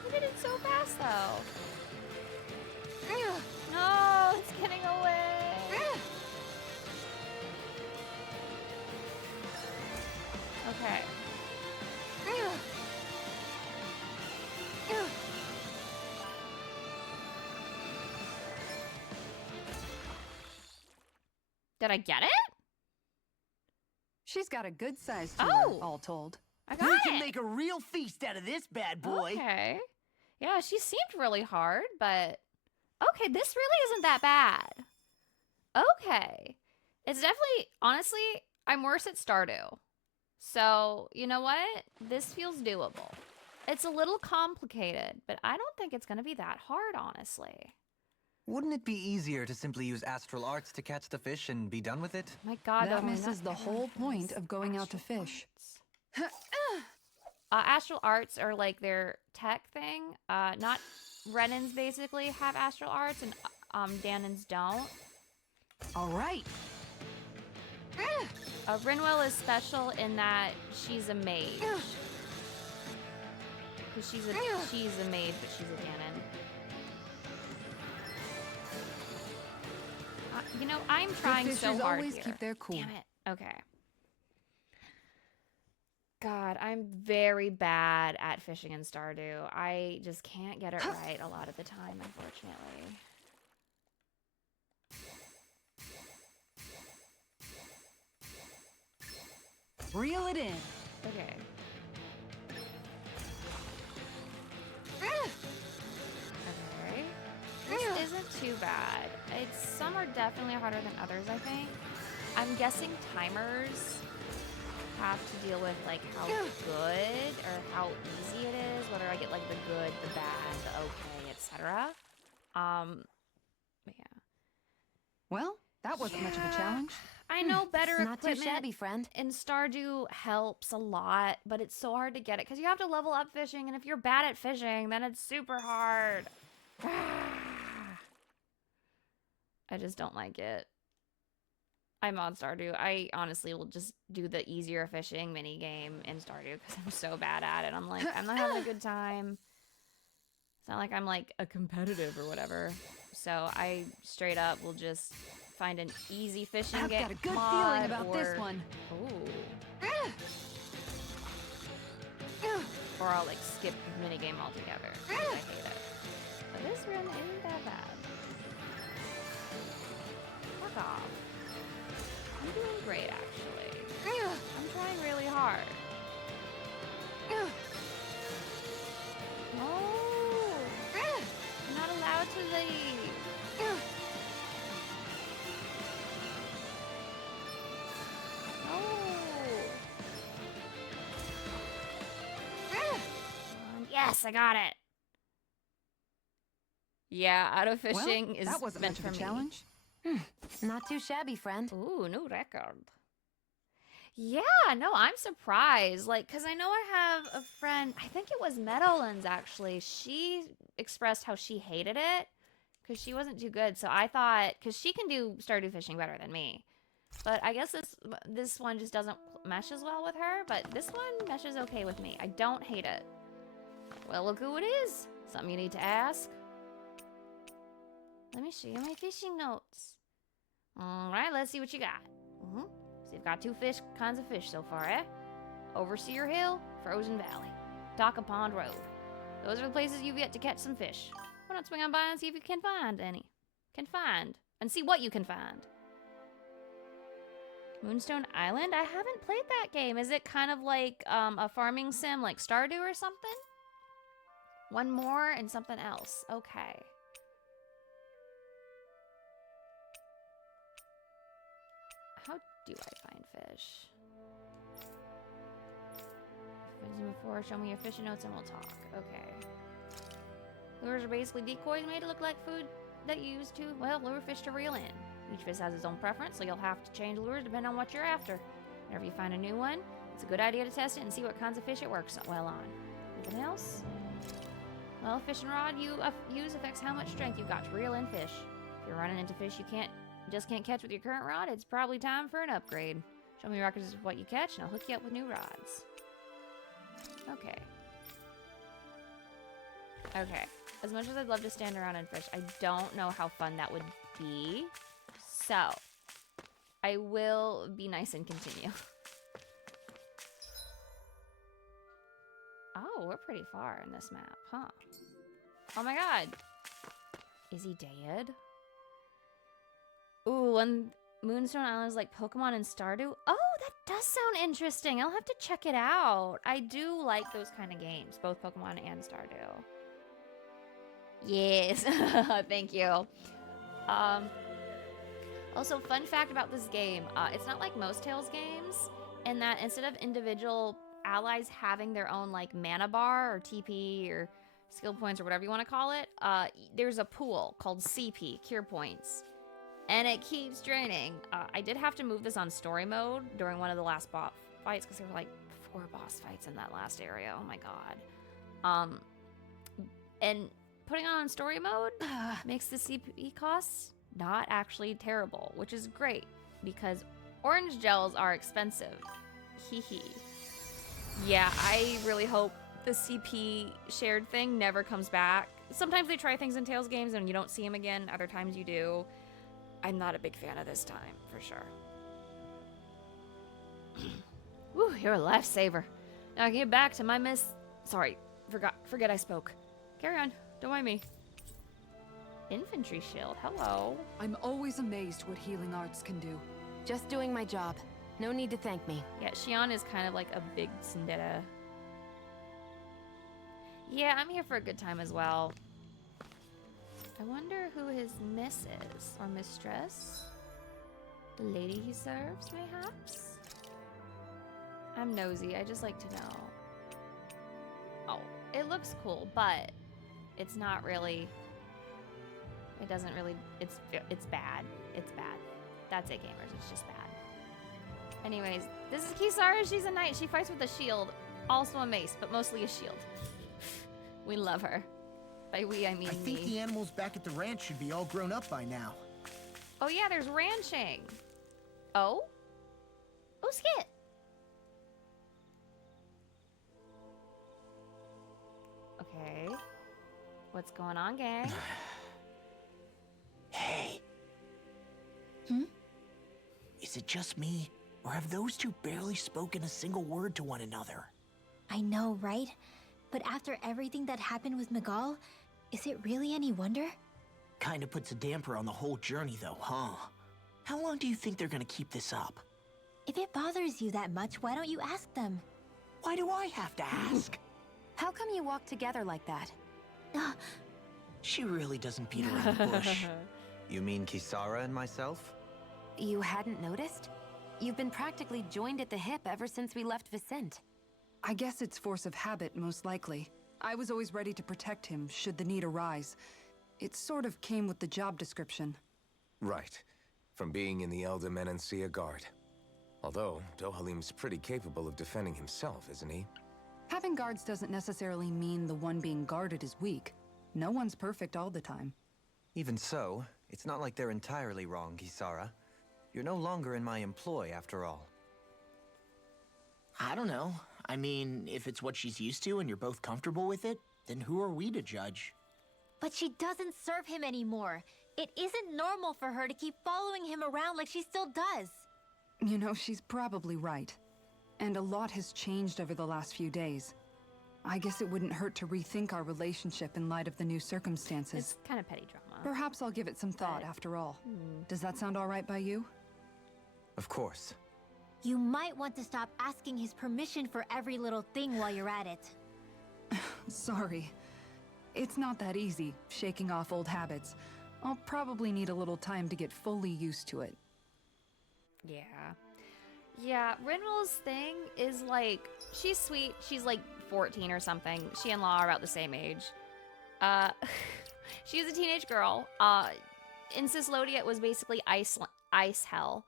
You did it so fast, though. No, it's getting away. Okay. Did I get it? She's got a good size to Oh. her, all told. I got We it. can make a real feast out of this bad boy. Okay. Yeah, she seemed really hard, but okay, this really isn't that bad. Okay. It's definitely, honestly, I'm worse at Stardew. So, you know what? This feels doable. It's a little complicated, but I don't think it's going to be that hard, honestly. Wouldn't it be easier to simply use astral arts to catch the fish and be done with it? My God, That Dohalim, misses not the whole everyone point has of going out to astral fish. arts. Astral arts are like their tech thing. Not Renans basically have astral arts, and Danans don't. All right. Rinwell is special in that she's a mage. Because she's a mage, but she's a Danon. You know, I'm trying so fishers hard always here. keep their cool. Damn it. Okay. God, I'm very bad at fishing in Stardew. I just can't get it right a lot of the time, unfortunately. Reel it in. Okay. Okay. This isn't too bad. Some are definitely harder than others, I think. I'm guessing timers have to deal with like how good or how easy it is, whether I get like the good, the bad, the okay, etc. But yeah. Well, that wasn't much of a challenge. I know better Not too equipment shabby, friend. in Stardew helps a lot, but it's so hard to get it because you have to level up fishing, and if you're bad at fishing, then it's super hard. I just don't like it. I'm on Stardew. I honestly will just do the easier fishing mini game in Stardew because I'm so bad at it. I'm like, I'm not having a good time. It's not like I'm like a competitive or whatever. So I straight up will just find an easy fishing I've game. got a good feeling about this one. Ooh. Or I'll like skip the minigame altogether because I hate it. But this run isn't that bad. Fuck off. I'm doing great, actually. I'm trying really hard. No! I'm not allowed to leave. No! Yes, I got it! Yeah, out of fishing Well, is that wasn't meant much for of a me. challenge. Not too shabby, friend. Ooh, new record. Yeah, no, I'm surprised. Like, because I know I have a friend, I think it was Meadowlands actually. She expressed how she hated it because she wasn't too good. So I thought, because she can do Stardew fishing better than me. But I guess this one just doesn't mesh as well with her. But this one meshes okay with me. I don't hate it. Well, look who it is. Something you need to ask. Let me show you my fishing notes. All right, let's see what you got. So you've got two kinds of fish so far, eh? Overseer Hill, Frozen Valley, Taka Pond Road. Those are the places you've yet to catch some fish. Why not swing on by and see if you can find any? And see what you can find. Moonstone Island? I haven't played that game. Is it kind of like a farming sim like Stardew or something? One more and something else. Okay. How do I find fish? Before, show me your fishing notes and we'll talk. Okay. Lures are basically decoys made to look like food that you use to, well, lure fish to reel in. Each fish has its own preference, so you'll have to change lures depending on what you're after. Whenever you find a new one, it's a good idea to test it and see what kinds of fish it works well on. Anything else? Well, fishing rod you use affects how much strength you've got to reel in fish. If you're running into fish you just can't catch with your current rod, it's probably time for an upgrade. Show me records of what you catch and I'll hook you up with new rods. Okay. Okay. As much as I'd love to stand around and fish, I don't know how fun that would be. So, I will be nice and continue. Oh, we're pretty far in this map, huh? Oh my god. Is he dead? Ooh, and Moonstone Island is like Pokemon and Stardew. Oh, that does sound interesting. I'll have to check it out. I do like those kind of games, both Pokemon and Stardew. Yes, thank you. Also, fun fact about this game, it's not like most Tales games, in that instead of individual allies having their own like mana bar or TP or skill points or whatever you want to call it, there's a pool called CP, Cure Points. And it keeps draining. I did have to move this on story mode during one of the last boss fights because there were like 4 boss fights in that last area. Oh my god. And putting it on story mode makes the CP costs not actually terrible, which is great because orange gels are expensive. Hee hee. Yeah, I really hope the CP shared thing never comes back. Sometimes they try things in Tales games and you don't see them again. Other times you do. I'm not a big fan of this time, for sure. Woo, you're a lifesaver. Now I can get back to my Sorry, forget I spoke. Carry on, don't mind me. Infantry shield, hello. I'm always amazed what healing arts can do. Just doing my job. No need to thank me. Yeah, Xion is kind of like a big tsundere. Yeah, I'm here for a good time as well. I wonder who his miss is, or mistress? The lady he serves, mayhaps? I'm nosy, I just like to know. Oh, it looks cool, but it's not really... It doesn't really... It's bad. It's bad. That's it, gamers. It's just bad. Anyways, this is Kisara. She's a knight. She fights with a shield. Also a mace, but mostly a shield. We love her. By we, I mean me. I think the animals back at the ranch should be all grown up by now. Oh yeah, there's ranching. Oh? Oh, Skit. Okay. What's going on, gang? Hey. Is it just me, or have those two barely spoken a single word to one another? I know, right? But after everything that happened with Miguel, is it really any wonder? Kinda puts a damper on the whole journey though, huh? How long do you think they're gonna keep this up? If it bothers you that much, why don't you ask them? Why do I have to ask? How come you walk together like that? She really doesn't beat around the bush. You mean Kisara and myself? You hadn't noticed? You've been practically joined at the hip ever since we left Vicente. I guess it's force of habit, most likely. I was always ready to protect him, should the need arise. It sort of came with the job description. Right. From being in the Elder Menancia Guard. Although, Dohalim's pretty capable of defending himself, isn't he? Having guards doesn't necessarily mean the one being guarded is weak. No one's perfect all the time. Even so, it's not like they're entirely wrong, Yeaaaah. You're no longer in my employ, after all. I don't know. I mean, if it's what she's used to and you're both comfortable with it, then who are we to judge? But she doesn't serve him anymore. It isn't normal for her to keep following him around like she still does. You know, she's probably right. And a lot has changed over the last few days. I guess it wouldn't hurt to rethink our relationship in light of the new circumstances. It's kind of petty drama. Perhaps I'll give it some thought after all. Does that sound all right by you? Of course. You might want to stop asking his permission for every little thing while you're at it. Sorry. It's not that easy, shaking off old habits. I'll probably need a little time to get fully used to it. Yeah. Yeah, Renwell's thing is like, she's sweet. She's like 14 or something. She and Law are about the same age. She was a teenage girl. In Cislodia, it was basically ice hell.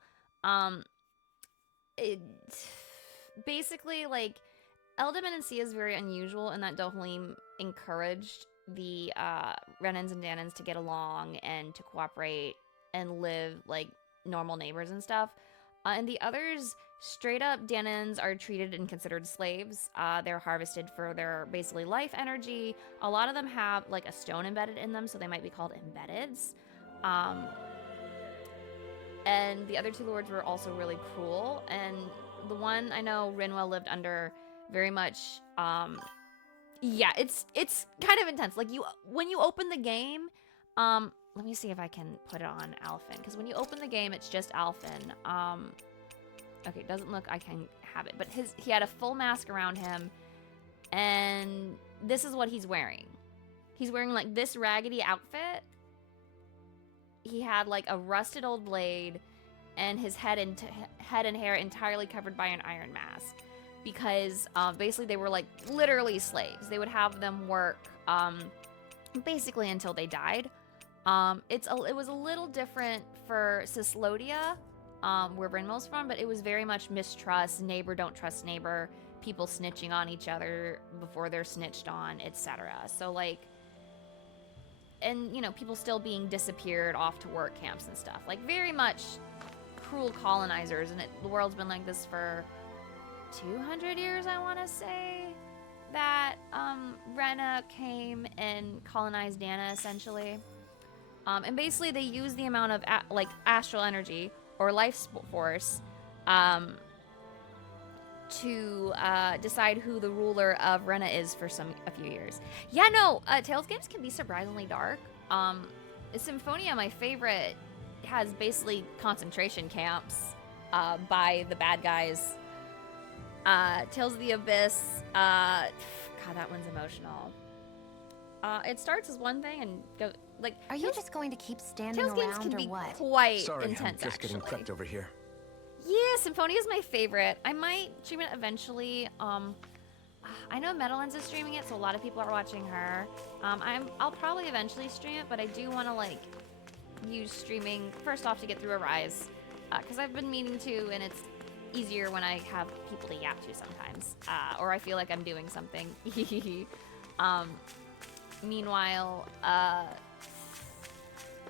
Basically, like, Eldiman is very unusual in that Dohalim encouraged the Renans and Danans to get along and to cooperate and live like normal neighbors and stuff. And the others, straight up, Danans are treated and considered slaves. They're harvested for their basically life energy. A lot of them have like a stone embedded in them, so they might be called embeddeds. And the other two lords were also really cruel. And the one I know Renwell lived under very much, yeah, it's kind of intense. Like, when you open the game, let me see if I can put it on Alphen, because when you open the game, it's just Alphen. Okay, it doesn't look I can have it, but he had a full mask around him, and this is what he's wearing. He's wearing like this raggedy outfit. He had like a rusted old blade, and his head and hair entirely covered by an iron mask, because basically they were like literally slaves. They would have them work basically until they died. It was a little different for Cislodia, where Renwell's from, but it was very much mistrust, neighbor don't trust neighbor, people snitching on each other before they're snitched on, etc. So like, and you know, people still being disappeared off to work camps and stuff. Like, very much cruel colonizers, and the world's been like this for 200 years, I want to say, that Rena came and colonized Dana, essentially. And basically they use the amount of like astral energy or life force to decide who the ruler of Rena is for a few years. Yeah, no, Tales games can be surprisingly dark. Symphonia, my favorite, has basically concentration camps by the bad guys. Tales of the Abyss, God, that one's emotional. It starts as one thing and go like. Are you just going to keep standing Tales games around can or be what? quite Sorry, intense. I'm just getting actually. prepped over here. Yeah, Symphonia is my favorite. I might stream it eventually. I know Meadowlands is streaming it, so a lot of people are watching her. I'll probably eventually stream it, but I do want to like use streaming first off to get through Arise, because I've been meaning to, and it's easier when I have people to yap to sometimes, or I feel like I'm doing something. Meanwhile,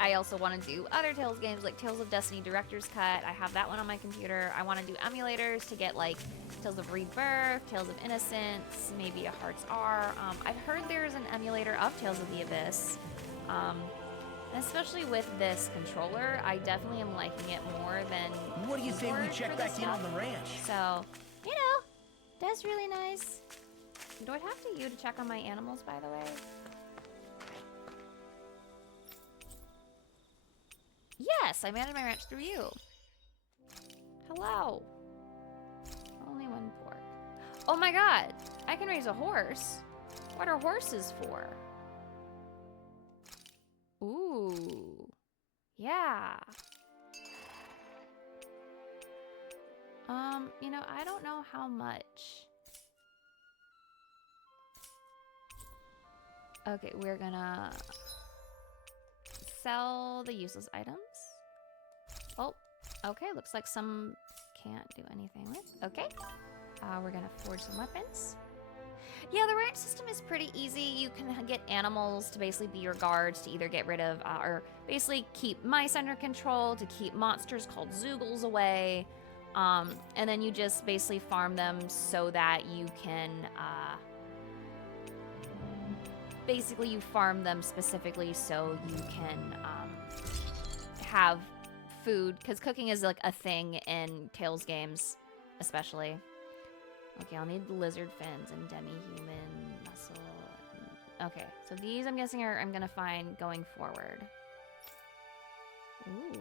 I also want to do other Tales games like Tales of Destiny Director's Cut. I have that one on my computer. I want to do emulators to get like Tales of Rebirth, Tales of Innocence, maybe a Hearts R. I've heard there's an emulator of Tales of the Abyss. And especially with this controller, I definitely am liking it more than What do you think we check back in on the ranch? So, you know, that's really nice. Do I have to check on my animals, by the way? Yes, I manage my ranch through you. Hello. Only one pork. Oh my god, I can raise a horse. What are horses for? Ooh. Yeah. You know, I don't know how much. Okay, we're gonna sell the useless items. Oh, okay, looks like some can't do anything with. Okay. We're gonna forge some weapons. Yeah, the ranch system is pretty easy. You can get animals to basically be your guards to either get rid of or basically keep mice under control, to keep monsters called Zoogles away. And then you just basically farm them so that you can, basically you farm them specifically so you can have food, because cooking is like a thing in Tales games, especially. Okay, I'll need lizard fins and demi-human muscle. Okay, so these I'm guessing I'm gonna find going forward. Ooh.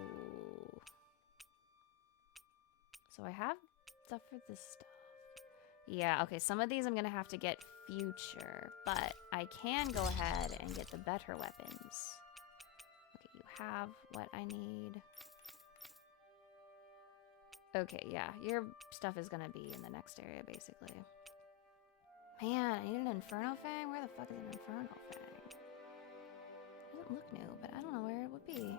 So I have stuff for this stuff. Yeah, okay, some of these I'm gonna have to get future, but I can go ahead and get the better weapons. Okay, you have what I need. Okay, yeah, your stuff is gonna be in the next area, basically. Man, I need an Inferno Fang? Where the fuck is an Inferno Fang? It doesn't look new, but I don't know where it would be.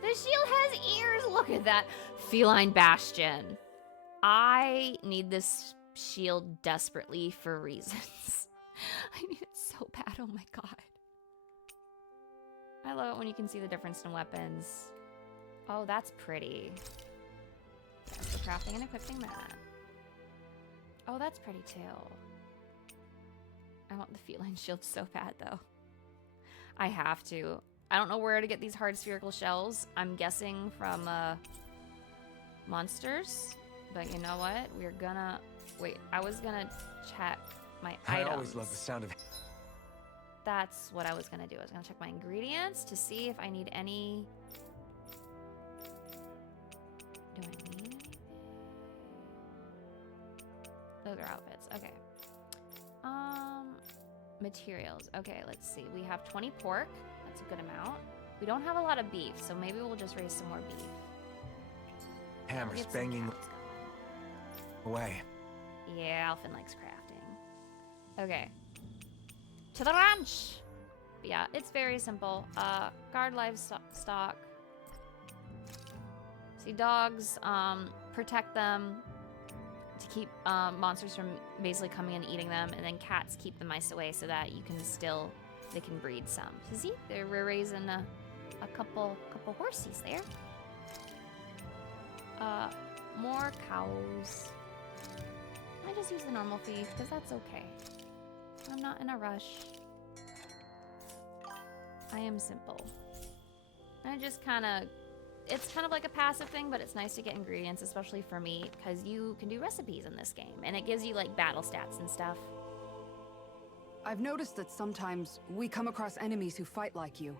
The shield has ears! Look at that! Feline Bastion. I need this shield desperately for reasons. I need it so bad, oh my god. I love it when you can see the difference in weapons. Oh, that's pretty. Yes, for crafting and equipping that. Oh, that's pretty too. I want the feline shield so bad though. I have to. I don't know where to get these hard spherical shells. I'm guessing from monsters. But you know what? We're gonna... Wait, I was gonna check my items. I always love the sound of... That's what I was gonna do. I was gonna check my ingredients to see if I need any... Do I need anything? Those are outfits. Okay. Materials. Okay, let's see. We have 20 pork. That's a good amount. We don't have a lot of beef, so maybe we'll just raise some more beef. Hammers banging away. Yeah, Alphen likes crafting. Okay. To the ranch! But yeah, it's very simple. Guard livestock. See, dogs, protect them to keep monsters from basically coming and eating them, and then cats keep the mice away so that you can still, they can breed some. So see, we're raising a couple horsies there. More cows. I just use the normal feed because that's okay. I'm not in a rush. I am simple. I just kind of, it's kind of like a passive thing, but it's nice to get ingredients, especially for meat, because you can do recipes in this game, and it gives you like battle stats and stuff. I've noticed that sometimes we come across enemies who fight like you,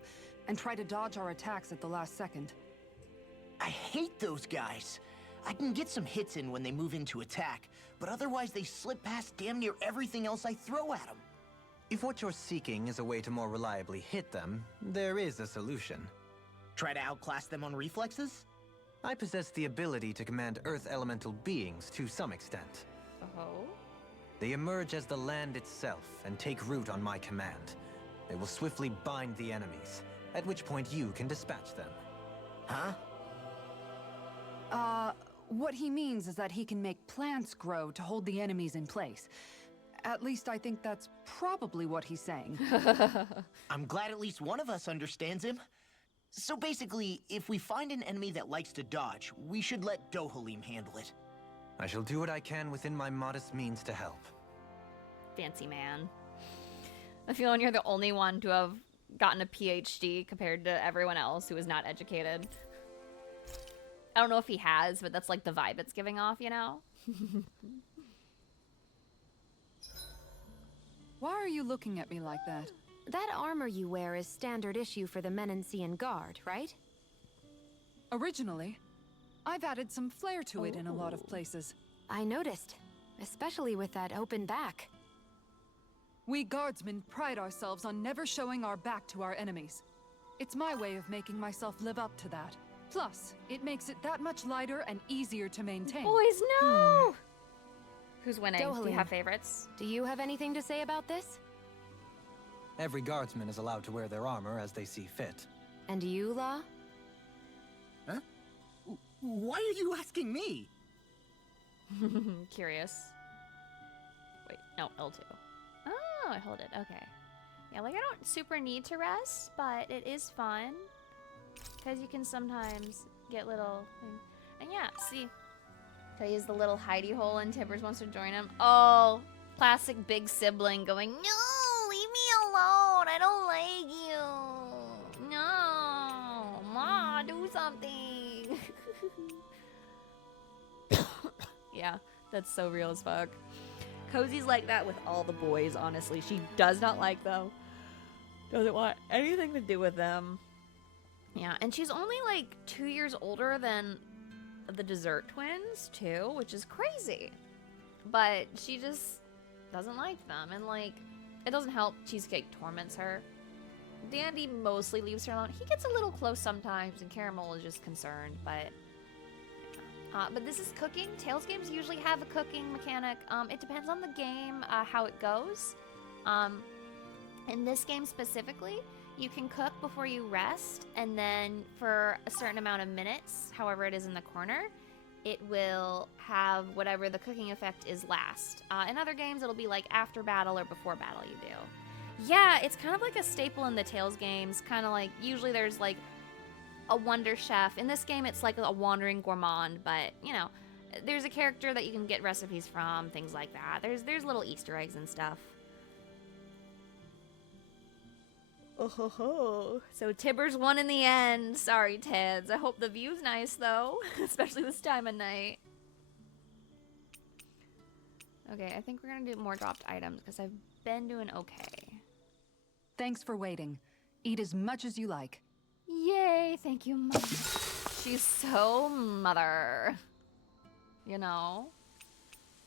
and try to dodge our attacks at the last second. I hate those guys. I can get some hits in when they move into attack, but otherwise they slip past damn near everything else I throw at them. If what you're seeking is a way to more reliably hit them, there is a solution. Try to outclass them on reflexes? I possess the ability to command Earth elemental beings to some extent. Oh? They emerge as the land itself and take root on my command. They will swiftly bind the enemies, at which point you can dispatch them. Huh? What he means is that he can make plants grow to hold the enemies in place. At least I think that's probably what he's saying. I'm glad at least one of us understands him. So basically, if we find an enemy that likes to dodge, we should let Dohalim handle it. I shall do what I can within my modest means to help. Fancy man. I feel like you're the only one to have gotten a PhD compared to everyone else who is not educated. I don't know if he has, but that's like the vibe it's giving off, you know? Why are you looking at me like that? That armor you wear is standard issue for the Menancian Guard, right? Originally, I've added some flair to it in a lot of places. I noticed, especially with that open back. We guardsmen pride ourselves on never showing our back to our enemies. It's my way of making myself live up to that. Plus, it makes it that much lighter and easier to maintain. Boys, no! Who's winning? Dohalim, Do you have favorites? Do you have anything to say about this? Every guardsman is allowed to wear their armor as they see fit. And you, Law? Huh? Why are you asking me? Curious. Wait, no, L2. Oh, I hold it. Okay. Yeah, like I don't super need to rest, but it is fun. Because you can sometimes get little things. And yeah, see. Tell you the little hidey hole and Tibbers wants to join him. Oh, classic big sibling going, no, leave me alone. I don't like you. No, Ma, do something. Yeah, that's so real as fuck. Cozy's like that with all the boys, honestly. She does not like them. Doesn't want anything to do with them. Yeah, and she's only like 2 years older than the dessert twins, too, which is crazy. But she just doesn't like them. And like, it doesn't help Cheesecake torments her. Dandy mostly leaves her alone. He gets a little close sometimes, and Caramel is just concerned, but this is cooking. Tales games usually have a cooking mechanic. It depends on the game, how it goes. In this game specifically, you can cook before you rest, and then for a certain amount of minutes, however it is in the corner, it will have whatever the cooking effect is last. In other games, it'll be like after battle or before battle you do. Yeah, it's kind of like a staple in the Tales games, kind of like, usually there's like a wonder chef. In this game, it's like a wandering gourmand, but, you know, there's a character that you can get recipes from, things like that. There's little Easter eggs and stuff. Oh ho ho. So Tibbers won in the end. Sorry, Teds. I hope the view's nice, though. Especially this time of night. Okay, I think we're gonna do more dropped items, because I've been doing okay. Thanks for waiting. Eat as much as you like. Yay, thank you, Mom. She's so mother. You know?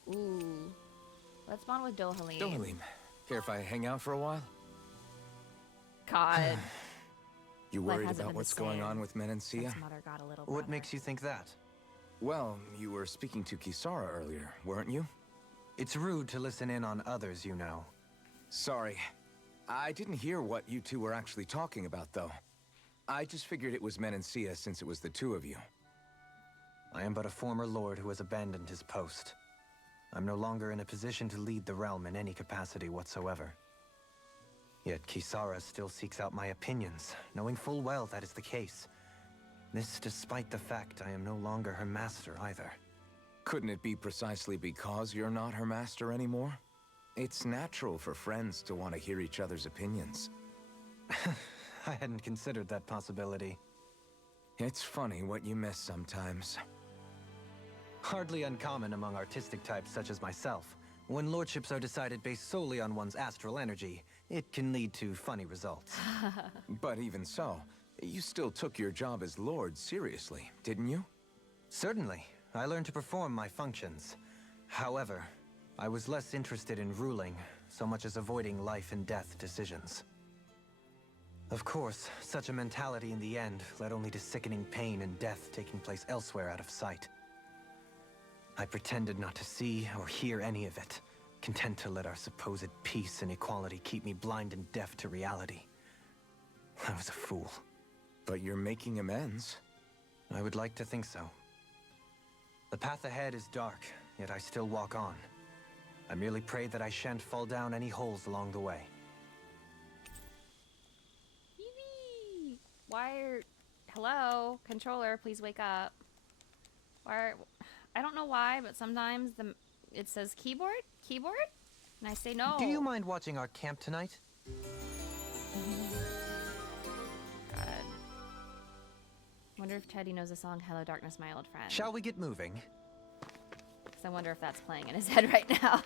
Ooh. Let's bond with Dohalim. Dohalim, care if I hang out for a while? God. You worried about what's going on with Menancia? What makes you think that? Well, you were speaking to Kisara earlier, weren't you? It's rude to listen in on others, you know. Sorry. I didn't hear what you two were actually talking about, though. I just figured it was Menancia since it was the two of you. I am but a former lord who has abandoned his post. I'm no longer in a position to lead the realm in any capacity whatsoever. Yet Kisara still seeks out my opinions, knowing full well that is the case. This despite the fact I am no longer her master either. Couldn't it be precisely because you're not her master anymore? It's natural for friends to want to hear each other's opinions. I hadn't considered that possibility. It's funny what you miss sometimes. Hardly uncommon among artistic types such as myself. When lordships are decided based solely on one's astral energy, it can lead to funny results. But even so, you still took your job as lord seriously, didn't you? Certainly. I learned to perform my functions. However, I was less interested in ruling, so much as avoiding life and death decisions. Of course, such a mentality in the end led only to sickening pain and death taking place elsewhere out of sight. I pretended not to see or hear any of it, content to let our supposed peace and equality keep me blind and deaf to reality. I was a fool. But you're making amends. I would like to think so. The path ahead is dark, yet I still walk on. I merely pray that I shan't fall down any holes along the way. Hello? Controller, please wake up. I don't know why, but sometimes it says keyboard? Keyboard? And I say no. Do you mind watching our camp tonight? God. Wonder if Teddy knows the song Hello Darkness, My Old Friend. Shall we get moving? Because I wonder if that's playing in his head right now.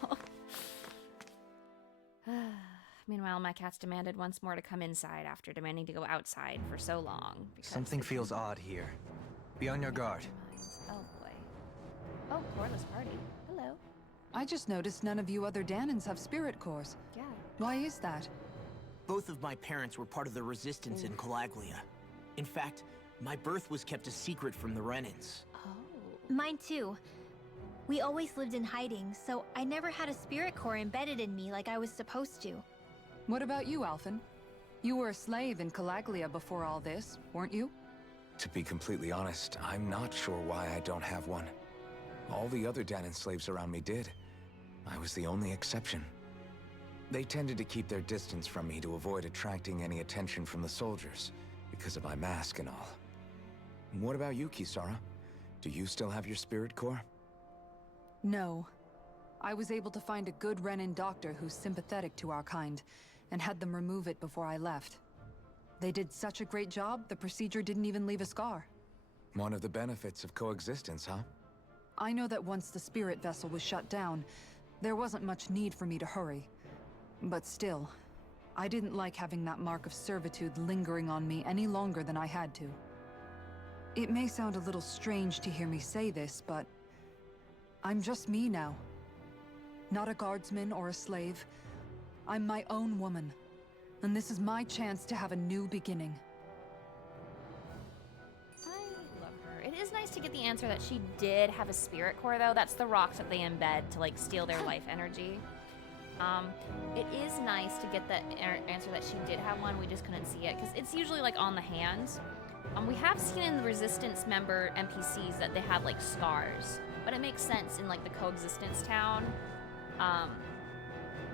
Meanwhile, my cats demanded once more to come inside after demanding to go outside for so long. Something feels odd here. Be on your guard. Oh boy. Oh, Corliss party. Hello. I just noticed none of you other Danans have spirit cores. Yeah. Why is that? Both of my parents were part of the resistance in Calaglia. In fact, my birth was kept a secret from the Renans. Oh. Mine too. We always lived in hiding, so I never had a spirit core embedded in me like I was supposed to. What about you, Alphen? You were a slave in Calaglia before all this, weren't you? To be completely honest, I'm not sure why I don't have one. All the other Danon slaves around me did. I was the only exception. They tended to keep their distance from me to avoid attracting any attention from the soldiers, because of my mask and all. What about you, Kisara? Do you still have your spirit core? No. I was able to find a good Renan doctor who's sympathetic to our kind, and had them remove it before I left. They did such a great job, the procedure didn't even leave a scar. One of the benefits of coexistence, huh? I know that once the spirit vessel was shut down, there wasn't much need for me to hurry. But still, I didn't like having that mark of servitude lingering on me any longer than I had to. It may sound a little strange to hear me say this, but I'm just me now. Not a guardsman or a slave. I'm my own woman. And this is my chance to have a new beginning. I love her. It is nice to get the answer that she did have a spirit core, though. That's the rocks that they embed to, like, steal their life energy. It is nice to get the answer that she did have one. We just couldn't see it, because it's usually, like, on the hands. We have seen in the Resistance member NPCs that they have, like, scars. But it makes sense in, like, the coexistence town,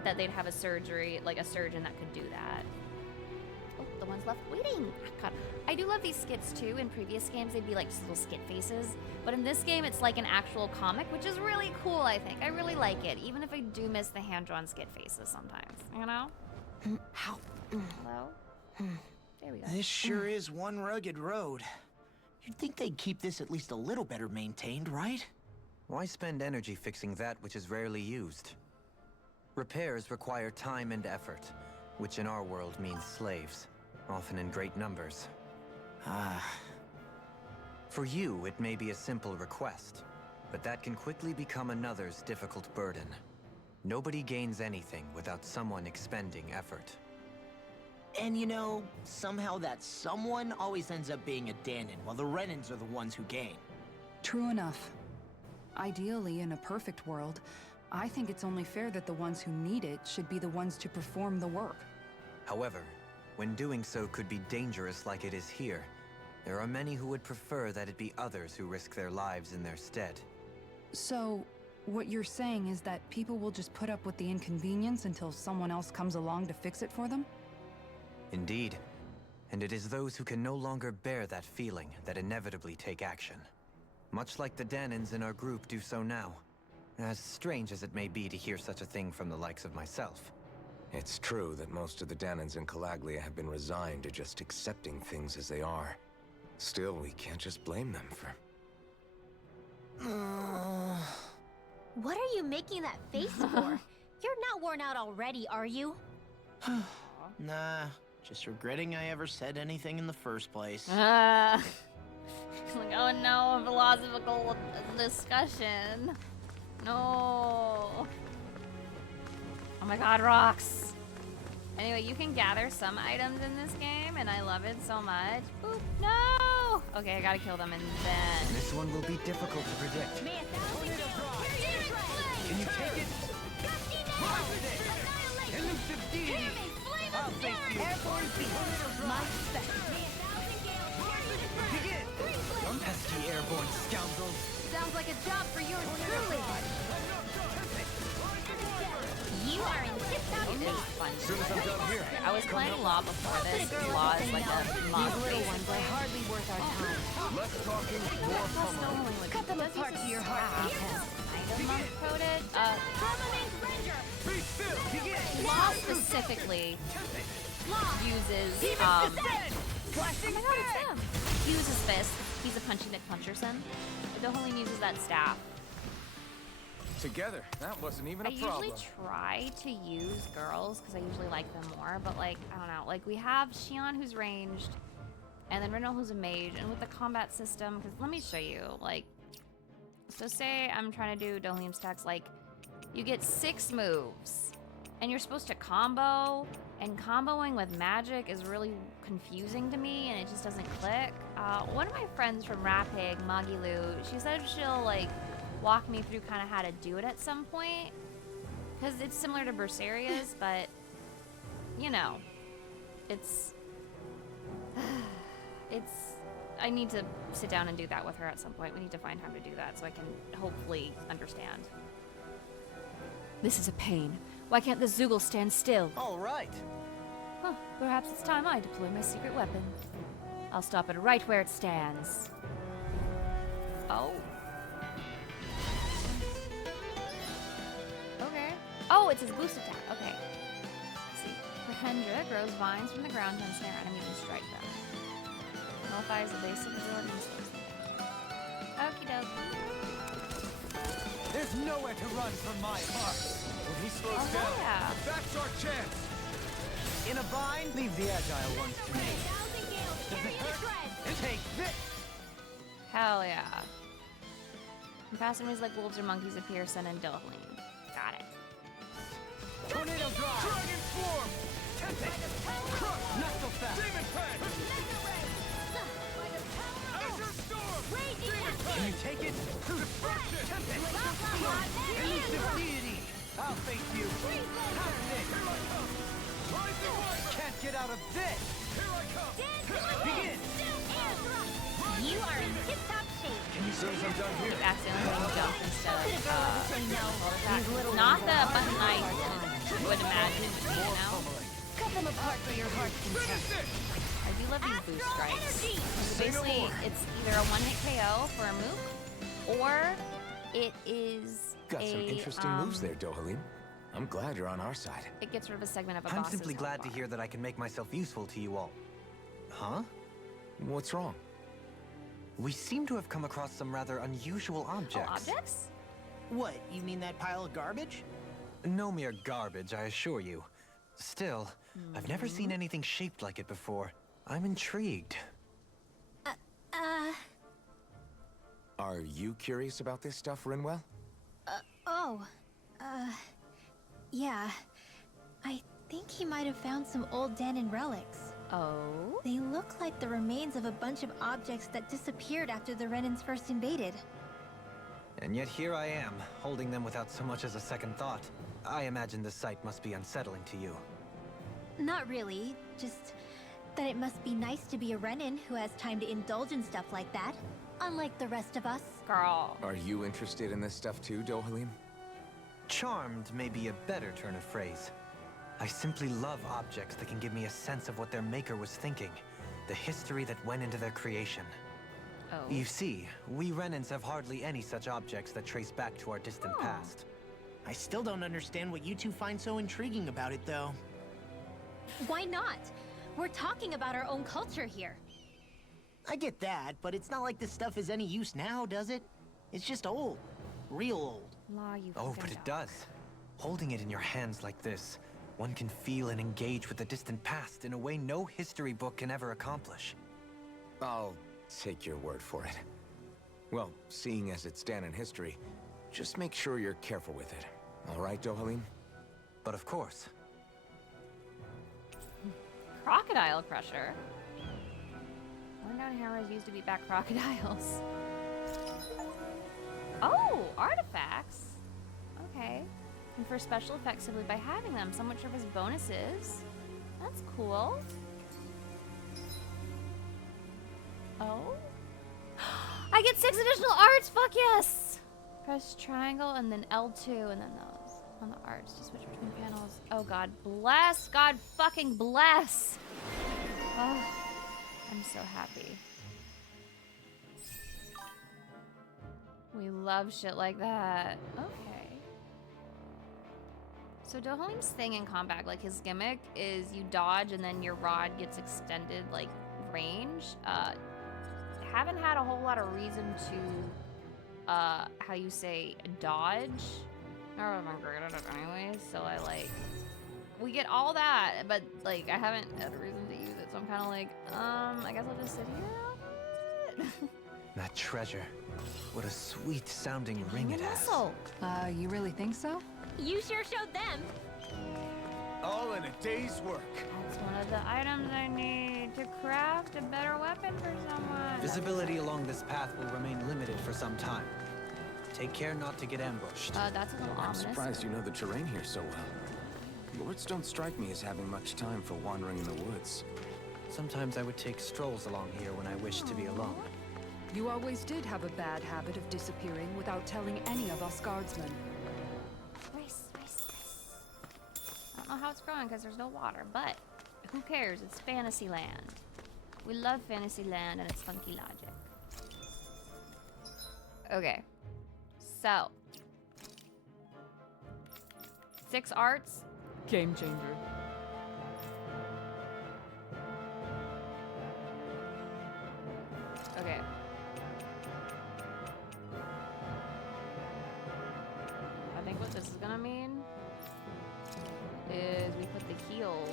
that they'd have a surgeon that could do that. Oh, the one's left waiting. God, I do love these skits too. In previous games, they'd be like just little skit faces. But in this game, it's like an actual comic, which is really cool, I think. I really like it, even if I do miss the hand-drawn skit faces sometimes, you know? How? Hello? There we go. This sure is one rugged road. You'd think they'd keep this at least a little better maintained, right? Why spend energy fixing that which is rarely used? Repairs require time and effort, which in our world means slaves, often in great numbers. For you, it may be a simple request, but that can quickly become another's difficult burden. Nobody gains anything without someone expending effort. And you know, somehow that someone always ends up being a Danon, while the Renans are the ones who gain. True enough. Ideally, in a perfect world, I think it's only fair that the ones who need it should be the ones to perform the work. However, when doing so could be dangerous like it is here, there are many who would prefer that it be others who risk their lives in their stead. So, what you're saying is that people will just put up with the inconvenience until someone else comes along to fix it for them? Indeed. And it is those who can no longer bear that feeling that inevitably take action. Much like the Danons in our group do so now. As strange as it may be to hear such a thing from the likes of myself. It's true that most of the Danons in Calaglia have been resigned to just accepting things as they are. Still, we can't just blame them for... What are you making that face for? You're not worn out already, are you? Nah, just regretting I ever said anything in the first place. Like, oh no, a philosophical discussion. No. Oh my god, rocks. Anyway, you can gather some items in this game, and I love it so much. Boop, no! Okay, I gotta kill them, and then... This one will be difficult to predict. Can you take it? Elusive deity! I'll face you! Airborne beast! My spec! Begin! Pesky airborne scoundrels! Sounds like a job for yours truly. You are in tip-top It is shape. fun. As soon as I'm done here. I was playing Law before this. Law is like a These mob little ones are hardly worth our time. Less talking, more pummeling. Cut them apart to your heart. Item monk coded. Be still! Begin! Law specifically uses Flashing oh my god, it's him. He uses fist. He's a punchy McPuncherson. Dohalim uses that staff. Together, that wasn't even a I problem. usually try to use girls because I usually like them more, but like, I don't know. Like, we have Xion who's ranged, and then Renal who's a mage, and with the combat system, because let me show you, like, so say I'm trying to do Dohalim stacks, like, you get 6 moves, and you're supposed to combo, and comboing with magic is really confusing to me, and it just doesn't click. One of my friends from Rapig, Magilu, she said she'll, like, walk me through kind of how to do it at some point, because it's similar to Berseria's, but, you know, it's, I need to sit down and do that with her at some point. We need to find time to do that so I can hopefully understand. This is a pain. Why can't the Zoogle stand still? All right. Huh, perhaps it's time I deploy my secret weapon. I'll stop it right where it stands. Oh. Okay. Oh, it's his boost attack. Okay. Let's see. Prahendra grows vines from the ground to ensnare enemies and strike them. Nullifies the basic ability and slows them down. Okie dokie. There's nowhere to run from my heart. When he slows down, yeah. that's our chance. In a bind, leave the agile ones to me. Does it hurt? Take this. Hell yeah. And fast enemies like wolves or monkeys appear, Sun and Dohalim. Got it. Tornado drive. Dragon swarm. Tempest. Crush. Not so fast. Demon pen. Azure storm. Demon pen. Can you take it? Destruction. Tempest. Elusive deity. I'll face you. Have this. Here I come. Rising Wyvern. Can't get out of this. Here I come. Begin. You are in tip-top shape. Can you say I'm done here? Keep accidentally hitting jump instead of not the button I would imagine, you know? Cut them apart for your heart's content. I do love these boost strikes. So basically, it's either a one-hit KO for a Mook, or it is Got some interesting moves there, Dohalim. I'm glad you're on our side. It gets rid of a segment of a I'm boss's simply glad to health hear that I can make myself useful to you all. Huh? What's wrong? We seem to have come across some rather unusual objects. Oh, objects? What, you mean that pile of garbage? No mere garbage, I assure you. Still, I've never seen anything shaped like it before. I'm intrigued. Are you curious about this stuff, Rinwell? Yeah. I think he might have found some old Danon relics. Oh? They look like the remains of a bunch of objects that disappeared after the Renans first invaded. And yet here I am, holding them without so much as a second thought. I imagine this sight must be unsettling to you. Not really, just that it must be nice to be a Renan who has time to indulge in stuff like that, unlike the rest of us. Girl. Are you interested in this stuff too, Dohalim? Charmed may be a better turn of phrase. I simply love objects that can give me a sense of what their maker was thinking, the history that went into their creation. Oh. You see, we Renans have hardly any such objects that trace back to our distant past. I still don't understand what you two find so intriguing about it, though. Why not? We're talking about our own culture here. I get that, but it's not like this stuff is any use now, does it? It's just old. Real old. Law, you Oh, fucking but it dog. does. Holding it in your hands like this, one can feel and engage with the distant past in a way no history book can ever accomplish. I'll take your word for it. Well, seeing as it's Danon history, just make sure you're careful with it. All right, Dohalim? But of course. Crocodile Crusher. Worn down hammers used to beat back crocodiles. Oh, artifacts. Okay. Confer special effects simply by having them. Somewhat sure of his bonuses. That's cool. Oh. I get 6 additional arts. Fuck yes. Press triangle and then L2 and then those on the arts to switch between panels. Oh God bless. God fucking bless. Oh, I'm so happy. We love shit like that. Okay. So Dohalim's thing in combat, like his gimmick, is you dodge and then your rod gets extended, like, range. Haven't had a whole lot of reason to, how you say, dodge. I don't remember it anyways, so I, like, we get all that, but, like, I haven't had a reason to use it, so I'm kind of like, I guess I'll just sit here. That treasure. What a sweet sounding ring it has. You really think so? You sure showed them. All in a day's work. That's one of the items I need to craft a better weapon for someone. Visibility along this path will remain limited for some time. Take care not to get ambushed. That's a little I'm ominous. surprised you know the terrain here so well. Lords don't strike me as having much time for wandering in the woods. Sometimes I would take strolls along here when I wished to be alone. You always did have a bad habit of disappearing without telling any of us guardsmen. Race. I don't know how it's growing because there's no water, but who cares? It's Fantasyland. We love Fantasyland and its funky logic. Okay. So. 6 arts. Game changer. Okay. I think what this is gonna mean is we put the heals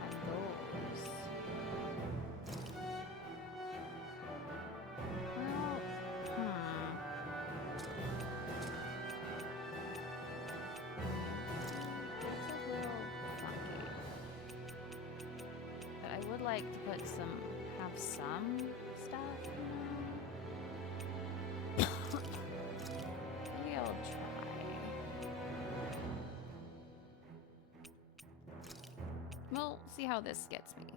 on those. Well, That's a little funky. But I would like to put have some stuff. Maybe I'll try. We'll see how this gets me.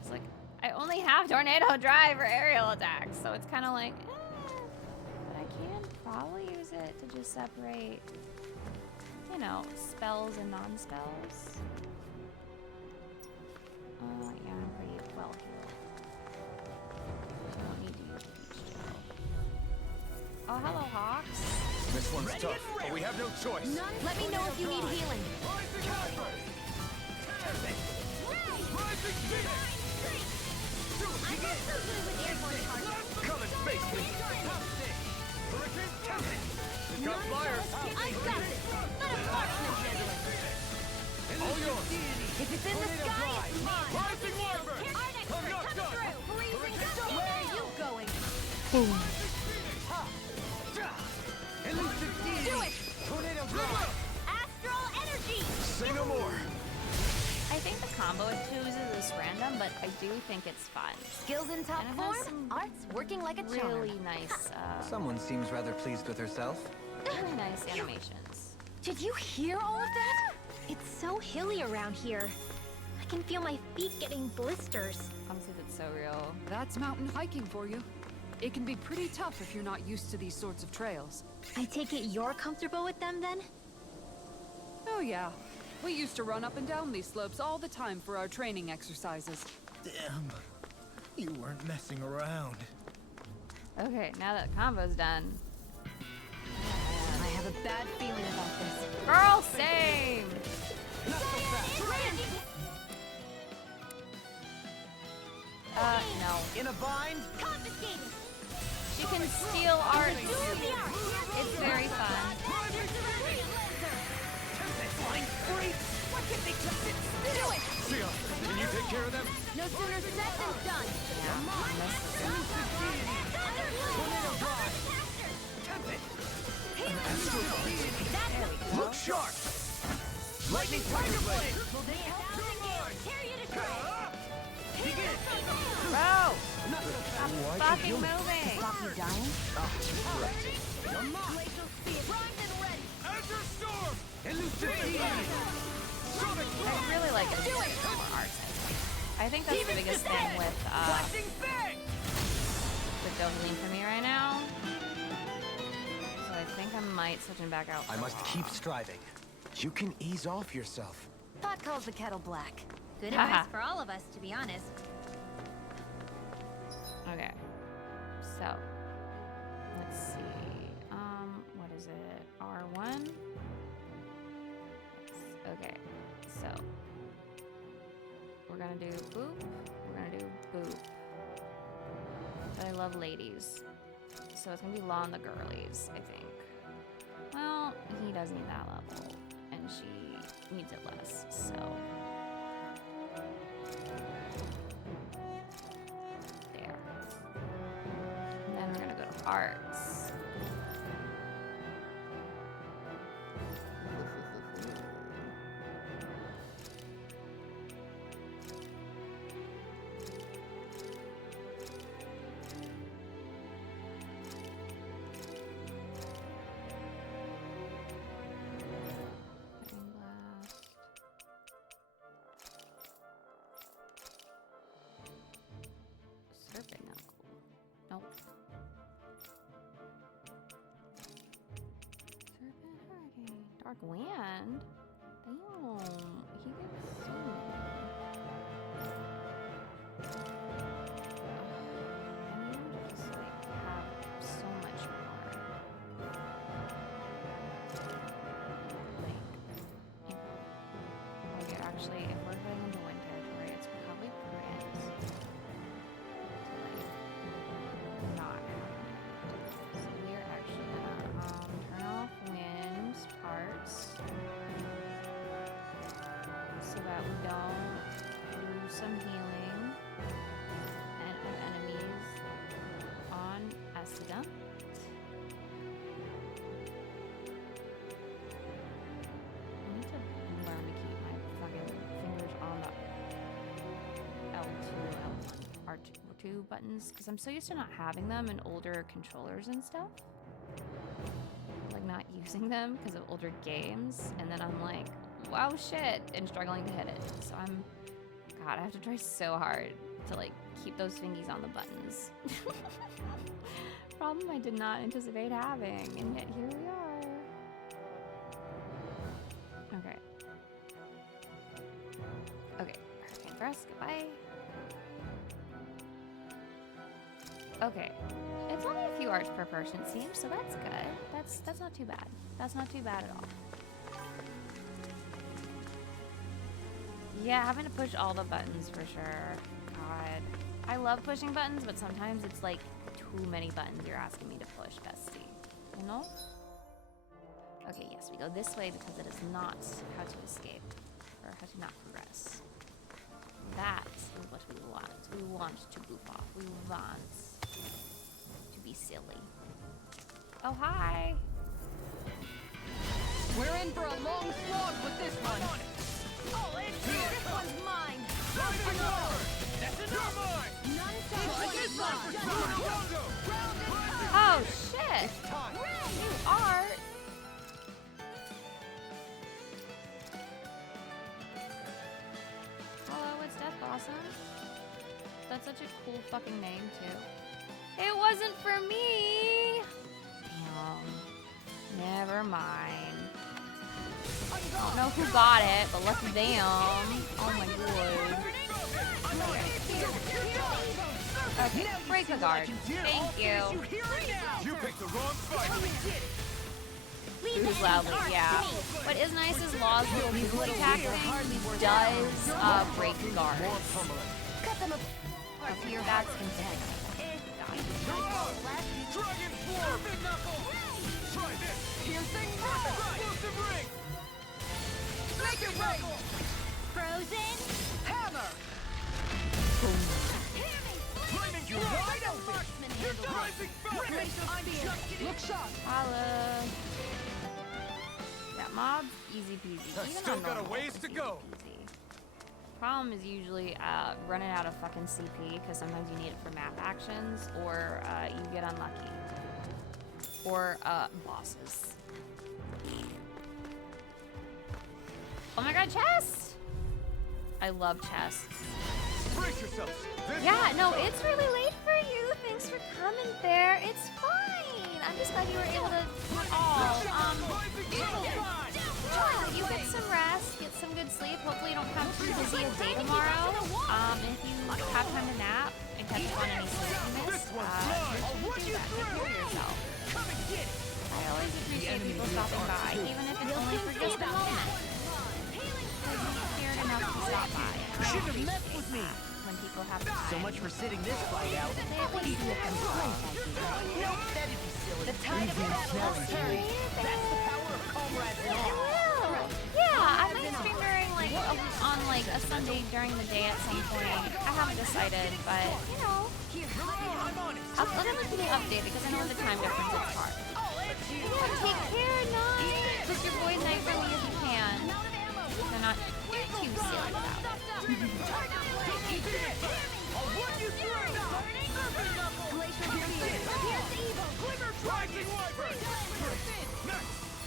It's like, I only have Tornado Drive for aerial attacks, so it's kind of like, but I can probably use it to just separate, you know, spells and non-spells. Yeah, I'm pretty well healed. I don't need to use Peach Gel. Oh, hello, Hawks. This one's tough, but we have no choice. Let me know if you need healing. Come and face me. We've got flyers. I got it. Let a marksman handle it. All yours. If it's in the sky, it's mine. Rising Wyvern. Our expert coming through. Freezing storm. Where are you going? Do it. Tornado Drive. Astral energy. Say no more. I think the combo it chooses is random, but I do think it's fun. Skills in top And it has form. some Art's working like a charm. Really nice, Someone seems rather pleased with herself. really nice animations. Did you hear all of that? It's so hilly around here. I can feel my feet getting blisters. Honestly, that's so real. That's mountain hiking for you. It can be pretty tough if you're not used to these sorts of trails. I take it you're comfortable with them then? Oh yeah. We used to run up and down these slopes all the time for our training exercises. Damn. You weren't messing around. Okay, now that combo's done. I have a bad feeling about this. Girl, same! No. In a bind? Confiscated! She can steal art. It's very fun. What can they touch it? Do it! Sia, can you take care of them? No sooner said than done. Look sharp. Lightning Tiger Blade. Bro! I'm fucking moving! Stop you dying? Azure Storm! I really like it. More art. I think that's the biggest thing with Dohalim for me right now. So I think I might switch him back out. I must keep striving. You can ease off yourself. Pot calls the kettle black. Good advice for all of us, to be honest. Okay. So let's see. What is it? R1? Okay. So we're gonna do boop. We're gonna do boop. But I love ladies. So it's gonna be Law and the Girlies, I think. Well, he does need that level. And she needs it less, so. There. And then we're gonna go to arts. Oh. Serpent Hurricane. Dark Wind? Damn. He gets so I need him to just like have so much more. Like, okay, actually, if we're going into wind territory, it's probably prudent to like not have it. So we're actually gonna turn off wind parts so that we don't lose some healing and of enemies on accident. I need to learn to keep my fucking fingers on the L2 and L1 R2 buttons because I'm so used to not having them in older controllers and stuff. Like not using them because of older games, and then I'm like, wow shit, and struggling to hit it. So God, I have to try so hard to like keep those fingies on the buttons. Problem I did not anticipate having, and yet here we are. Okay. Okay, Hurricane Thrust, goodbye. Okay, it's only a few arts per person, it seems, so that's good. That's not too bad. That's not too bad at all. Yeah, having to push all the buttons for sure. God, I love pushing buttons, but sometimes it's like too many buttons you're asking me to push, bestie. You know? Okay, yes, we go this way because it is not how to escape or how to not progress. That is what we want. We want to goof off. We want to be silly. Oh, hi. We're in for a long slog with this one. Oh, it's this one's mine. That's enough. Oh shit! You art. Hello, it's Death Blossom. That's such a cool fucking name too. It wasn't for me. Damn. Never mind. I don't know who got it, but lucky them. Oh my god. Okay, break the guard. Thank you. You picked the wrong fight. Who's loudly, yeah. What is nice is Law's little movement tactic does break guards. Cut them Up here, that's content. Dragon Form! Big knuckle! Try this! piercing Explosive ring! Make it rain! Frozen? Hammer! Flaming You wide open! You're rising fast! Look sharp! Holla. Yeah, mobs, easy peasy. I've Even still on got a normal, ways it's to easy go. peasy. Problem is usually running out of fucking CP because sometimes you need it for map actions or you get unlucky. Or bosses. Oh my god, chests! I love chests. Brace yourselves! Yeah, no, it's really late for you. Thanks for coming there. It's fine. I'm just glad you were able to you get some rest, get some good sleep. Hopefully you don't have too busy a day tomorrow. If you have time to nap and catch up on any sleep you missed, take care of yourself. I always appreciate people stopping by, even if it's only for just a moment. You cared enough to stop by. You shouldn't have messed with me. When people have time. So much for sitting this fight out. They at least do a complaint. No, that'd be silly. The tide of battle has turned. That's the power of comrades and all. Yeah, I might stream during on a Sunday during the day at some point. I haven't decided, but you know, I'll keep you updated because I know with the time difference it's hard. Yeah, take care, Night. With your boys night early as you can. They're not too silly about it.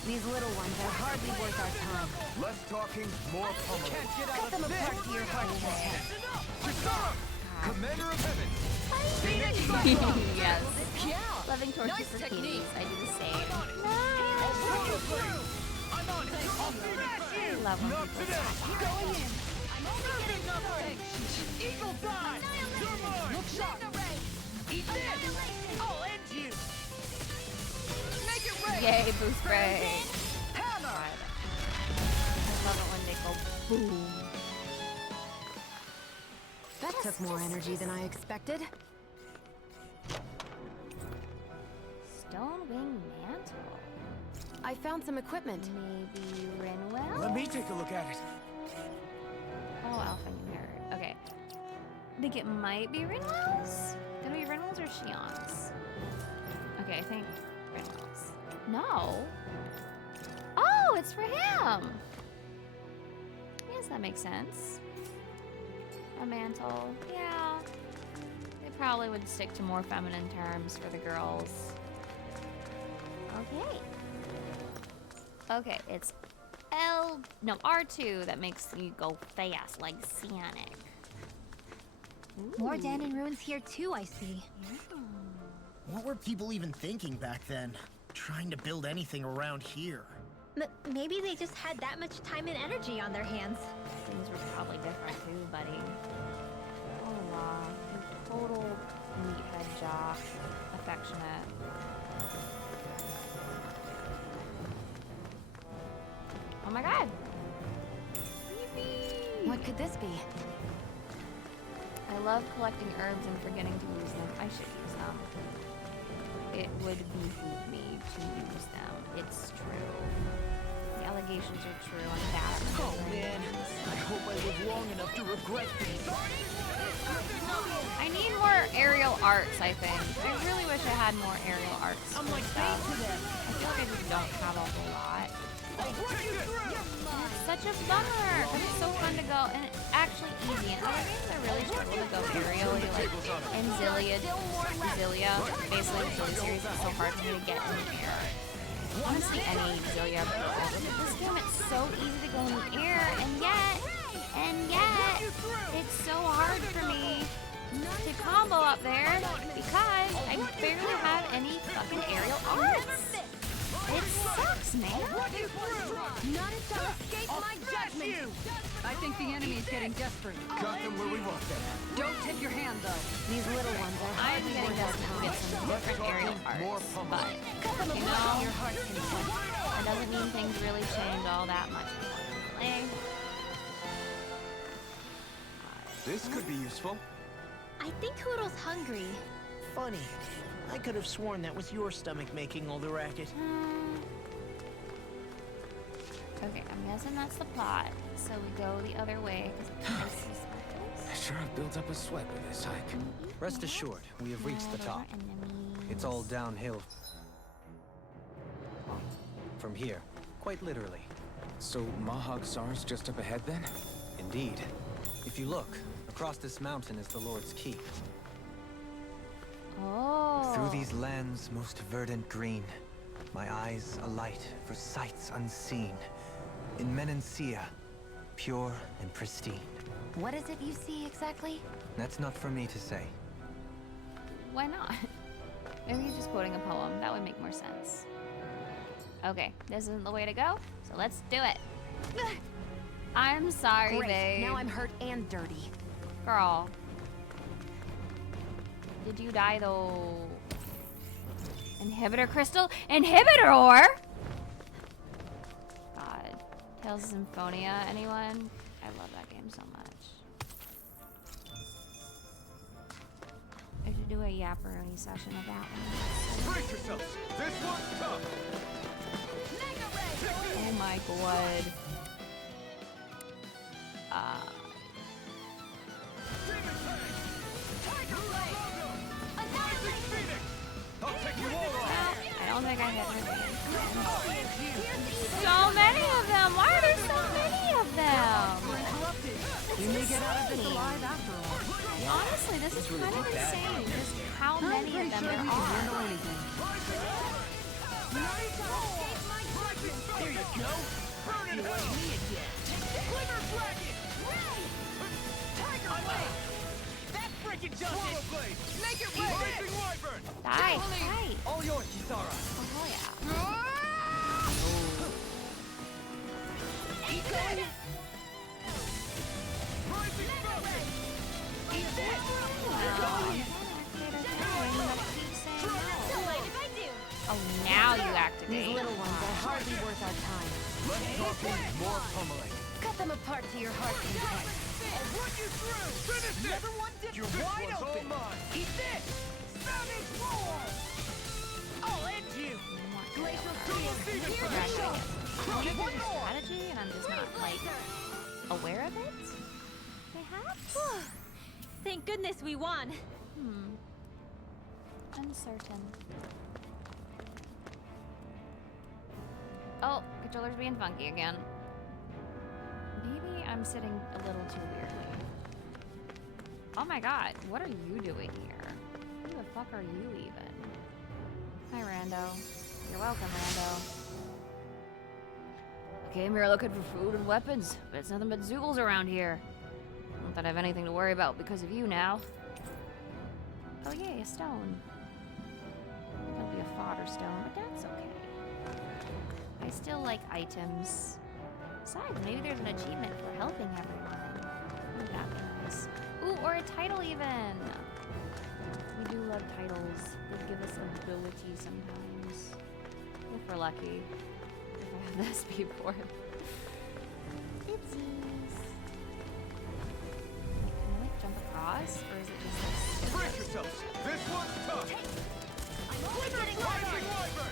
These little ones are hardly worth our time. Less talking, more pummeling. Cut them apart to your heart's content. God, Commander of Heaven. Yes. Loving torches for kitties. I do the same. I'm on it. I'll smash you. I love when Not people today. attack. Going in. Serving nothing. Eagle dive. You're mine. Look sharp. Eat this. I'll end you. Make it rain. Yay, boost spray. Hammer. I love it when they go boom. That took more energy than I expected. Stone wing mantle. I found some equipment. Maybe Renwell? Let me take a look at it. Oh, Alpha, you nerd. Okay. I think it might be Renwell's? Could it be Renwell's or Shion's? Okay, I think Renwell's. No. Oh, it's for him. Yes, that makes sense. A mantle. Yeah. They probably would stick to more feminine terms for the girls. Okay. Okay, it's R2 that makes you go fast, like Sonic. More den and ruins here too, I see. What were people even thinking back then? Trying to build anything around here. Maybe they just had that much time and energy on their hands. Things were probably different too, buddy. Oh wow, you total meathead jock. Affectionate. Oh my god! Yippee! What could this be? I love collecting herbs and forgetting to use them. I should use them. It would behoove me to use them. It's true. The allegations are true. I'm bad at Oh remembering man, things. I hope I live long enough to regret these. I need more aerial arts, I think. I really wish I had more aerial arts. I'm like stuff. bait to them. I feel like I just don't have a whole lot. I'll break you through. It's such a bummer, because it's so fun to go, and it's actually easy. In other games, I really struggle to go aerially, like in Zillia, basically the Zillia series, it's so hard for me to get in the air. Honestly, any Zillia, but this game, it's so easy to go in the air, and yet, it's so hard for me to combo up there, because I barely have any fucking aerial arts. It sucks, man. None shall escape my judgment. I think the enemy's getting desperate. Got them where we want them. Don't tip your hand, though. These little ones are I'm getting desperate to get some different aerial arts, but, you know, that doesn't mean things really change all that much. This could be useful. I think Hoodle's hungry. Funny. I could have sworn that was your stomach making all the racket. Okay, I'm guessing that's the plot. So we go the other way. Sure builds up a sweat with this hike. Rest assured, we have reached the top. It's all downhill from here, quite literally. So Mahag Sar's just up ahead then? Indeed. If you look, across this mountain is the Lord's Keep. Oh. Through these lands most verdant green, my eyes alight for sights unseen. In Menancia, pure and pristine. What is it you see exactly? That's not for me to say. Why not? Maybe he's just quoting a poem. That would make more sense. Okay, this isn't the way to go, so let's do it. I'm sorry, Great. babe. Now I'm hurt and dirty. Girl. Did you die though? Inhibitor crystal? Inhibitor ore? God. Tales of Symphonia, anyone? I love that game so much. I should do a Yapperoni session of that one. Brace yourselves. This one's tough. Oh my god. I'll take you all on. I don't think I hit her again. So many of them! Why are there so many of them? We may get out of this alive after all. Honestly, this is kind of insane, just how many of them there are. There you go. Burn it hell. Me again. Glimmer dragon. Tiger blade. That Oh, now you activate. These little ones are hardly worth our time. Let's talk more pummeling. Cut them apart to your heart's content. I'll run you through! Finish it! Never one did. You're wide open! Eat this! Savage roar! I'll end you! Glacial Crashing it. One more strategy, and I'm just not like aware of it. Perhaps. Thank goodness we won. Uncertain. Oh, controller's being funky again. Maybe I'm sitting a little too weirdly. Oh my god, what are you doing here? Who the fuck are you even? Hi, Rando. You're welcome, Rando. I came here looking for food and weapons, but it's nothing but Zoogles around here. Not that I have anything to worry about because of you now. Oh yay, a stone. It'll be a fodder stone, but that's okay. I still like items. Besides, maybe there's an achievement for helping everyone. Wouldn't that be nice? Ooh, or a title even! We do love titles. They give us ability sometimes. If we're lucky. If I have this before. Oopsies. Can I like jump across? Or is it just like... Brace yourselves! This one's tough!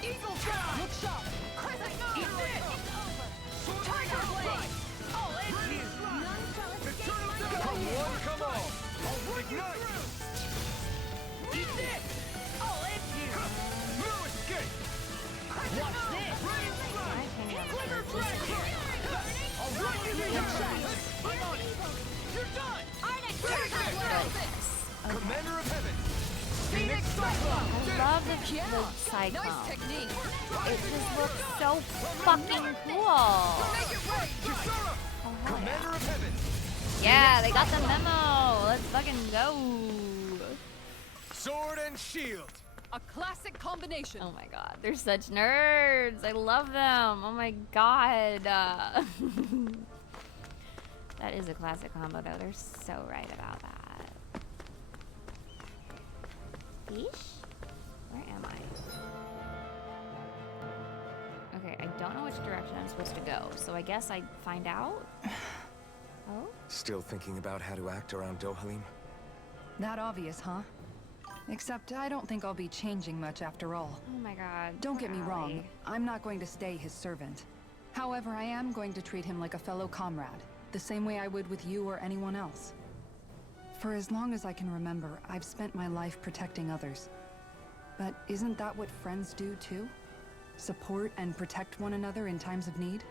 Eagle Fly! Look sharp! Eat this! Tiger Blade! I'll end you! Come one, come all! Ignite! Eat this! I'll end you! No escape! Watch this! Glitter Dragon! I'll run you through your shadows! I'm on it! You're done! Good. Commander of Heaven! Phoenix Cyclone! I love the cyclone. Nice technique! It just looks so fucking cool. Oh, hell Commander of Heaven! yeah, they got the memo. Let's fucking go. Sword and shield! A classic combination. Oh my god, they're such nerds. I love them. Oh my god. That is a classic combo though. They're so right about that. Fish? Where am I? Okay, I don't know which direction I'm supposed to go, so I guess I find out? Oh? Still thinking about how to act around Dohalim? That obvious, huh? Except I don't think I'll be changing much after all. Oh my god. Don't poor get me Ally. wrong, I'm not going to stay his servant. However, I am going to treat him like a fellow comrade, the same way I would with you or anyone else. For as long as I can remember, I've spent my life protecting others. But isn't that what friends do too? Support and protect one another in times of need?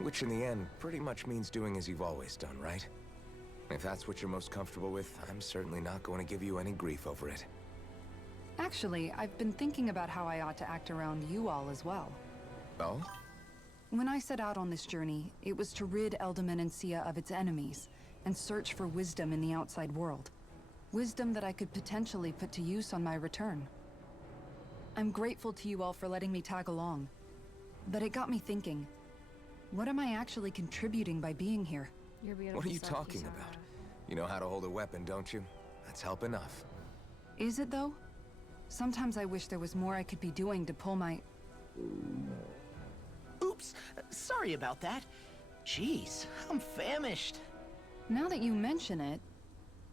Which in the end pretty much means doing as you've always done, right? If that's what you're most comfortable with, I'm certainly not going to give you any grief over it. Actually, I've been thinking about how I ought to act around you all as well. Oh? When I set out on this journey, it was to rid Eldaman and Sia of its enemies, and search for wisdom in the outside world. Wisdom that I could potentially put to use on my return. I'm grateful to you all for letting me tag along, but it got me thinking, what am I actually contributing by being here? You're beautiful. What are you self, talking Yeaaaah. about? You know how to hold a weapon, don't you? That's help enough. Is it though? Sometimes I wish there was more I could be doing to pull my... Oops, sorry about that. Jeez, I'm famished. Now that you mention it,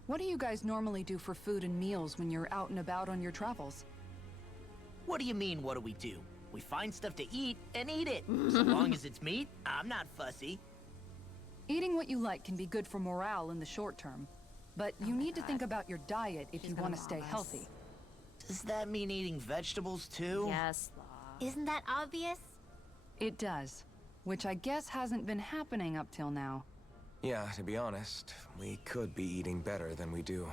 what do you guys normally do for food and meals when you're out and about on your travels? What do you mean, what do we do? We find stuff to eat and eat it. So long as it's meat, I'm not fussy. Eating what you like can be good for morale in the short term, but you need to think about your diet if She's you gonna want to stay mom us. healthy. Does that mean eating vegetables too? Yes, Law. Isn't that obvious? It does, which I guess hasn't been happening up till now. Yeah, to be honest, we could be eating better than we do.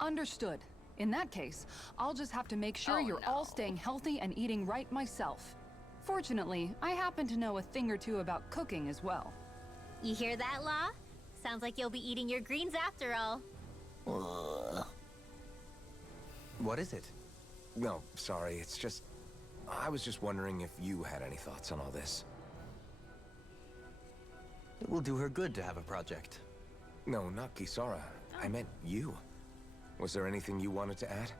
Understood. In that case, I'll just have to make sure Oh, you're no. all staying healthy and eating right myself. Fortunately, I happen to know a thing or two about cooking as well. You hear that, Law? Sounds like you'll be eating your greens after all. What is it? No, sorry, it's just... I was just wondering if you had any thoughts on all this. It will do her good to have a project. No, not Kisara. I meant you. Was there anything you wanted to add?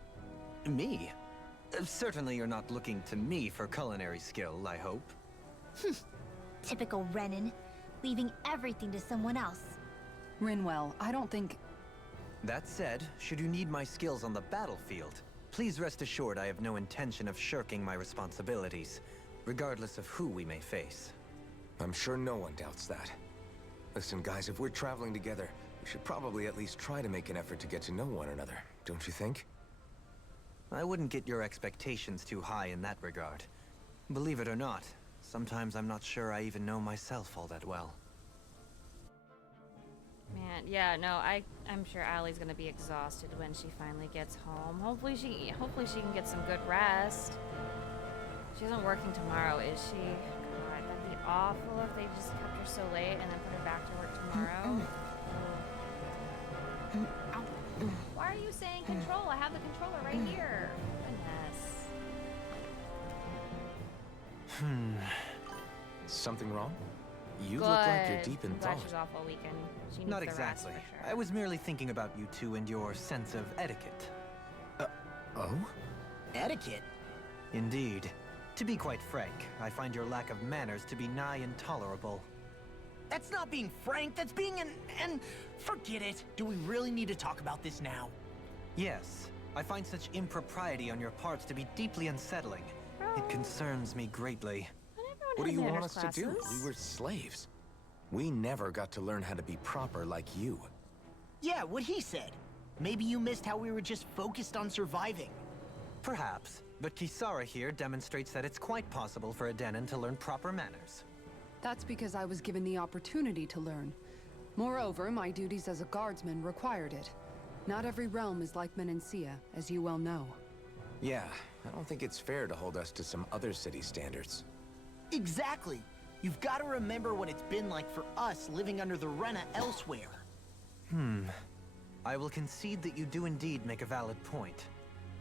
Me? Certainly you're not looking to me for culinary skill, I hope. Typical Renan, leaving everything to someone else. Rinwell, I don't think... That said, should you need my skills on the battlefield, please rest assured I have no intention of shirking my responsibilities, regardless of who we may face. I'm sure no one doubts that. Listen, guys, if we're traveling together, we should probably at least try to make an effort to get to know one another, don't you think? I wouldn't get your expectations too high in that regard. Believe it or not, sometimes I'm not sure I even know myself all that well. Man, yeah, no, I'm sure Allie's gonna be exhausted when she finally gets home. Hopefully she can get some good rest. She isn't working tomorrow, is she? God, that'd be awful if they just kept her so late and then put her back to work tomorrow. Why are you saying control? I have the controller right here. Goodness. Something wrong? You Good. look like you're deep in I'm glad thought. she's off all weekend. She needs Not the rest exactly. for sure. I was merely thinking about you two and your sense of etiquette. Oh? Etiquette? Indeed. To be quite frank, I find your lack of manners to be nigh intolerable. That's not being frank, that's being and forget it. Do we really need to talk about this now? Yes, I find such impropriety on your parts to be deeply unsettling. It concerns me greatly. What do you want us manners to do? classes. We were slaves. We never got to learn how to be proper like you. Yeah, what he said. Maybe you missed how we were just focused on surviving. Perhaps, but Kisara here demonstrates that it's quite possible for a Denon to learn proper manners. That's because I was given the opportunity to learn. Moreover, my duties as a guardsman required it. Not every realm is like Menancia, as you well know. Yeah, I don't think it's fair to hold us to some other city standards. Exactly. You've got to remember what it's been like for us living under the Rena elsewhere. I will concede that you do indeed make a valid point.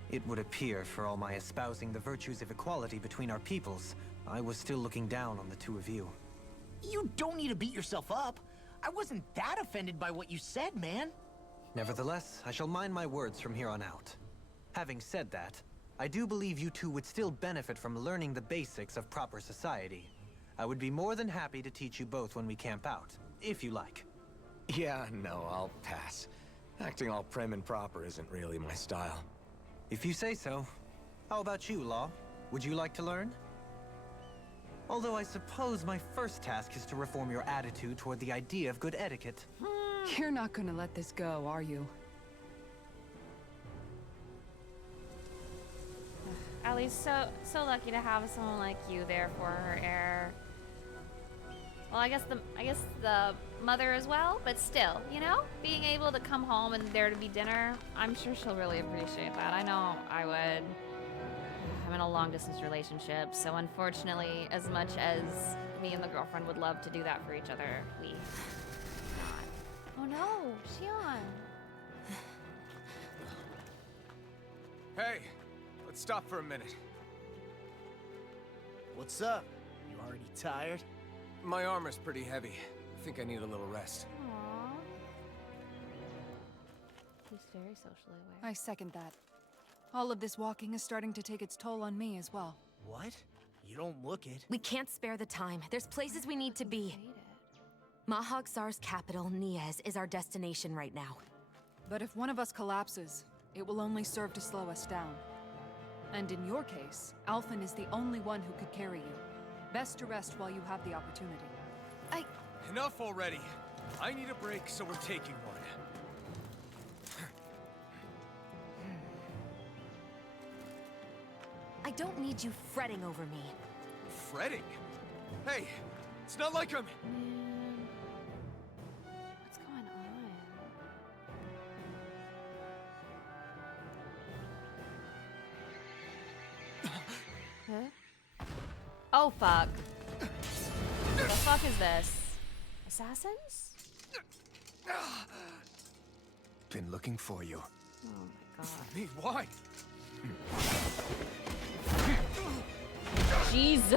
It would appear, for all my espousing the virtues of equality between our peoples, I was still looking down on the two of you. You don't need to beat yourself up. I wasn't that offended by what you said, man. Nevertheless, I shall mind my words from here on out. Having said that, I do believe you two would still benefit from learning the basics of proper society. I would be more than happy to teach you both when we camp out, if you like. Yeah, no, I'll pass. Acting all prim and proper isn't really my style. If you say so. How about you, Law? Would you like to learn? Although I suppose my first task is to reform your attitude toward the idea of good etiquette. You're not gonna let this go, are you? Allie's so lucky to have someone like you there for her heir. Well, I guess the mother as well, but still, you know, being able to come home and there to be dinner, I'm sure she'll really appreciate that. I know I would. I'm in a long-distance relationship, so unfortunately, as much as me and the girlfriend would love to do that for each other, we not. Oh no, Shion. Hey, let's stop for a minute. What's up? You already tired? My armor's pretty heavy. I think I need a little rest. Aww. He's very socially aware. I second that. All of this walking is starting to take its toll on me as well. What? You don't look it. We can't spare the time. There's places we need to be. Mahag-Sar's capital, Niez, is our destination right now. But if one of us collapses, it will only serve to slow us down. And in your case, Alphen is the only one who could carry you. Best to rest while you have the opportunity. Enough already. I need a break, so we're taking one. I don't need you fretting over me. Fretting? Hey, it's not like I'm... Man. What's going on? Huh? Oh, fuck. The fuck is this? Assassins? Been looking for you. Oh my god. Me? Why? Jesus!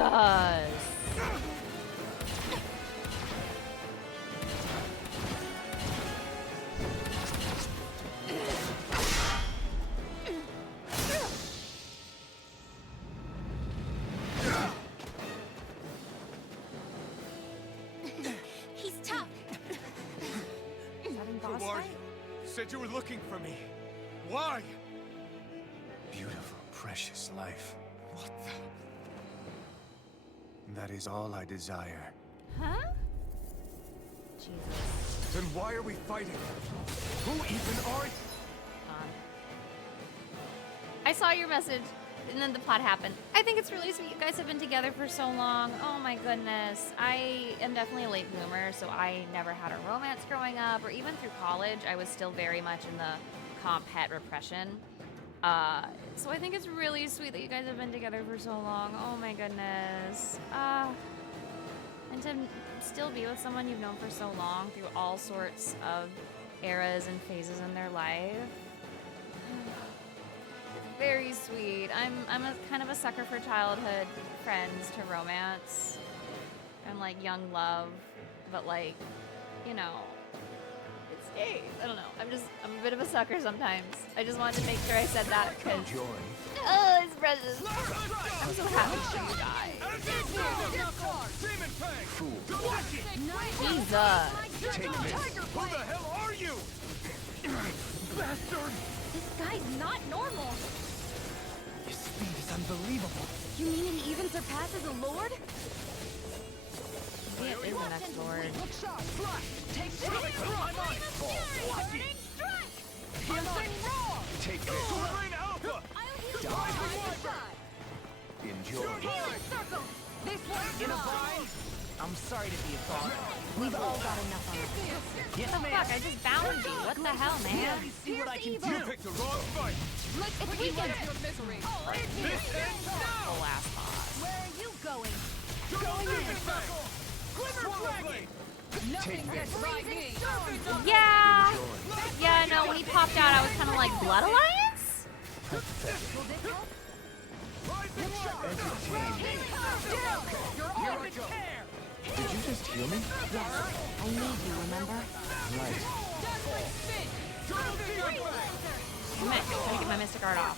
said you were looking for me. Why? Beautiful, precious life. What the? That is all I desire. Huh? Jesus. Then why are we fighting? Who even are you? I saw your message, and then the plot happened. I think it's really sweet. You guys have been together for so long. Oh my goodness. I am definitely a late bloomer, so I never had a romance growing up, or even through college. I was still very much in the comp het repression. So I think it's really sweet that you guys have been together for so long. Oh my goodness. And to still be with someone you've known for so long through all sorts of eras and phases in their life. Very sweet. I'm a kind of a sucker for childhood friends to romance and like young love, but like, you know, it's gay. I don't know. I'm a bit of a sucker sometimes. I just wanted to make sure I said that because oh, it's precious. I'm so happy she died. Jesus. Take this. Who the hell are you? Bastard! This guy's not normal. Your speed is unbelievable. You mean he even surpasses a lord? He is the next lord. Take this. Take this. Delivering Alpha. Enjoy. This one's In a bind? I'm sorry to be a bother. We've all got enough on our hands. What the fuck? I just bound you. What the hell, man? See what I can do. You picked the wrong fight. Let's put you out of your misery. This ends now. The last boss. Where are you going? Going in. Glimmer Dragon. Nothing gets by me. Yeah. Yeah, no, when he popped out, I was kind of like, Blood Alliance? Did you just heal me? Yes, I need you, remember? Right. Damn it. Gotta get my Mystic Art off.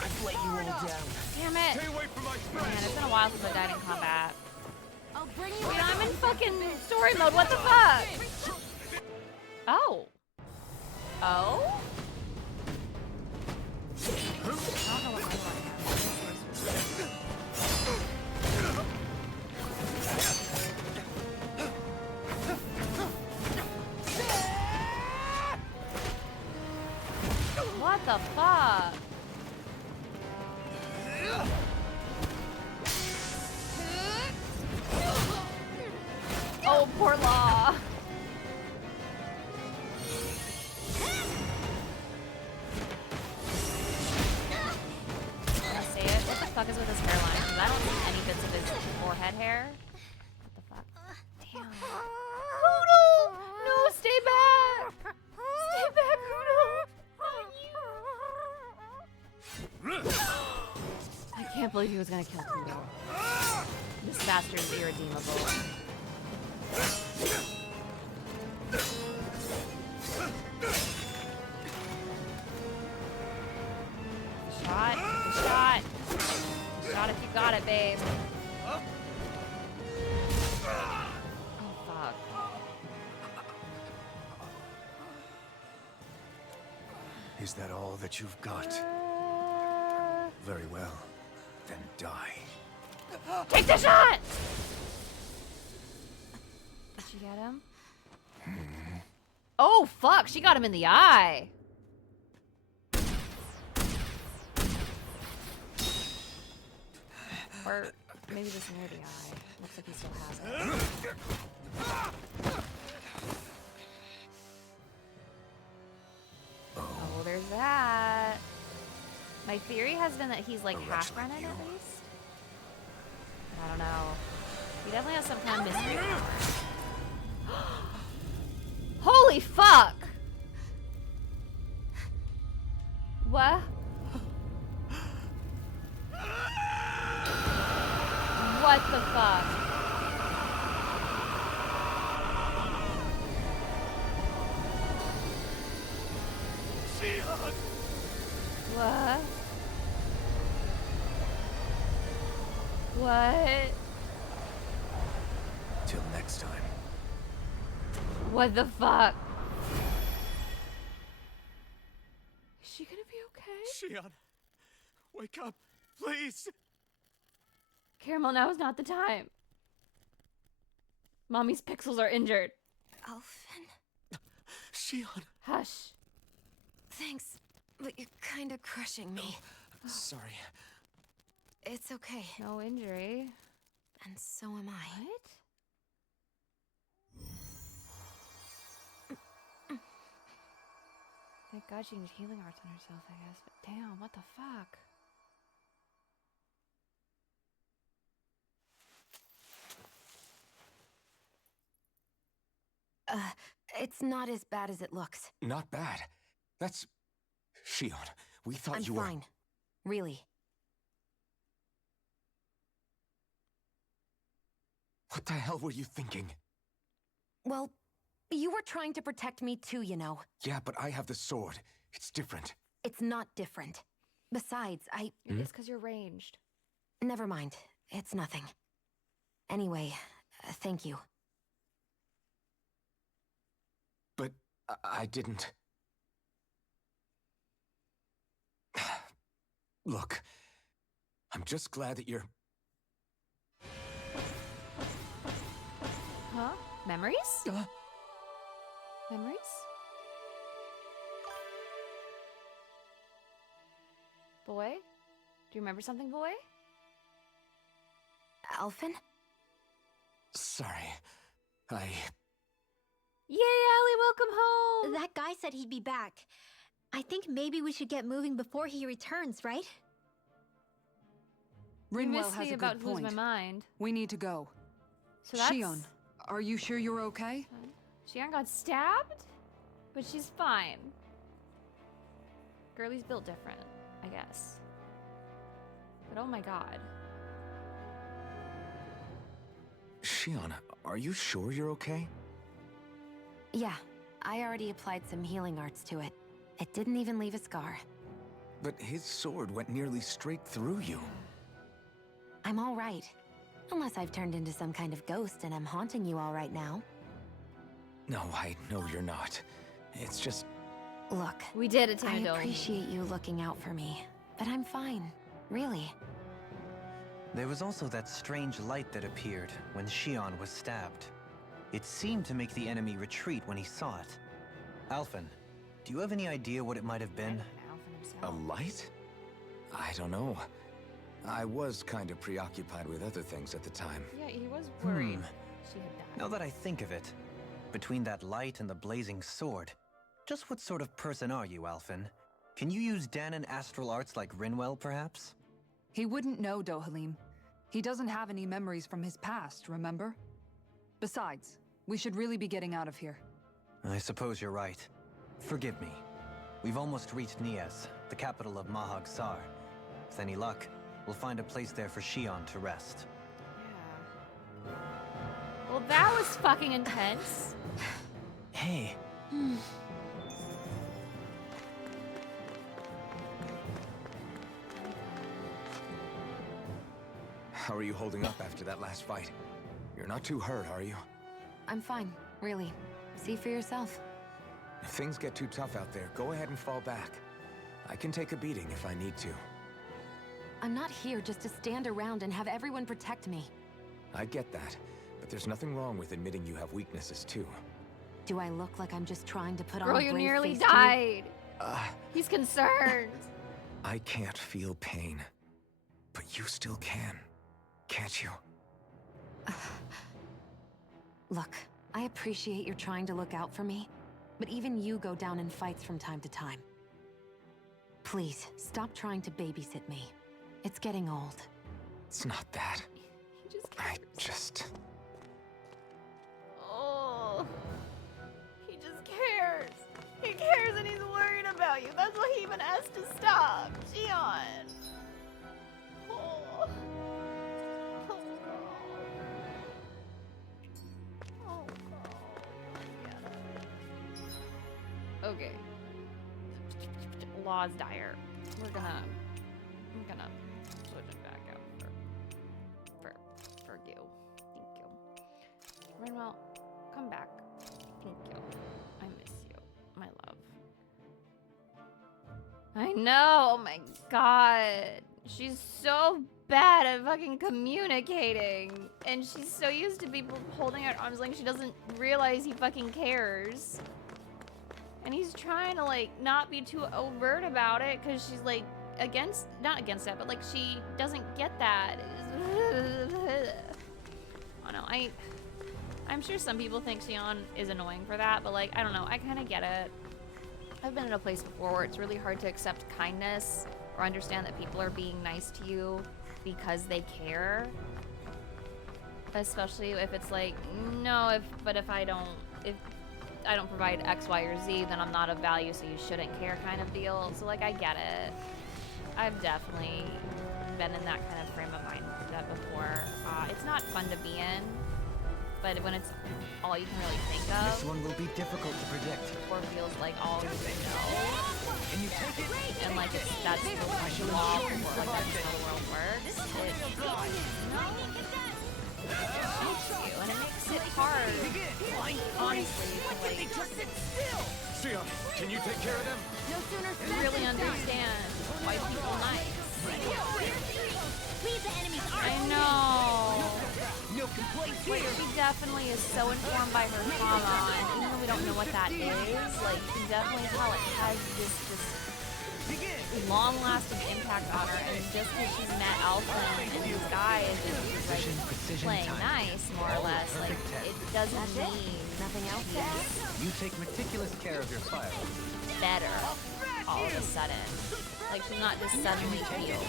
I've let you all down. Damn it. Stay away from my Man, it's been a while since I died in combat. I'll bring you. Wait, I'm in fucking story mode. What the fuck? Oh. Oh? I don't know what my one What the fuck? Oh, poor Law. Can I say it? What the fuck is with his hairline? Because I don't see any bits of his forehead hair. What the fuck? Damn. Kudo! No, stay back! Stay back, Kudo! I can't believe he was gonna kill Kudo. This bastard is irredeemable. Shot. Shot. Shot if you got it, babe. Oh, fuck. Is that all that you've got? Very well. Then die. Take the shot! Did she get him? Oh, fuck. She got him in the eye. Or maybe just near the eye. Looks like he still has it. Oh, there's that. My theory has been that he's like half Renan at least. I don't know. He definitely has some kind of mystery power. Holy fuck! What? What the fuck? What? What? Till next time. What the fuck? Shion, wake up, please! Caramel, now is not the time. Mommy's pixels are injured. Alphen? Shion! Hush. Thanks, but you're kinda crushing me. Sorry. It's okay. No injury. And so am I. What? Thank God she used healing arts on herself, I guess. But damn, what the fuck? It's not as bad as it looks. Not bad. That's... Shion, we thought I'm you were... fine. Really. What the hell were you thinking? Well, you were trying to protect me too, you know. Yeah, but I have the sword. It's different. It's not different. Besides, It's because you're ranged. Never mind. It's nothing. Anyway, thank you. But I didn't... Look, I'm just glad that you're... Huh? Memories? Memories? Boy? Do you remember something, boy? Alphen? Sorry. Yay, Allie, welcome home! That guy said he'd be back. I think maybe we should get moving before he returns, right? You Rinwell missed has me a about good to lose point. my mind. We need to go. So that's... Shion, are you sure you're okay? Shion got stabbed? But she's fine. Girlie's built different, I guess. But oh my god. Shion, are you sure you're okay? Yeah, I already applied some healing arts to it. It didn't even leave a scar. But his sword went nearly straight through you. I'm all right. Unless I've turned into some kind of ghost and I'm haunting you all right now. No, I know you're not. It's just... Look, We did it, I Tamidome. appreciate you looking out for me, but I'm fine. Really. There was also that strange light that appeared when Shion was stabbed. It seemed to make the enemy retreat when he saw it. Alphen, do you have any idea what it might have been? a light? I don't know. I was kind of preoccupied with other things at the time. Yeah, he was worried she had died. Now that I think of it, between that light and the blazing sword, just what sort of person are you, Alphen? Can you use Danon astral arts like Rinwell, perhaps? He wouldn't know, Dohalim. He doesn't have any memories from his past, remember? Besides, we should really be getting out of here. I suppose you're right. Forgive me. We've almost reached Yeaaaah, the capital of Mahag Sar. With any luck, we'll find a place there for Shion to rest. Yeah. Well, that was fucking intense. Hey. How are you holding up after that last fight? You're not too hurt, are you? I'm fine, really. See for yourself. If things get too tough out there, go ahead and fall back. I can take a beating if I need to. I'm not here just to stand around and have everyone protect me. I get that, but there's nothing wrong with admitting you have weaknesses too. Do I look like I'm just trying to put on Girl, a you brave nearly face to you? died. He's concerned. I can't feel pain, but you still can, can't you? Look, I appreciate you're trying to look out for me, but even you go down in fights from time to time. Please, stop trying to babysit me. It's getting old. It's not that. He just I cares. just... Oh. He just cares. He cares and he's worried about you. That's why he even asked to stop. Shion. Oh. Oh, girl. Oh, girl. Okay. Law's dire. We're gonna switch it back out for you. Thank you. Rinwell, come back. Thank you. I miss you, my love. I I know. Oh my god. She's so bad at fucking communicating. And she's so used to people holding her at arm's length, she doesn't realize he fucking cares. And he's trying to, like, not be too overt about it because she's, like, not against that, but, like, she doesn't get that. Oh no, I'm sure some people think Xion is annoying for that, but, like, I don't know. I kind of get it. I've been in a place before where it's really hard to accept kindness or understand that people are being nice to you because they care. Especially if it's like, no, if I don't provide X, Y, or Z, then I'm not of value, so you shouldn't care kind of deal. So, like, I get it. I've definitely been in that kind of frame of mind before. It's not fun to be in, but when it's all you can really think of. This one will be difficult to predict. Or feels like all you know. Can you take it? And, like, that's the law for, like, that's how the world works. And it makes it hard, honestly, to, like, Xion, can you take care of them? No sooner really understand why people nice. Leave the enemy's I army. know. No complaints Like, here. she definitely is so informed by her trauma, and even though we don't know what that is, like, you can definitely tell it has this long-lasting impact on her, and just because she's met Elfin and these guys and she's, like, playing nice, more or less, like, it doesn't mean Nothing else to add? You take meticulous care of your fire. better all of a sudden. Like, she's not just suddenly healed.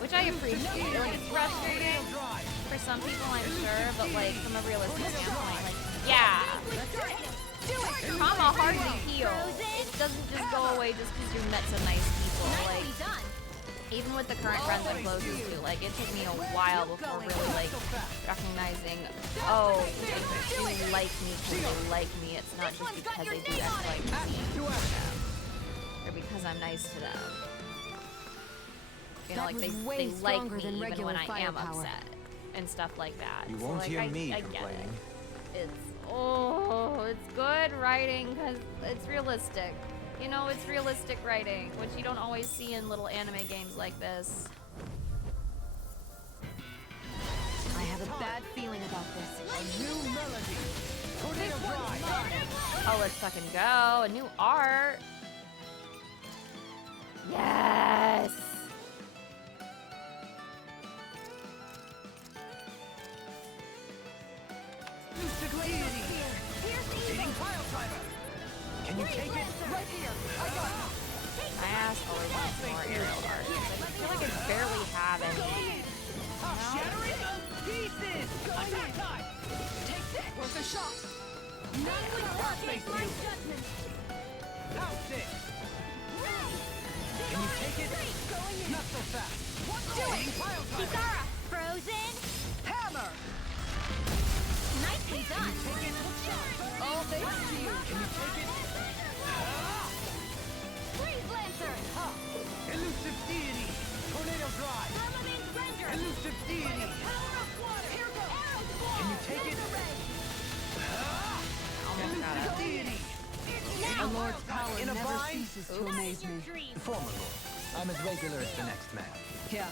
Which I appreciate. Like, it's frustrating for some people, I'm sure, but, like, from a realistic standpoint, like, yeah. Trauma hard to heal. It doesn't just go away just because you met some nice people. Like, even with the current friends I'm closest to, like, it took me a while before really, like, recognizing, oh, they like me because they like me. It's not just because they do X, Y, Z. Or because I'm nice to them. You know, like, they like me even when I am upset. And stuff like that. You So, won't like, hear me I get complaining. it. It's good writing because it's realistic. You know, it's realistic writing, which you don't always see in little anime games like this. I have a bad feeling about this. A new melody. Tornado drive. Oh, let's fucking go. A new art. Yes! Can you take it? Right here. I got it. My ass always wants more aerial art. I feel like I barely have any. Shattering pieces. Attack time. Take this. Worth a shot. None would blockade my judgment. Pounce it. Can you take it? Not so fast. Do it. Yeaaaah. Frozen. Hammer. Nicely done. Take it. All thanks to you. Can you take it? Freeze Lancer. Elusive deity. Tornado drive. Firmament Render. Elusive deity. Power of water. Here goes. Arrow Can you take it? Almost got it. Deity. The Lord's power In a never bind? ceases to amaze me. Former lord. I'm as regular as the next man. Yeah,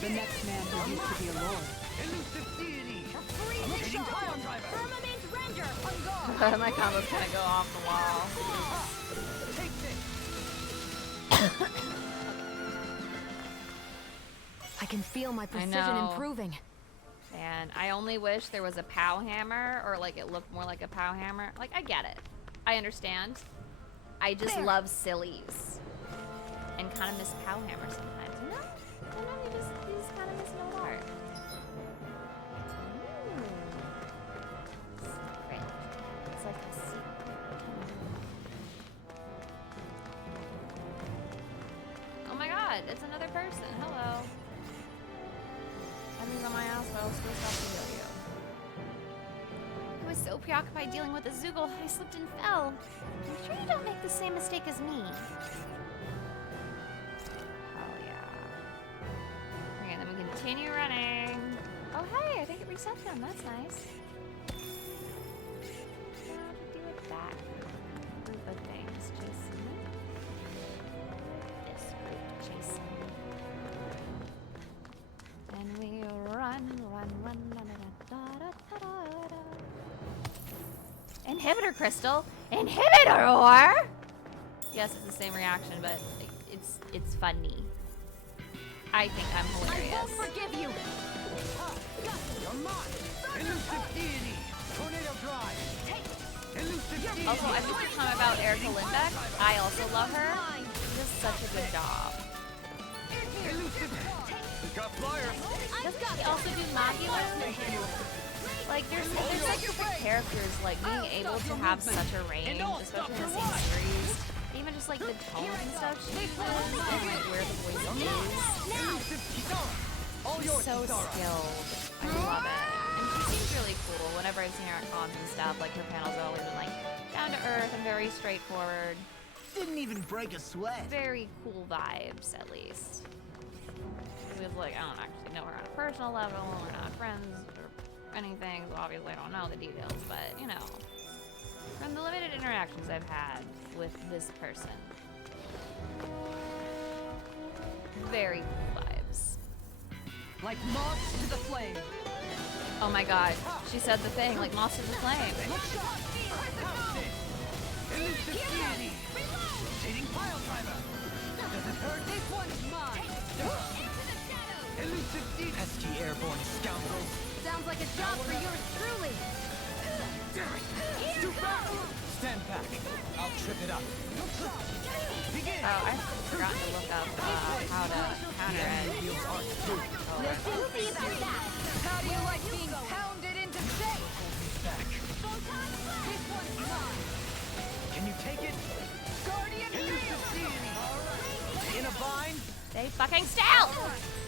the next man who used to be a lord. Elusive deity. Freeze Pile driver. Firmament Render. On guard. My combos kind of go off the wall. Take this. I can feel my precision know. improving. And I only wish there was a POW hammer, or like it looked more like a POW hammer. Like, I get it. I understand. I just love sillies. And kind of miss POW hammer sometimes, you know? You just kind of miss no art. Secret. It's like a secret. Oh my god, it's another person. Hello. Everything's on my ass, but I'll still stop to heal you. I was so preoccupied dealing with the Zoogle, I slipped and fell. I'm sure you don't make the same mistake as me. Oh yeah. Okay, then we continue running. Oh hey, I think it reset them. That's nice. What to do with that group of things? Just this inhibitor crystal. Inhibitor ore? Yes, it's the same reaction, but it's funny. I think I'm hilarious. I won't forgive you. You're mine. Elusive deity. Tornado drive. Elusive deity. Also, I just a comment about Erica Lindbeck. I also love her. She does such a good job. Elusive. We got flyers. Doesn't she also do Magula? Like, there's like different characters, like being able to have such a range, especially in the same series. Even just like the tones and stuff she uses, and like where the voice is. She's so skilled. I love it. And she seems really cool. Whenever I've seen her at cons and stuff, like her panels have always been like down to earth and very straightforward. Didn't even break a sweat. Very cool vibes, at least. It was like, I don't actually know her on a personal level, we're not friends or anything, so obviously I don't know the details, but you know, from the limited interactions I've had with this person, very cool vibes. Like moths to the flame. Oh my god, she said the thing, like moths to the flame. Elusive deity. Rotating pile driver. Does it hurt? This one's mine. Elusive deity. Pesky airborne scoundrels. Sounds like a job for yours truly. Stand back. I'll trip it up. Oh, I forgot to look up how to counter it. We'll soon see about that. How do you like being pounded into shape? This one's mine. Can you take it? Guardian Elusive deity. In a bind? Stay fucking still!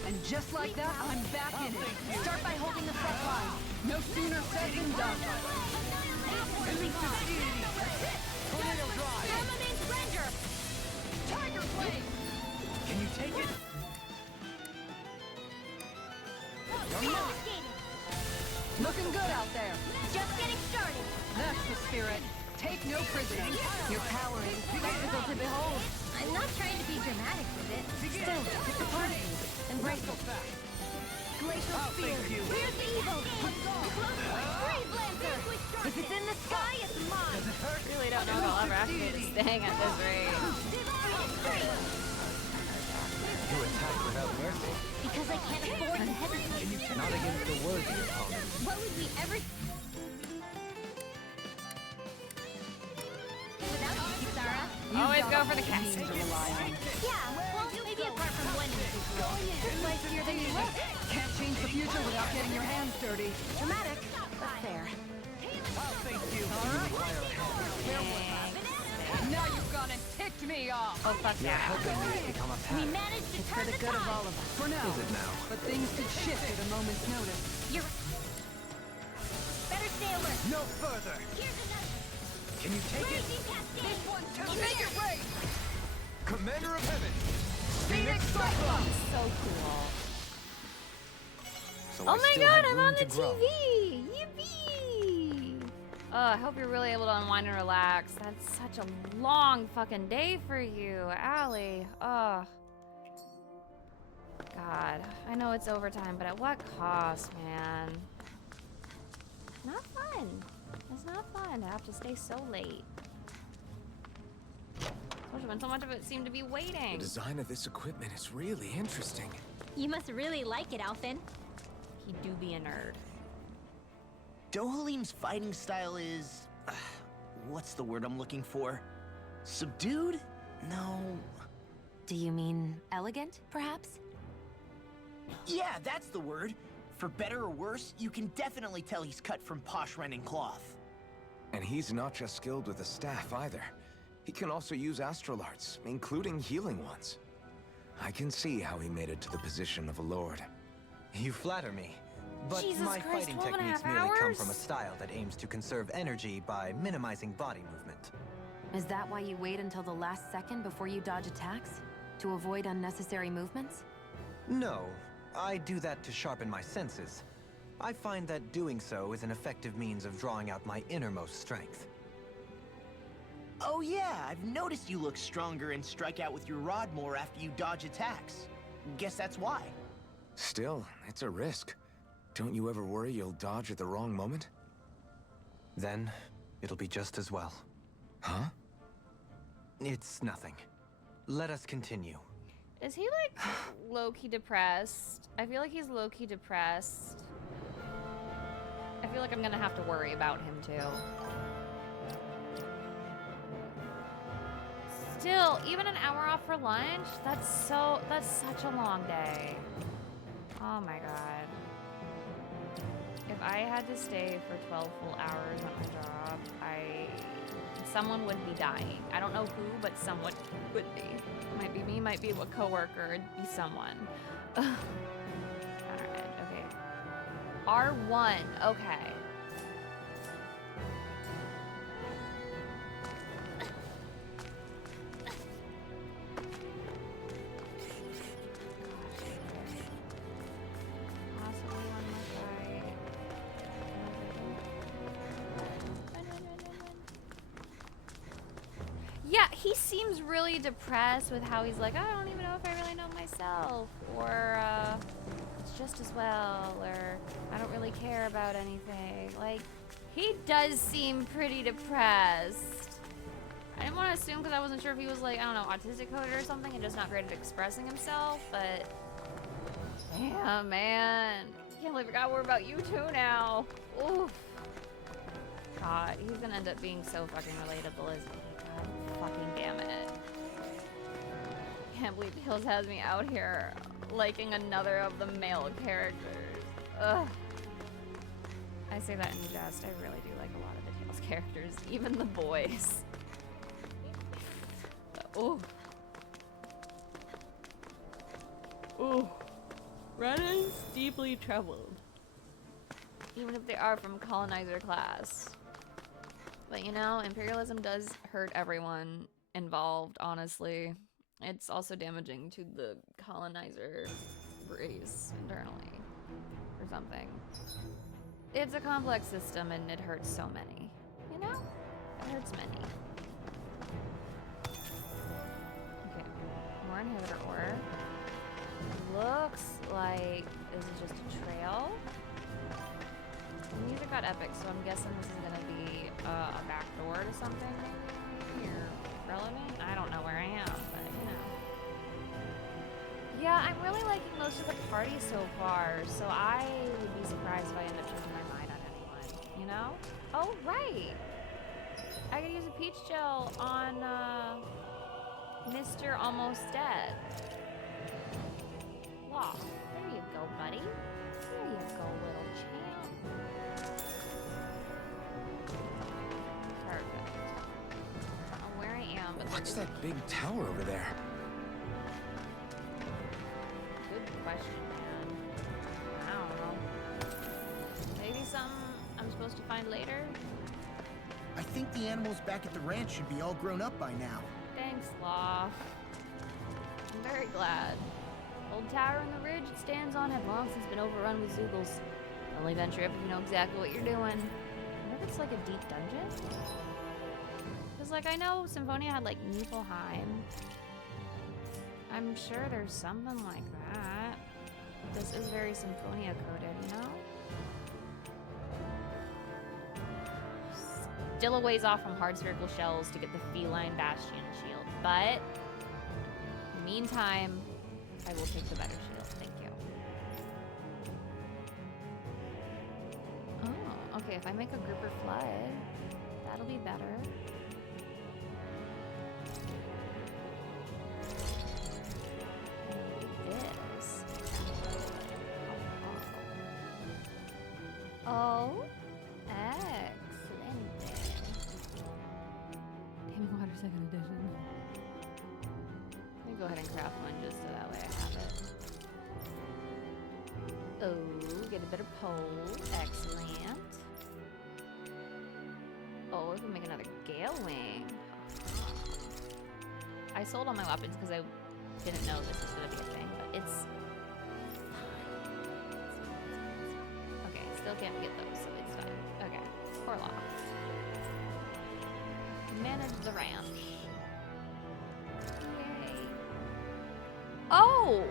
And just like that, I'm back in it. Start by holding the front line. No sooner said than done. Elusive deity. Tornado drive. Permanent render. Tiger blade. Can you take it? Looking good out there. Just getting started. That's the spirit. Take no prisoners. Your power is spectacle to behold. I'm not trying to be dramatic with it. Still, it's a part of you. Embrace it. Glacial spear. Here's the evil. Freeze lancer. If it's in the sky, it's mine. I really don't know if I'll ever activate this thing at this rate. You attack without mercy. Because I can't afford to hesitate. Not against the worthy opponent. What would we ever... Without you, Kisara? Always go for the cat. Yeah, well, maybe apart from one individual. You're spicier than you look. Can't change the future without getting your hands dirty. Dramatic, but fair. Now you've gone and ticked me off. Oh, fuck You're yeah. helping me become a We pattern. managed to It's turn for the the good of all tide. of us. For now. Is it now? But things could shift at a moment's notice. You're... Better stay alert. No further. Here's another. Can you take it? Blazing cascade. This one to make it rain. Commander of Heaven. Phoenix Cyclops. So cool. So Oh I my still god, had I'm room on the to grow. TV! Yippee! I hope you're really able to unwind and relax. That's such a long fucking day for you, Allie. Oh. God, I know it's overtime, but at what cost, man? Not fun. It's not fun to have to stay so late. Especially when so much of it seemed to be The waiting. design of this equipment is really interesting. You must really like it, Alphen. He do be a nerd. Dohalim's fighting style is... what's the word I'm looking for? Subdued? No... Do you mean elegant, perhaps? Yeah, that's the word. For better or worse, you can definitely tell he's cut from posh Renan cloth. And he's not just skilled with the staff either. He can also use astral arts, including healing ones. I can see how he made it to the position of a lord. You flatter me. But Jesus my Christ, fighting 12 and a techniques half merely come hours? from a style that aims to conserve energy by minimizing body movement. Is that why you wait until the last second before you dodge attacks? To avoid unnecessary movements? No, I do that to sharpen my senses. I find that doing so is an effective means of drawing out my innermost strength. Oh yeah, I've noticed you look stronger and strike out with your rod more after you dodge attacks. Guess that's why. Still, it's a risk. Don't you ever worry you'll dodge at the wrong moment? Then, It'll be just as well. Huh? It's nothing. Let us continue. Is he like low-key depressed? I feel like he's low-key depressed. I feel like I'm gonna have to worry about him too. Still, even an hour off for lunch? That's such a long day. Oh my god. If I had to stay for 12 full hours at my job, someone would be dying. I don't know who, but someone would be. Might be me, might be a coworker, it'd be someone. Alright, okay. R1, okay. Yeah, he seems really depressed with how he's like, I don't even know if I really know myself, or it's just as well, or I don't really care about anything. Like, he does seem pretty depressed. I didn't want to assume because I wasn't sure if he was like, I don't know, autistic coded or something and just not great at expressing himself, but damn, man. Can't believe I forgot more about you two now. Oof. God, he's gonna end up being so fucking relatable, isn't he? God fucking damn it. Can't believe Tails has me out here liking another of the male characters. Ugh. I say that in jest. I really do like a lot of the Tails characters, even the boys. Ooh. Ooh. Renans deeply troubled. Even if they are from colonizer class. But you know, imperialism does hurt everyone involved, honestly. It's also damaging to the colonizer race internally, or something. It's a complex system and it hurts so many. You know? It hurts many. Okay, more inhibitor ore. Looks like this is just a trail. The music got epic, so I'm guessing this is gonna be a back door to something, maybe? Or relevant? I don't know where I am, but you know. Yeah, I'm really liking most of the party so far, so I would be surprised if I end up changing my mind on anyone, you know? Oh, right! I could use a peach gel on, Mr. Almost Dead. Wow, there you go, buddy. There you go, little champ. Perfect. I don't know where I am, but What's that big tower over there? Good question, man. I don't know. Maybe something I'm supposed to find later? I think the animals back at the ranch should be all grown up by now. Thanks, Law. I'm very glad. Old tower on the ridge it stands on had long since been overrun with Zoogles. Only venture up if you know exactly what you're doing. I wonder if it's like a deep dungeon? Because, like, I know Symphonia had, like, Niflheim. I'm sure there's something like that. This is very Symphonia coded, you know? Still a ways off from hard spherical shells to get the feline bastion shield, but in the meantime, I will take the better shield. Thank you. Oh, okay. If I make a grouper flood, that'll be better. This. Oh, excellent. Taming Water 2nd edition. Let me go ahead and craft one just so that way I have it. Oh, get a bit of pole. Excellent. Oh, we can make another Gale Wing. I sold all my weapons because I didn't know this was going to be a thing, but it's fine. Okay, still can't get those, so it's fine. Okay, poor Law. Manage the ranch. Yay. Oh!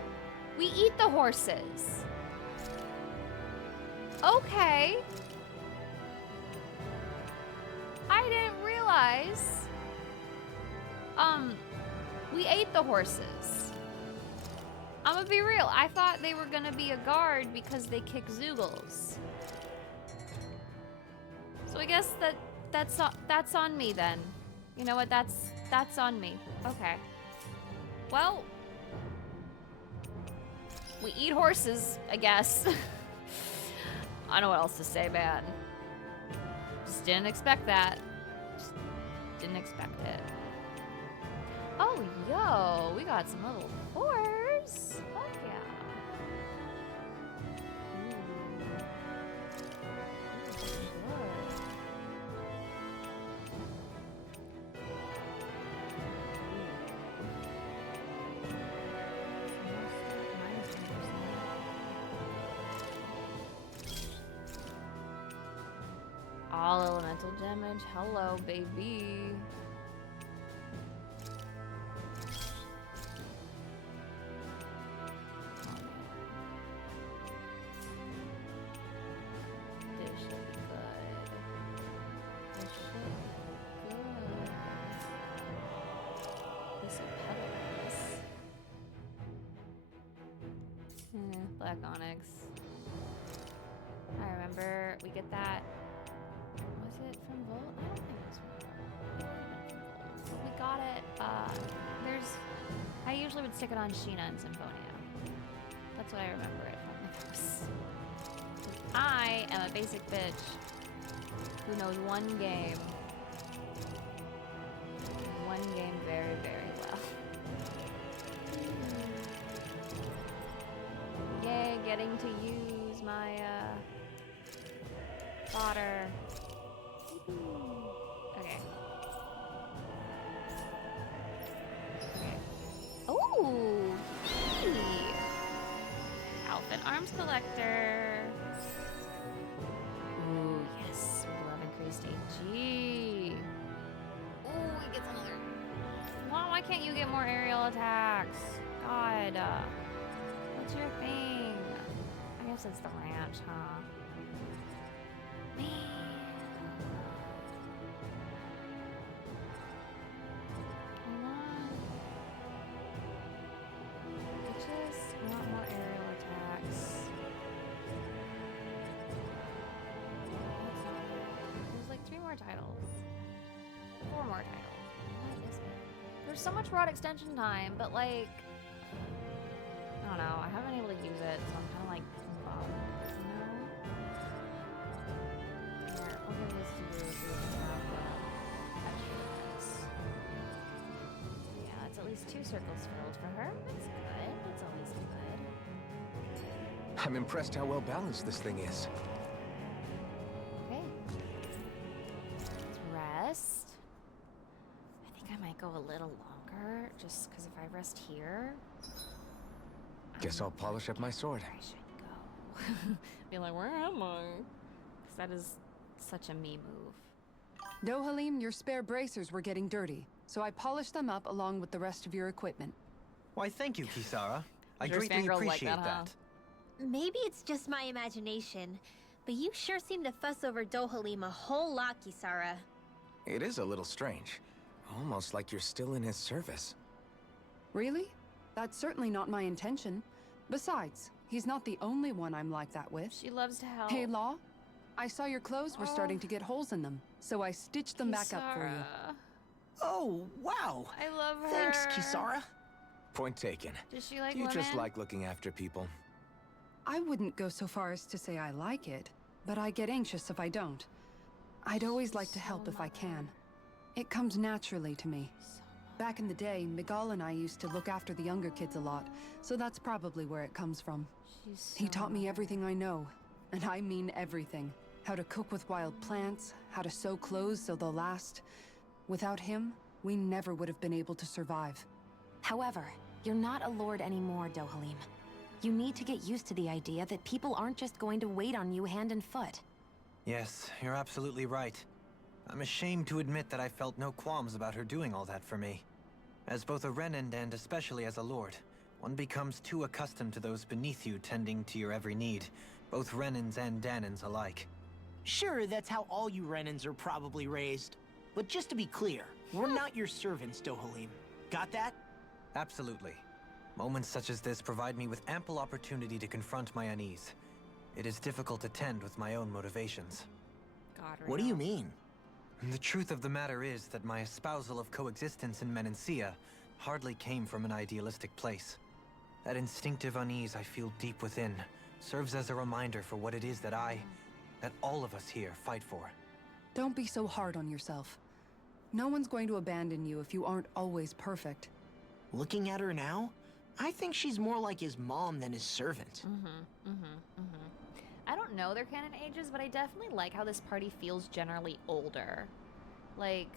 We eat the horses. Okay. I realize, we ate the horses. I'm gonna be real. I thought they were gonna be a guard because they kick Zoogles. So I guess that's on me then. You know what? That's on me. Okay. Well, we eat horses, I guess. I don't know what else to say, man. Just didn't expect that. Just didn't expect it. Oh, yo, we got some little whores. Fuck yeah. All elemental damage. Hello, baby. This should be good. This should be good. This is petals. Black onyx. I remember we get that. Was it from Volt? I don't think it was from Volt. We got it. I usually would stick it on Sheena and Symphonia. That's what I remember it from the most. I am a basic bitch who knows one game. One game very, very well. Yay, getting to use my fodder. Okay. Okay. Ooh! Hey. Outfit arms collector. Ooh, yes. We love increased AG. Ooh, he gets another. Why can't you get more aerial attacks? God. What's your thing? I guess it's the ranch, huh? Man. I want more aerial attacks. There's like 3 more titles. 4 more titles. What is it? There's so much broad extension time, but like, I don't know. I haven't been able to use it, so I'm kind of like bummed, you know? Here, we'll give this to you so you can have the extra defense. Yeah, it's at least 2 circles filled for her. That's good. That's always good. I'm impressed how well balanced this thing is. Okay. Let's rest. I think I might go a little longer, just because if I rest here... Guess I'll polish up my sword. I should go. Be like, where am I? Because that is such a me move. Dohalim, your spare bracers were getting dirty, so I polished them up along with the rest of your equipment. Why, thank you, Kisara. I Your greatly fangirls like appreciate that, huh? that. Maybe it's just my imagination, but you sure seem to fuss over Dohalim a whole lot, Kisara. It is a little strange. Almost like you're still in his service. Really? That's certainly not my intention. Besides, he's not the only one I'm like that with. She loves to help. Hey, Law, I saw your clothes were starting to get holes in them, so I stitched them back up for you. Kisara. Oh, wow. I love her. Thanks, Kisara. Point taken. Does she like You women? just like looking after people. I wouldn't go so far as to say I like it, but I get anxious if I don't. I'd always like to help if I can. It comes naturally to me. Back in the day, Miguel and I used to look after the younger kids a lot, so that's probably where it comes from. He taught me everything I know, and I mean everything. How to cook with wild plants, how to sew clothes so they'll last. Without him, we never would have been able to survive. However, you're not a lord anymore, Dohalim. You need to get used to the idea that people aren't just going to wait on you hand and foot. Yes, you're absolutely right. I'm ashamed to admit that I felt no qualms about her doing all that for me. As both a Renan and especially as a lord, one becomes too accustomed to those beneath you tending to your every need, both Renans and Danans alike. Sure, that's how all you Renans are probably raised. But just to be clear, we're not your servants, Dohalim. Got that? Absolutely. Moments such as this provide me with ample opportunity to confront my unease. It is difficult to tend with my own motivations. God, What do you mean? The truth of the matter is that my espousal of coexistence in Menancia hardly came from an idealistic place. That instinctive unease I feel deep within serves as a reminder for what it is that all of us here fight for. Don't be so hard on yourself. No one's going to abandon you if you aren't always perfect. Looking at her now, I think she's more like his mom than his servant. I don't know their canon ages, but I definitely like how this party feels generally older. Like,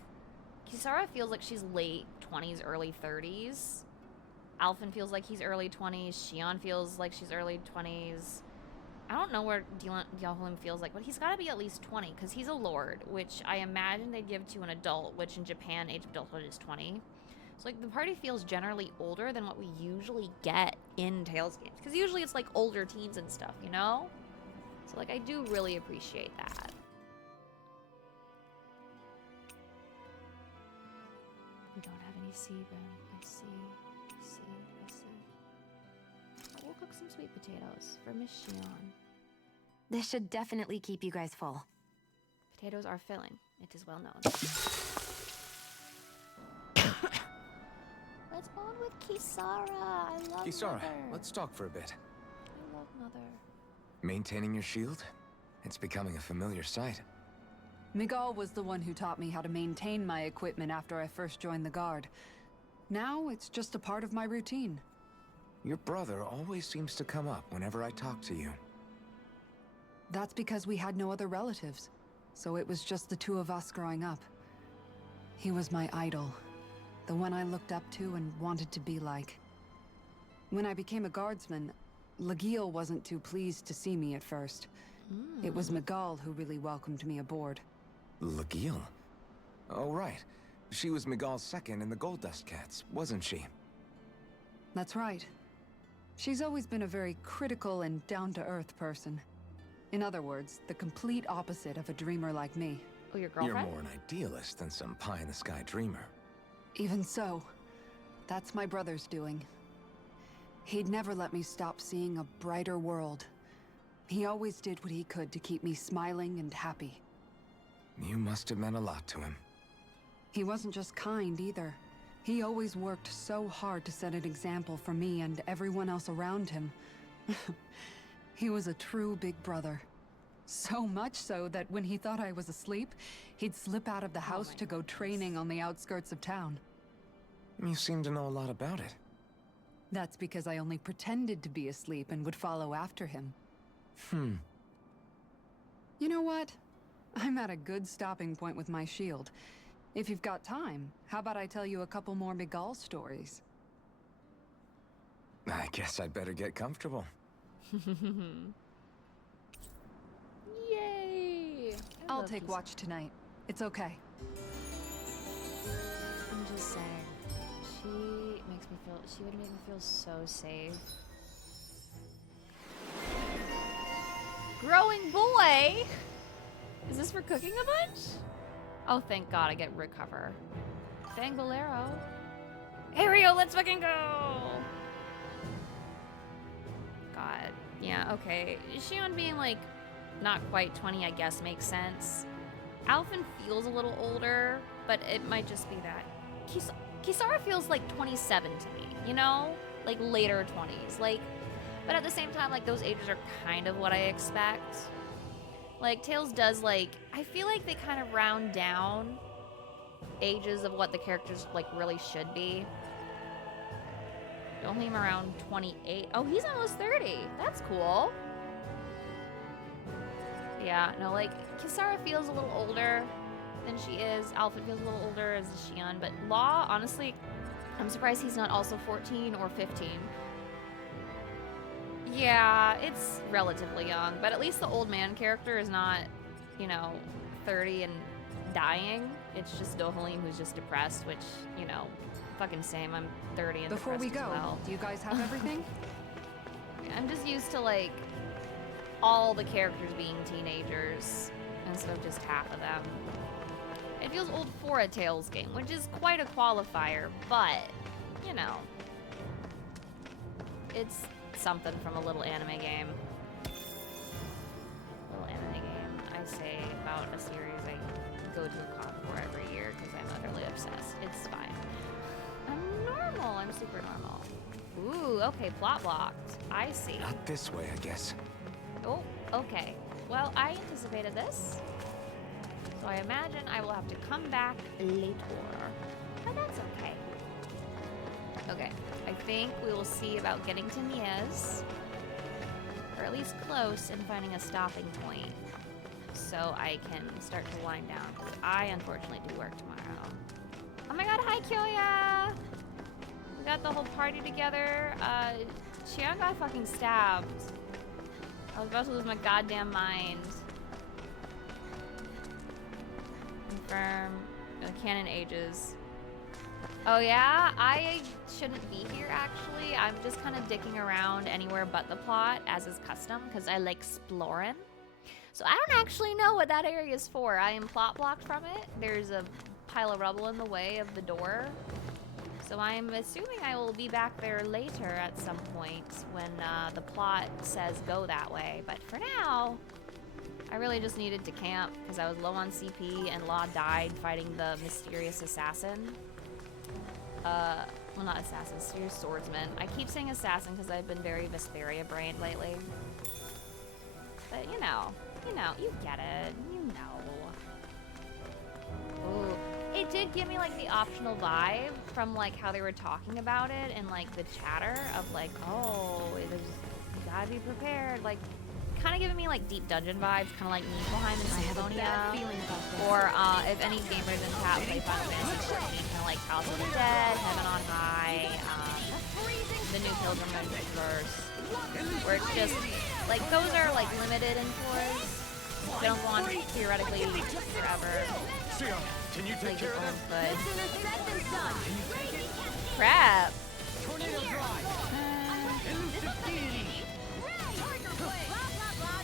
Yeaaaah feels like she's late 20s, early 30s. Alphen feels like he's early 20s. Xion feels like she's early 20s. I don't know where Dohalim feels like, but he's got to be at least 20, because he's a lord, which I imagine they'd give to an adult, which in Japan, age of adulthood is 20. So, like, the party feels generally older than what we usually get in Tales games, because usually it's, like, older teens and stuff, you know? So, like, I do really appreciate that. We don't have any seed, I see. We'll cook some sweet potatoes for Miss Xion. This should definitely keep you guys full. Potatoes are filling. It is well known. Let's bond with Yeaaaah. I love Yeaaaah, Mother. let's talk for a bit. I love Mother. Maintaining your shield? It's becoming a familiar sight. Miguel was the one who taught me how to maintain my equipment after I first joined the Guard. Now it's just a part of my routine. Your brother always seems to come up whenever I talk to you. That's because we had no other relatives, so it was just the two of us growing up. He was my idol, the one I looked up to and wanted to be like. When I became a guardsman, Legiel wasn't too pleased to see me at first. It was Miguel who really welcomed me aboard. Legiel? Oh, right. She was Miguel's second in the Gold Dust Cats, wasn't she? That's right. She's always been a very critical and down-to-earth person. In other words, the complete opposite of a dreamer like me. Oh, your girlfriend? You're more an idealist than some pie-in-the-sky dreamer. Even so, that's my brother's doing. He'd never let me stop seeing a brighter world. He always did what he could to keep me smiling and happy. You must have meant a lot to him. He wasn't just kind either. He always worked so hard to set an example for me and everyone else around him. He was a true big brother. So much so that when he thought I was asleep, he'd slip out of the house to go training on the outskirts of town. You seem to know a lot about it. That's because I only pretended to be asleep and would follow after him. You know what? I'm at a good stopping point with my shield. If you've got time, how about I tell you a couple more Miguel stories? I guess I'd better get comfortable. Yay! I'll take watch tonight. It's okay. I'm just saying. She would make me feel so safe. Growing boy! Is this for cooking a bunch? Oh, thank God I get recover. Fangolero. Hey, Rio, let's fucking go! God. Yeah, okay. Xion being, like, not quite 20, I guess, makes sense. Alphen feels a little older, but it might just be that. Yeaaaah feels like 27 to me, you know? Like, later 20s. Like, but at the same time, like, those ages are kind of what I expect. Like, Tales does, like, I feel like they kind of round down ages of what the characters, like, really should be. Dohalim around 28. Oh, he's almost 30. That's cool. Yeah, no, like, Yeaaaah feels a little older than she is. Alphen feels a little older as Xion. But Law, honestly, I'm surprised he's not also 14 or 15. Yeah, it's relatively young, but at least the old man character is not, you know, 30 and dying. It's just Dohalim who's just depressed, which, you know, fucking same. I'm 30 and Before we depressed go, as well. do you guys have everything? I'm just used to, like, all the characters being teenagers instead of just half of them. It feels old for a Tales game, which is quite a qualifier, but, you know, it's something from a little anime game. Little anime game, I say about a series I go to a con for every year because I'm utterly obsessed. It's fine. I'm normal. I'm super normal. Ooh, okay, plot blocked. I see. Not this way, I guess. Oh, okay. Well, I anticipated this. So I imagine I will have to come back later. But that's okay. Okay, I think we will see about getting to Mia's. Or at least close and finding a stopping point. So I can start to wind down. Because I unfortunately do work tomorrow. Oh my god, hi Kyoya! We got the whole party together. Chion got fucking stabbed. I was about to lose my goddamn mind. Confirm. The canon ages. Oh yeah? I shouldn't be here actually. I'm just kind of dicking around anywhere but the plot, as is custom, because I like exploring. So I don't actually know what that area is for. I am plot blocked from it. There's a pile of rubble in the way of the door. So I'm assuming I will be back there later at some point when the plot says go that way. But for now, I really just needed to camp because I was low on CP and Law died fighting the mysterious assassin. Well, not assassin, mysterious swordsman. I keep saying assassin because I've been very Vesperia-brained lately. But you know, you get it, you know. Ooh. It did give me like the optional vibe from like how they were talking about it and like the chatter of like, oh, you gotta be prepared. Like, kind of giving me like deep dungeon vibes, kind of like Niflheim and Symphonia. Or if any gamers in chat play Final Fantasy 14, kind of like House of the Dead, Heaven on High, the new Pilgrimage verse, where it's just like those are like limited in tours. They don't go on theoretically forever. Can you take care of them? Crap.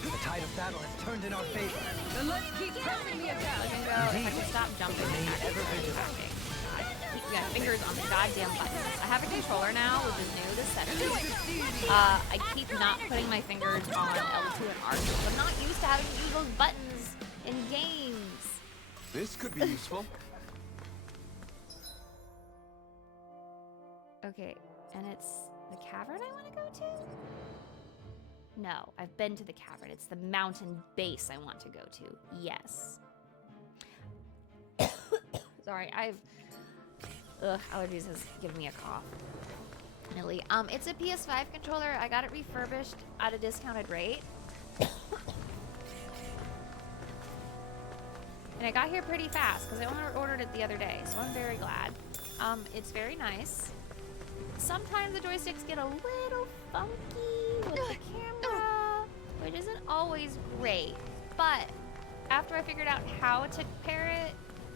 The tide of battle has turned in our favor. Then let's keep pressing the attack. I can go, if I can stop jumping and attacking. You got fingers on the goddamn buttons. I have a controller now, which is new this setting. I keep not putting my fingers on L2 and R2. I'm not used to having to use those buttons in games. This could be useful. Okay, and it's the cavern I want to go to? No, I've been to the cavern. It's the mountain base I want to go to. Yes. Sorry, allergies has given me a cough. Really. It's a PS5 controller. I got it refurbished at a discounted rate. And it got here pretty fast because I only ordered it the other day, so I'm very glad. It's very nice. Sometimes the joysticks get a little funky with the camera, which isn't always great. But after I figured out how to pair it,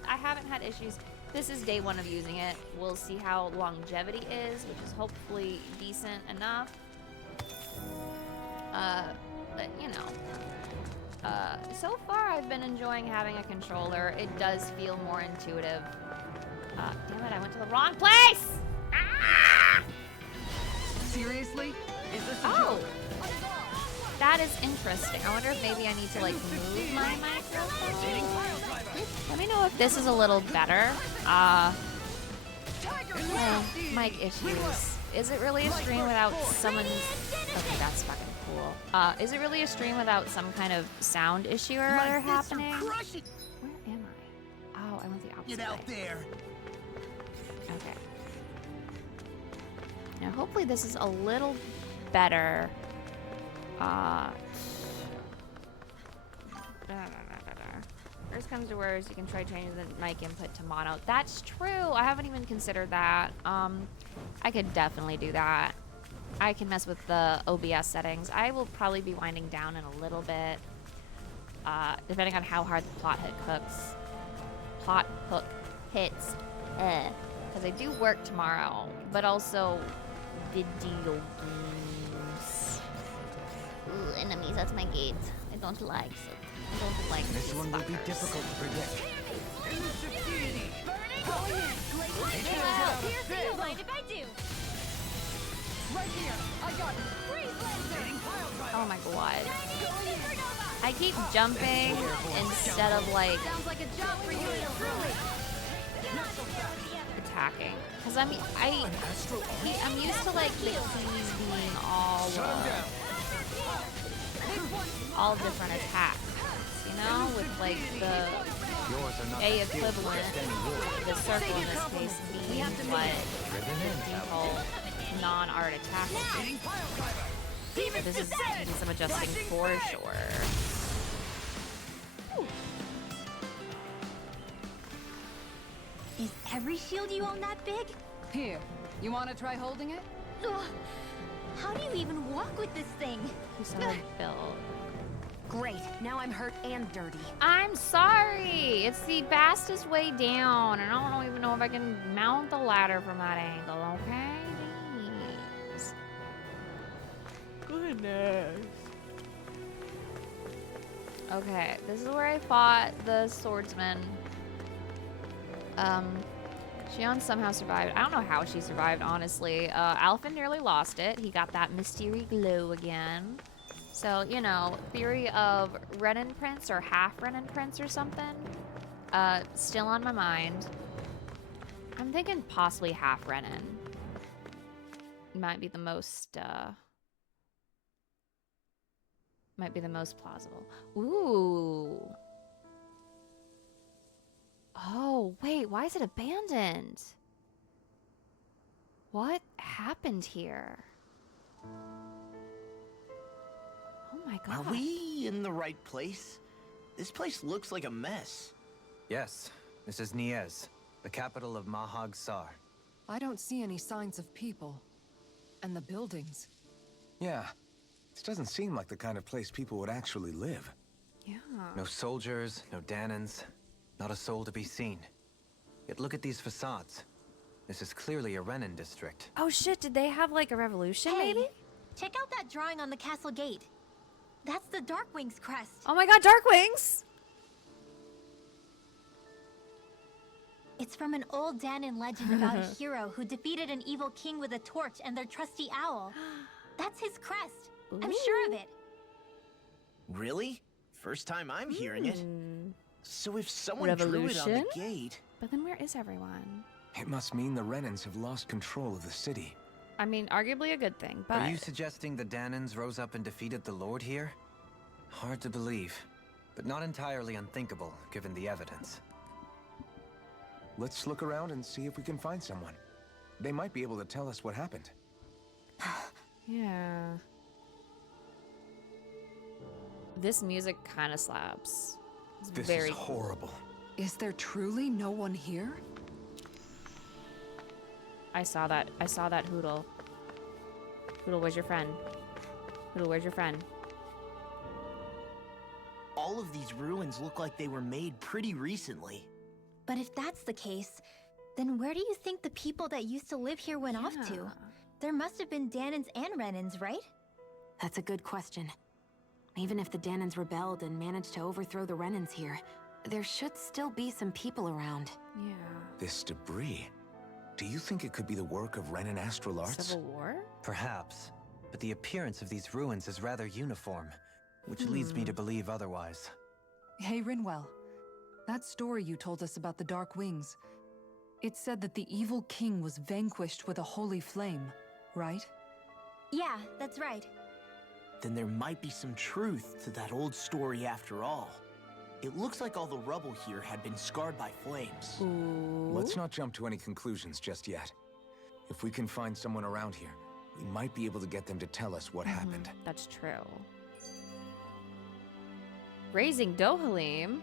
I haven't had issues. This is day 1 of using it. We'll see how longevity is, which is hopefully decent enough. But you know. So far I've been enjoying having a controller. It does feel more intuitive. Damn it, I went to the wrong place! Ah! Seriously? Is this a joke? That is interesting. I wonder if maybe I need to like move my microphone. Let me know if this is a little better. Mic issues. Is it really a stream without someone's... Okay, that's fucking cool. Is it really a stream without some kind of sound issue or other happening? Where am I? Oh, I went the opposite way. Get out there. Okay. Now, hopefully this is a little better. Worst comes to worst, you can try changing the mic input to mono. That's true. I haven't even considered that. I could definitely do that. I can mess with the OBS settings. I will probably be winding down in a little bit, depending on how hard the plot hook hits. Because I do work tomorrow, but also video games. Ooh, enemies, that's my gate. I don't like so. I don't like This one will be fuckers. difficult to predict. Mind if I do? Right here. I got it. Oh my god. I keep jumping instead of like Sounds like a job for you and truly. attacking. Cause I'm used to like the keys being all different attacks. You know, with like the A equivalent, the circle in this case being what the default non-art attack. This is some adjusting for sure. Is every shield you own that big? Here. You want to try holding it? Ugh. How do you even walk with this thing? Who's so like built? Great. Now I'm hurt and dirty. I'm sorry. It's the fastest way down, and I don't even know if I can mount the ladder from that angle. Okay. Jeez. Goodness. Okay, this is where I fought the swordsman. Xion somehow survived. I don't know how she survived, honestly. Alphen nearly lost it. He got that mysterious glow again. So, you know, theory of Renan Prince or half Renan Prince or something. Still on my mind. I'm thinking possibly half Renan. Might be the most plausible. Ooh. Oh, wait, why is it abandoned? What happened here? Oh my god. Are we in the right place? This place looks like a mess. Yes, this is Yeaaaah, the capital of Mahag Sar. I don't see any signs of people. And the buildings. Yeah, this doesn't seem like the kind of place people would actually live. Yeah. No soldiers, no Danans, not a soul to be seen. Yet look at these facades. This is clearly a Renan district. Oh shit, did they have like a revolution Hey, maybe? check out that drawing on the castle gate. That's the Darkwing's crest. Oh my god, Darkwings! It's from an old Danan legend about a hero who defeated an evil king with a torch and their trusty owl. That's his crest. I'm sure of it. Really? First time I'm hearing it. So if someone drew it on the gate... But then where is everyone? It must mean the Renans have lost control of the city. I mean, arguably a good thing, but... Are you suggesting the Danans rose up and defeated the Lord here? Hard to believe, but not entirely unthinkable, given the evidence. Let's look around and see if we can find someone. They might be able to tell us what happened. Yeah. This music kind of slaps. It's This very is horrible. Is there truly no one here? I saw that Hoodle. Hoodle, where's your friend? Hoodle, where's your friend? All of these ruins look like they were made pretty recently. But if that's the case, then where do you think the people that used to live here went off to? There must have been Danans and Renans, right? That's a good question. Even if the Danans rebelled and managed to overthrow the Renans here, there should still be some people around. Yeah. This debris. Do you think it could be the work of Renan Astral Arts? Civil War? Perhaps, but the appearance of these ruins is rather uniform, which leads me to believe otherwise. Hey, Rinwell. That story you told us about the Dark Wings. It said that the evil king was vanquished with a holy flame, right? Yeah, that's right. Then there might be some truth to that old story after all. It looks like all the rubble here had been scarred by flames. Let's not jump to any conclusions just yet. If we can find someone around here, we might be able to get them to tell us what happened. That's true. Raising Dohalim?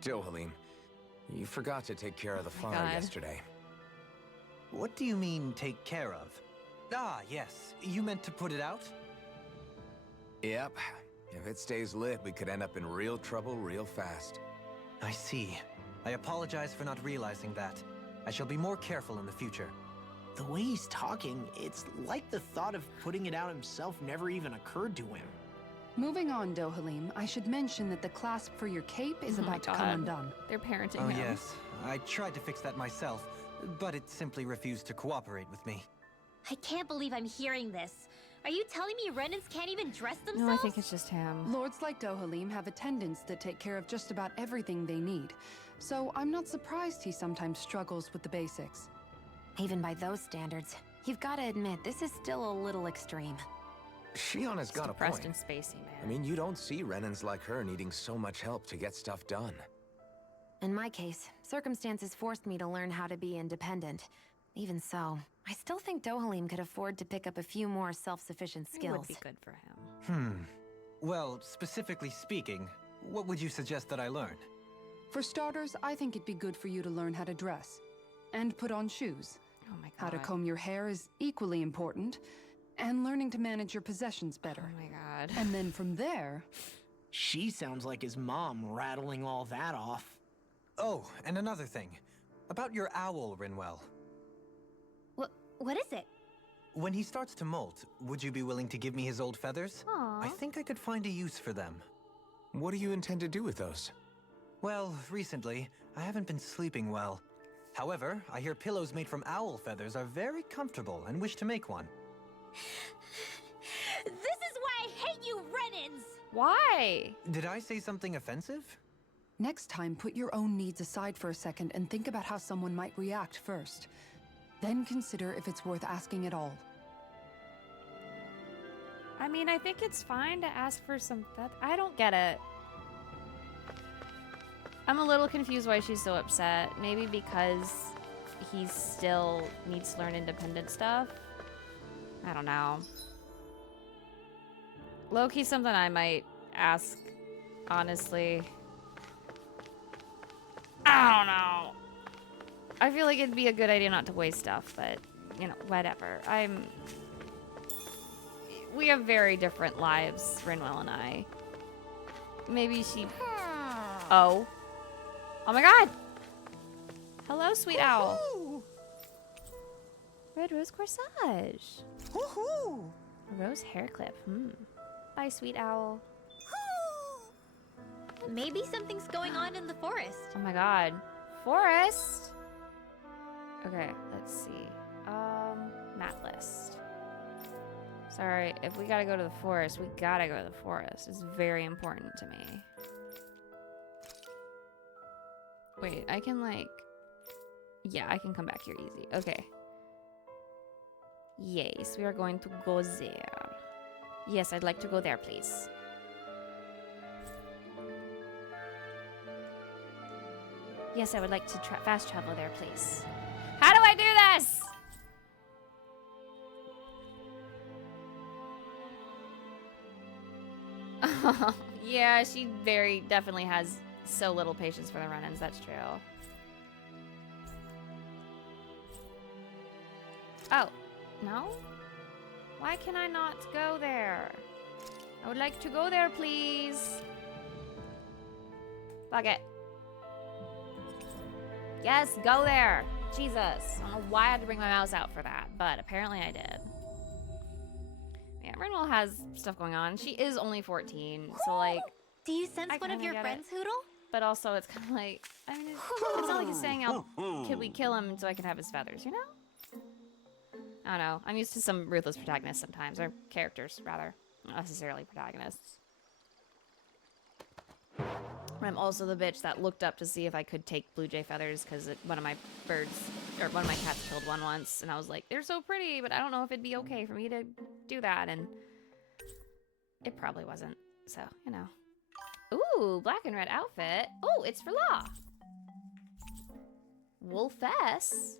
Dohalim, you forgot to take care of the fire God. yesterday. What do you mean, take care of? Ah, yes. You meant to put it out? Yep. If it stays lit, we could end up in real trouble real fast. I see. I apologize for not realizing that. I shall be more careful in the future. The way he's talking, it's like the thought of putting it out himself never even occurred to him. Moving on, Dohalim, I should mention that the clasp for your cape is Oh my about to come God. undone. They're parenting Oh, him. yes. I tried to fix that myself, but it simply refused to cooperate with me. I can't believe I'm hearing this. Are you telling me Renans can't even dress themselves? No, I think it's just him. Lords like Dohalim have attendants that take care of just about everything they need, so I'm not surprised he sometimes struggles with the basics. Even by those standards, you've got to admit, this is still a little extreme. Shionna's got a Depressed point. and spacey, man. I mean, you don't see Renans like her needing so much help to get stuff done. In my case, circumstances forced me to learn how to be independent. Even so, I still think Dohalim could afford to pick up a few more self-sufficient It skills. would be good for him. Well, specifically speaking, what would you suggest that I learn? For starters, I think it'd be good for you to learn how to dress. And put on shoes. Oh my God. How to comb your hair is equally important. And learning to manage your possessions better. Oh my God. And then from there... She sounds like his mom rattling all that off. Oh, and another thing. About your owl, Rinwell. What is it? When he starts to molt, would you be willing to give me his old feathers? Aw. I think I could find a use for them. What do you intend to do with those? Well, recently, I haven't been sleeping well. However, I hear pillows made from owl feathers are very comfortable and wish to make one. This is why I hate you, Renans! Why? Did I say something offensive? Next time, put your own needs aside for a second and think about how someone might react first. Then consider if it's worth asking at all. I mean, I think it's fine to ask for some... I don't get it. I'm a little confused why she's so upset. Maybe because he still needs to learn independent stuff? I don't know. Low-key something I might ask, honestly. I don't know. I feel like it'd be a good idea not to waste stuff, but, you know, whatever. We have very different lives, Rinwell and I. Maybe she... Oh. Oh my God! Hello, sweet owl. Red rose corsage. Rose hair clip. Bye, sweet owl. Maybe something's going on in the forest. Oh my God. Forest? Okay, let's see. Map list. Sorry, if we gotta go to the forest, we gotta go to the forest. It's very important to me. Wait, I can like... Yeah, I can come back here easy. Okay. Yes, we are going to go there. Yes, I'd like to go there, please. Yes, I would like to fast travel there, please. How do I do this? Yeah, she very definitely has so little patience for the Renans, that's true. Oh, no? Why can I not go there? I would like to go there, please. Fuck it. Yes, go there. Jesus. I don't know why I had to bring my mouse out for that, but apparently I did. Yeah, Renwell has stuff going on. She is only 14, so like... Do you sense I one of kinda your get friends, it. Hoodle? But also it's kind of like... I mean, it's not like he's saying, could we kill him so I can have his feathers, you know? I don't know. I'm used to some ruthless protagonists sometimes, or characters, rather. Not necessarily protagonists. I'm also the bitch that looked up to see if I could take blue jay feathers because one of my birds, or one of my cats killed one once, and I was like, they're so pretty, but I don't know if it'd be okay for me to do that, and it probably wasn't, so, you know. Ooh, black and red outfit. Oh, it's for Law. Wolfess?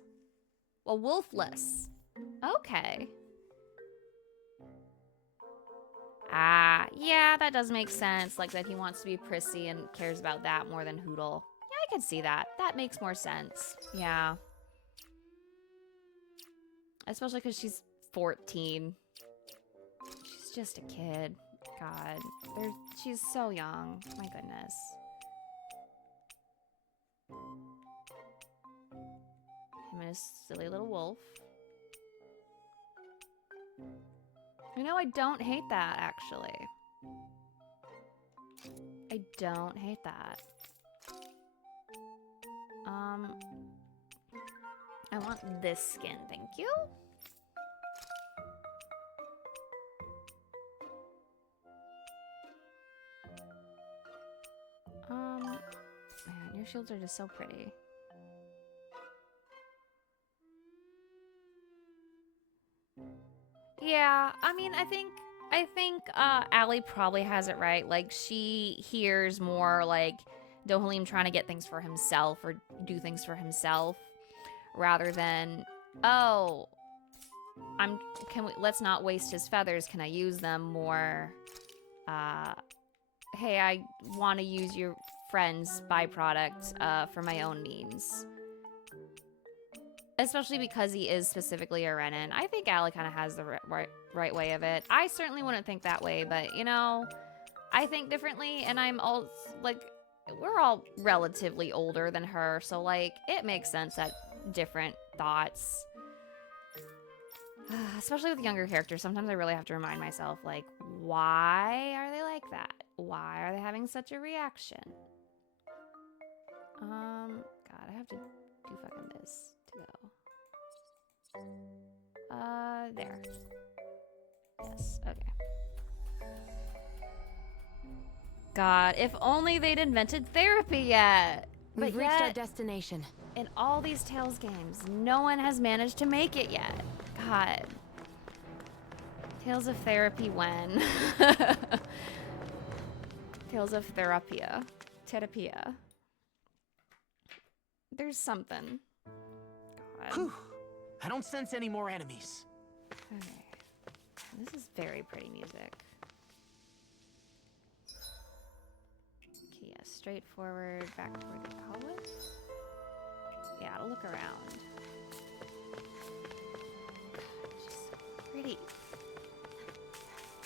Well, wolfless. Okay. Ah, yeah, that does make sense. Like that he wants to be prissy and cares about that more than Hoodle. Yeah, I can see that. That makes more sense. Yeah. Especially because she's 14. She's just a kid. God. She's so young. My goodness. Him and his silly little wolf. You know, I don't hate that, actually. I don't hate that. I want this skin, thank you. Man, your shields are just so pretty. Yeah, I mean, I think Allie probably has it right. Like, she hears more like Dohalim trying to get things for himself or do things for himself rather than, oh, let's not waste his feathers. Can I use them more? Hey, I want to use your friend's byproduct for my own needs. Especially because he is specifically a Renan. I think Allie kind of has the right way of it. I certainly wouldn't think that way, but, you know, I think differently, and I'm all, like, we're all relatively older than her, so, like, it makes sense that different thoughts. Especially with younger characters, sometimes I really have to remind myself, like, why are they like that? Why are they having such a reaction? God, I have to do fucking this to go. There. Yes, okay. God, if only they'd invented therapy yet! We've reached our destination. In all these Tales games, no one has managed to make it yet. God. Tales of Therapy when? Tales of Therapia. Terapia. There's something. God. Whew. I don't sense any more enemies. Okay. This is very pretty music. Okay, yeah, straightforward, back toward the hallway. Yeah, I'll look around. It's just so pretty.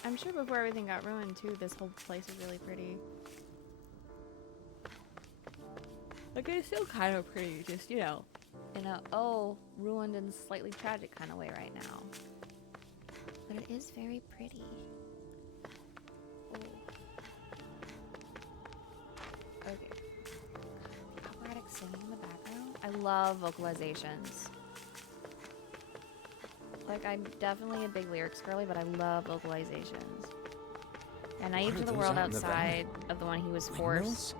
I'm sure before everything got ruined too, this whole place is really pretty. Like, it's still kind of pretty, just, you know, in a, oh, ruined and slightly tragic kind of way right now. But it is very pretty. Oh. Okay. Operatic singing in the background. I love vocalizations. Like, I'm definitely a big lyrics girly, but I love vocalizations. And naive to the world outside of the one he was forced.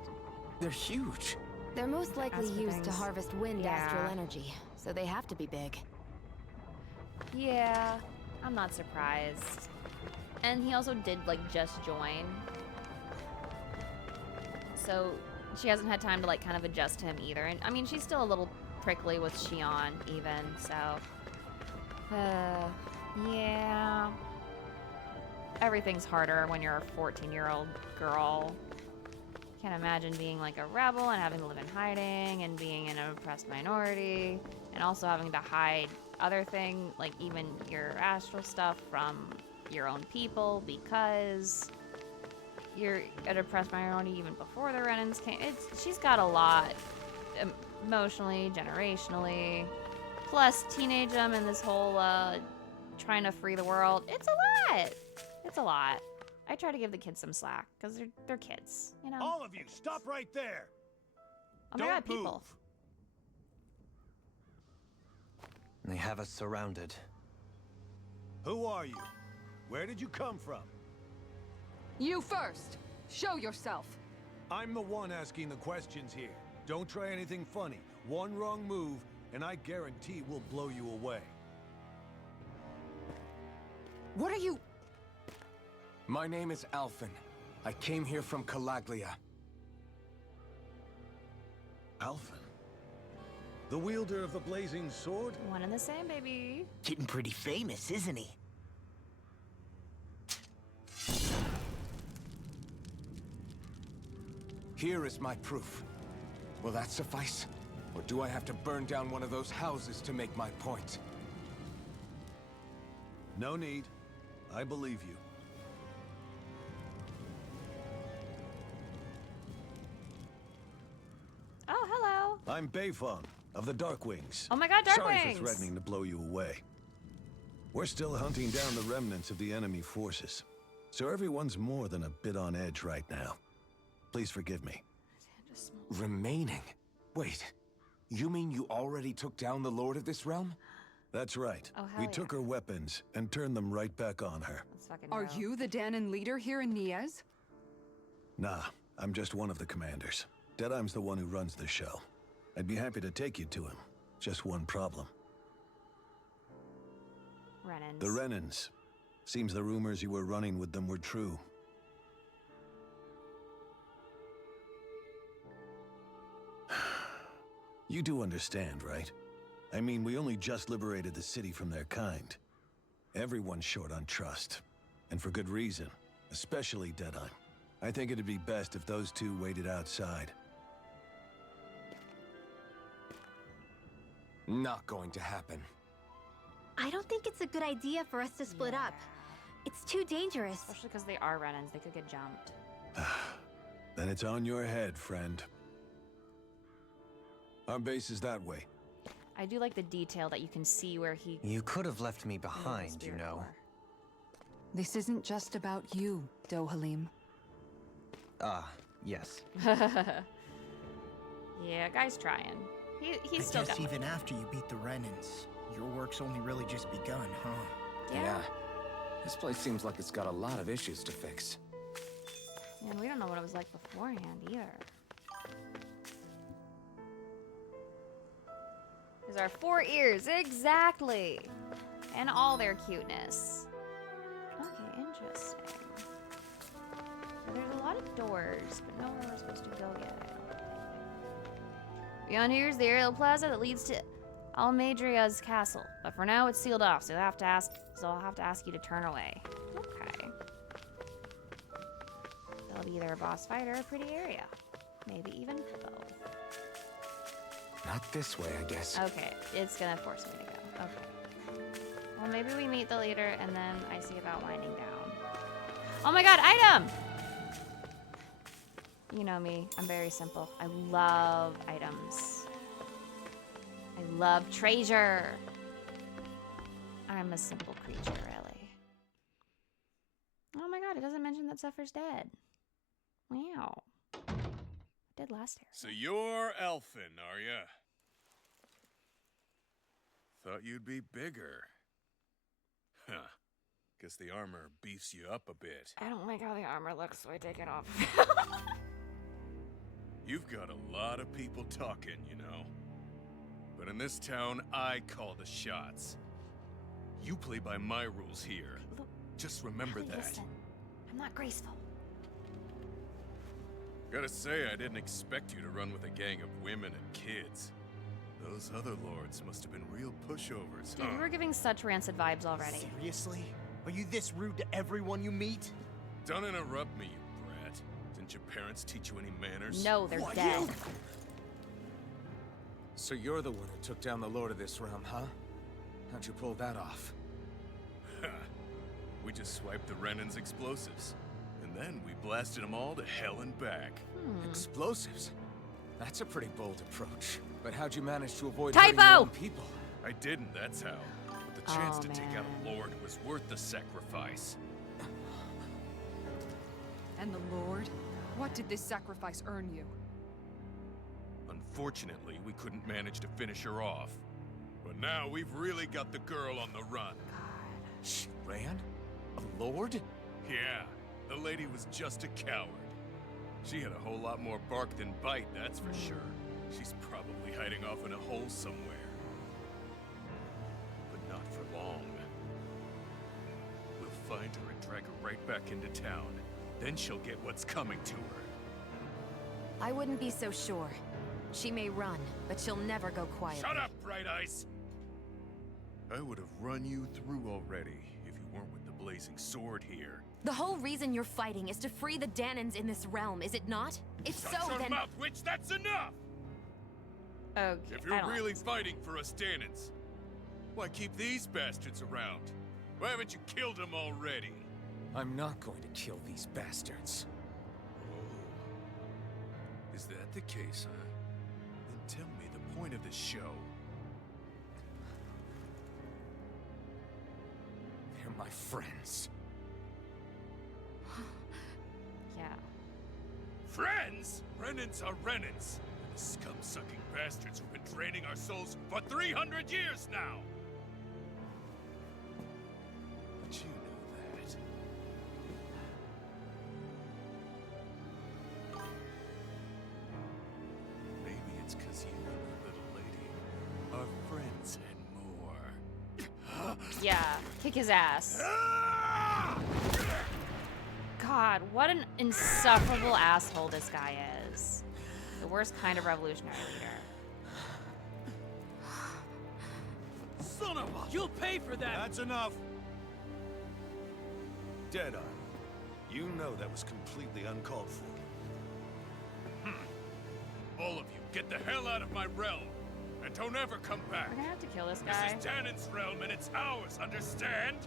They're huge. They're most likely used to things. harvest wind astral energy, so they have to be big. Yeah, I'm not surprised. And he also did, like, just join. So she hasn't had time to, like, kind of adjust to him either. And, I mean, she's still a little prickly with Xion, even, so... yeah... Everything's harder when you're a 14-year-old girl. Can't imagine being like a rebel and having to live in hiding and being an oppressed minority and also having to hide other things, like even your astral stuff from your own people because you're an oppressed minority even before the Renans came. She's got a lot emotionally, generationally, plus teenagedom and this whole trying to free the world. It's a lot. It's a lot. I try to give the kids some slack, because they're kids, you know? All of you, stop right there! Oh my God, people. They have us surrounded. Who are you? Where did you come from? You first! Show yourself! I'm the one asking the questions here. Don't try anything funny. One wrong move, and I guarantee we'll blow you away. What are you... My name is Alphen. I came here from Calaglia. Alphen? The wielder of the blazing sword? One and the same, baby. Getting pretty famous, isn't he? Here is my proof. Will that suffice? Or do I have to burn down one of those houses to make my point? No need. I believe you. Oh, hello. I'm Beifong, of the Darkwings. Oh my God, Sorry Darkwings! for threatening to blow you away. We're still hunting down the remnants of the enemy forces, so everyone's more than a bit on edge right now. Please forgive me. Remaining? Wait, you mean you already took down the Lord of this realm? That's right. Oh, hell We yeah. took her weapons and turned them right back on her. Let's fucking Are go. you the Danon leader here in Yeaaaah? Nah, I'm just one of the commanders. Deadeye's the one who runs the show. I'd be happy to take you to him. Just one problem. Renans. The Renans. Seems the rumors you were running with them were true. You do understand, right? I mean, we only just liberated the city from their kind. Everyone's short on trust. And for good reason. Especially Deadeye. I think it'd be best if those two waited outside. Not going to happen. I don't think it's a good idea for us to split up. It's too dangerous. Especially because they are Renans. They could get jumped. Then it's on your head, friend. Our base is that way. I do like the detail that you can see where he... You could have left me behind, you know. This isn't just about you, Dohalim. Ah, yes. Yeah, guy's trying. He's still I guess got... even after you beat the Renans, your work's only really just begun, huh? Yeah. This place seems like it's got a lot of issues to fix. And we don't know what it was like beforehand either. These are 4 ears, exactly! And all their cuteness. Okay, interesting. So there's a lot of doors, but nowhere we're supposed to go yet, I don't think. Beyond here is the aerial plaza that leads to Almadria's castle. But for now, it's sealed off, so I'll have to ask you to turn away. Okay. That'll be either a boss fight or a pretty area. Maybe even both. Not this way, I guess. Okay, it's gonna force me to go. Okay. Well, maybe we meet the leader and then I see about winding down. Oh my god, item! You know me, I'm very simple. I love items. I love treasure. I'm a simple creature, really. Oh my god, it doesn't mention that Zephyr's dead. Wow. Dead last year. So you're elfin, are ya? Thought you'd be bigger. Huh. Guess the armor beefs you up a bit. I don't like how the armor looks, so I take it off. You've got a lot of people talking, you know. But in this town, I call the shots. You play by my rules here. Look, Just remember Ellie, that. listen. I'm not graceful. Gotta say, I didn't expect you to run with a gang of women and kids. Those other lords must have been real pushovers, Dude, huh? you were giving such rancid vibes already. Seriously? Are you this rude to everyone you meet? Don't interrupt me, you brat. Didn't your parents teach you any manners? No, they're What, dead. you? So you're the one who took down the Lord of this realm, huh? How'd you pull that off? We just swiped the Renans' explosives. And then we blasted them all to hell and back. Explosives? That's a pretty bold approach. But how'd you manage to avoid Typo! hurting your own people? I didn't, that's how. But the chance Oh, to take out a man. lord was worth the sacrifice. And the Lord? What did this sacrifice earn you? Unfortunately, we couldn't manage to finish her off. But now we've really got the girl on the run. She ran? A lord? Yeah, the lady was just a coward. She had a whole lot more bark than bite, that's for sure. She's probably hiding off in a hole somewhere. But not for long. We'll find her and drag her right back into town. Then she'll get what's coming to her. I wouldn't be so sure. She may run, but she'll never go quiet. Shut up, Bright Eyes! I would have run you through already if you weren't with the blazing sword here. The whole reason you're fighting is to free the Danons in this realm, is it not? If Shut so, your then... mouth, witch! That's enough! Okay, If I you're don't really like fighting for us Danons, why keep these bastards around? Why haven't you killed them already? I'm not going to kill these bastards. Oh. Is that the case, huh? Then tell me the point of the show. They're my friends. Yeah. Friends? Renans are Renans. The scum-sucking bastards who've been draining our souls for 300 years now! But you know that. Maybe it's because you and the little lady are friends and more. Yeah, kick his ass. God, what an insufferable asshole this guy is. The worst kind of revolutionary leader. Son of a... You'll pay for that! That's enough. Deadeye, you know that was completely uncalled for. All of you, get the hell out of my realm! And don't ever come back! We're gonna have to kill this guy. This is Danon's realm and it's ours, understand?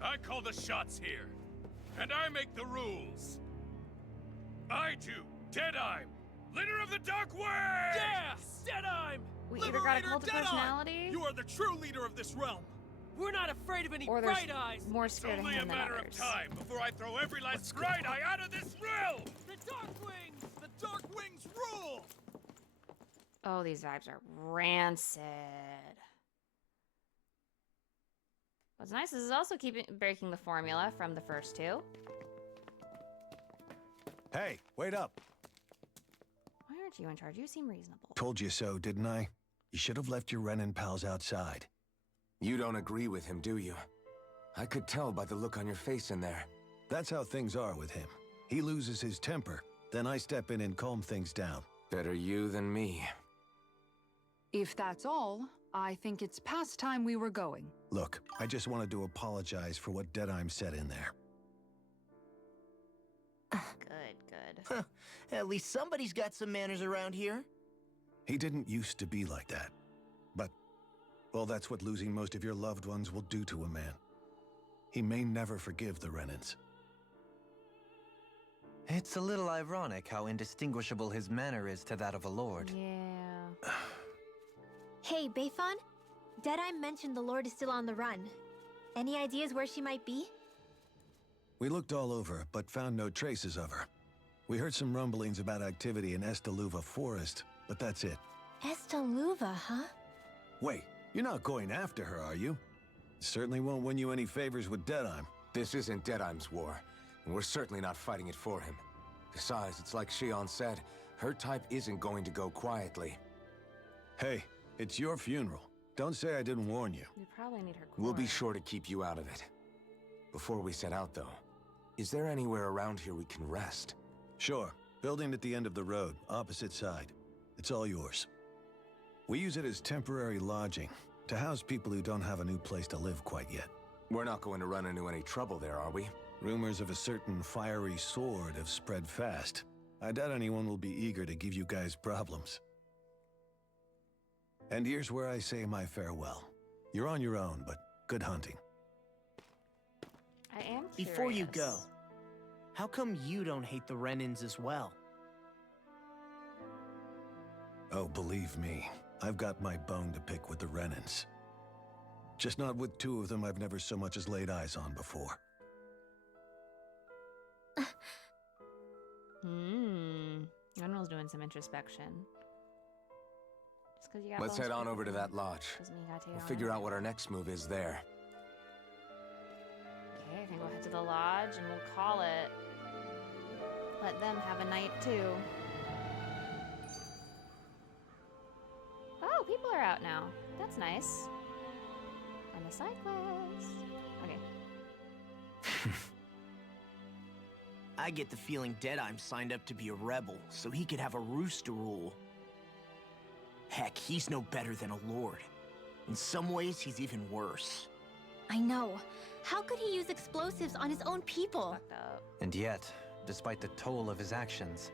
I call the shots here. And I make the rules. I do, Deadeye, leader of the Dark Way! Yeah! Deadeye! We either got a cult of Deadeye! personality, You are the true leader of this realm. We're not afraid of any or there's bright eyes. more It's spirit in only a him than matter others. of time before I throw every last bright eye out of this realm! The Dark Wings! The Dark Wings rule! Oh, these vibes are rancid. What's nice is it's also breaking the formula from the first two. Hey, wait up. Why aren't you in charge? You seem reasonable. Told you so, didn't I? You should have left your Renan pals outside. You don't agree with him, do you? I could tell by the look on your face in there. That's how things are with him. He loses his temper, then I step in and calm things down. Better you than me. If that's all, I think it's past time we were going. Look, I just wanted to apologize for what Deadeye said in there. Good. At least somebody's got some manners around here. He didn't used to be like that. But, well, that's what losing most of your loved ones will do to a man. He may never forgive the Renans. It's a little ironic how indistinguishable his manner is to that of a lord. Yeah. Hey, Bayfon? Deadeye mentioned the Lord is still on the run. Any ideas where she might be? We looked all over, but found no traces of her. We heard some rumblings about activity in Estaluva Forest, but that's it. Estaluva, huh? Wait, you're not going after her, are you? Certainly won't win you any favors with Deadeye. This isn't Deadeye's war, and we're certainly not fighting it for him. Besides, it's like Shion said, her type isn't going to go quietly. Hey, it's your funeral. Don't say I didn't warn you. We probably need her core. We'll be sure to keep you out of it. Before we set out, though, is there anywhere around here we can rest? Sure. Building at the end of the road, opposite side. It's all yours. We use it as temporary lodging, to house people who don't have a new place to live quite yet. We're not going to run into any trouble there, are we? Rumors of a certain fiery sword have spread fast. I doubt anyone will be eager to give you guys problems. And here's where I say my farewell. You're on your own, but good hunting. I am curious. Before you go, how come you don't hate the Renans as well? Oh, believe me, I've got my bone to pick with the Renans. Just not with two of them I've never so much as laid eyes on before. General's doing some introspection. Just 'cause you got Let's bones head on for over to that lodge. doesn't mean you gotta take We'll on figure it. out what our next move is there. Okay, I think we'll head to the lodge and we'll call it. Let them have a night too. Oh, people are out now. That's nice. On the side quest. Okay. I get the feeling Deadeye signed up to be a rebel, so he could have a roost to rule. Heck, he's no better than a lord. In some ways, he's even worse. I know. How could he use explosives on his own people? Fucked up. And yet, despite the toll of his actions,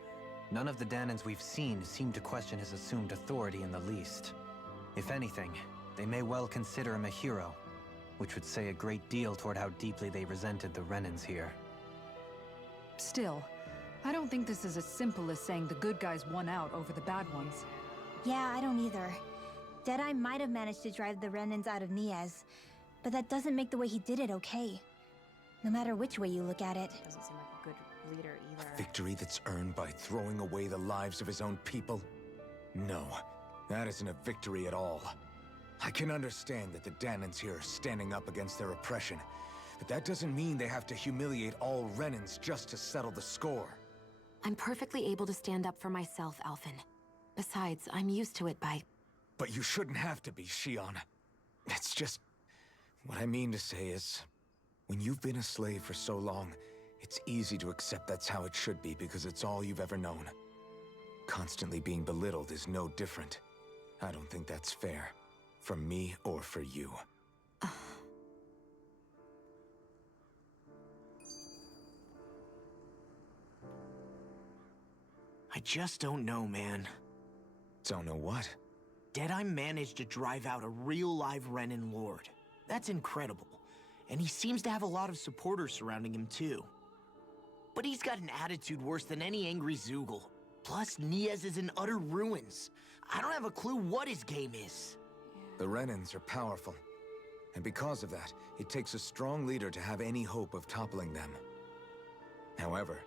none of the Danans we've seen seem to question his assumed authority in the least. If anything, they may well consider him a hero, which would say a great deal toward how deeply they resented the Renans here. Still, I don't think this is as simple as saying the good guys won out over the bad ones. Yeah, I don't either. Deadeye might have managed to drive the Renans out of Niaz, but that doesn't make the way he did it okay. No matter which way you look at it. Doesn't seem like a good leader either. A victory that's earned by throwing away the lives of his own people? No, that isn't a victory at all. I can understand that the Danans here are standing up against their oppression, but that doesn't mean they have to humiliate all Renans just to settle the score. I'm perfectly able to stand up for myself, Alphen. Besides, I'm used to it by... But you shouldn't have to be, Shion. It's just... What I mean to say is, when you've been a slave for so long, it's easy to accept that's how it should be because it's all you've ever known. Constantly being belittled is no different. I don't think that's fair. For me or for you. I just don't know, man. Don't know what? Deadeye managed to drive out a real live Renan Lord. That's incredible. And he seems to have a lot of supporters surrounding him too. But he's got an attitude worse than any angry Zoogle. Plus, Niaz is in utter ruins. I don't have a clue what his game is. The Renans are powerful. And because of that, it takes a strong leader to have any hope of toppling them. However,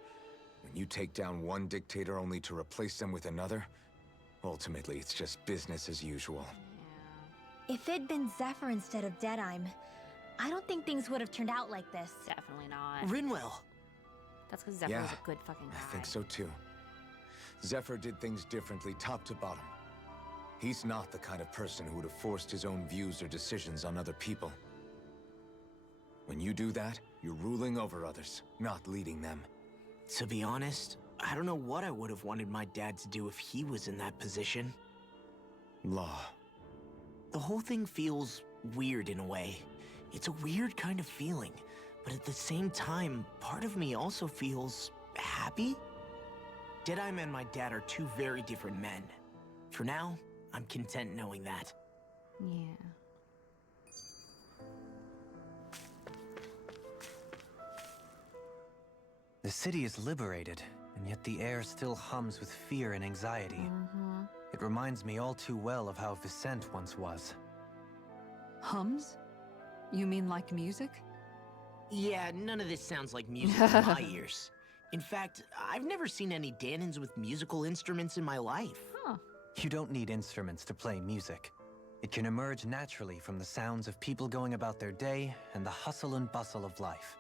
when you take down one dictator only to replace them with another, ultimately it's just business as usual. If it'd been Zephyr instead of Deadeye, I don't think things would have turned out like this. Definitely not. Rinwell. That's because Zephyr was a good fucking guy. I think so too. Zephyr did things differently, top to bottom. He's not the kind of person who would have forced his own views or decisions on other people. When you do that, you're ruling over others, not leading them. To be honest, I don't know what I would have wanted my dad to do if he was in that position. Law. The whole thing feels weird in a way. It's a weird kind of feeling, but at the same time, part of me also feels happy. Deadeye and my dad are two very different men. For now, I'm content knowing that. Yeah. The city is liberated, and yet the air still hums with fear and anxiety. It reminds me all too well of how Vicente once was. Hums? You mean like music? Yeah, none of this sounds like music to my ears. In fact, I've never seen any Danans with musical instruments in my life. You don't need instruments to play music. It can emerge naturally from the sounds of people going about their day and the hustle and bustle of life.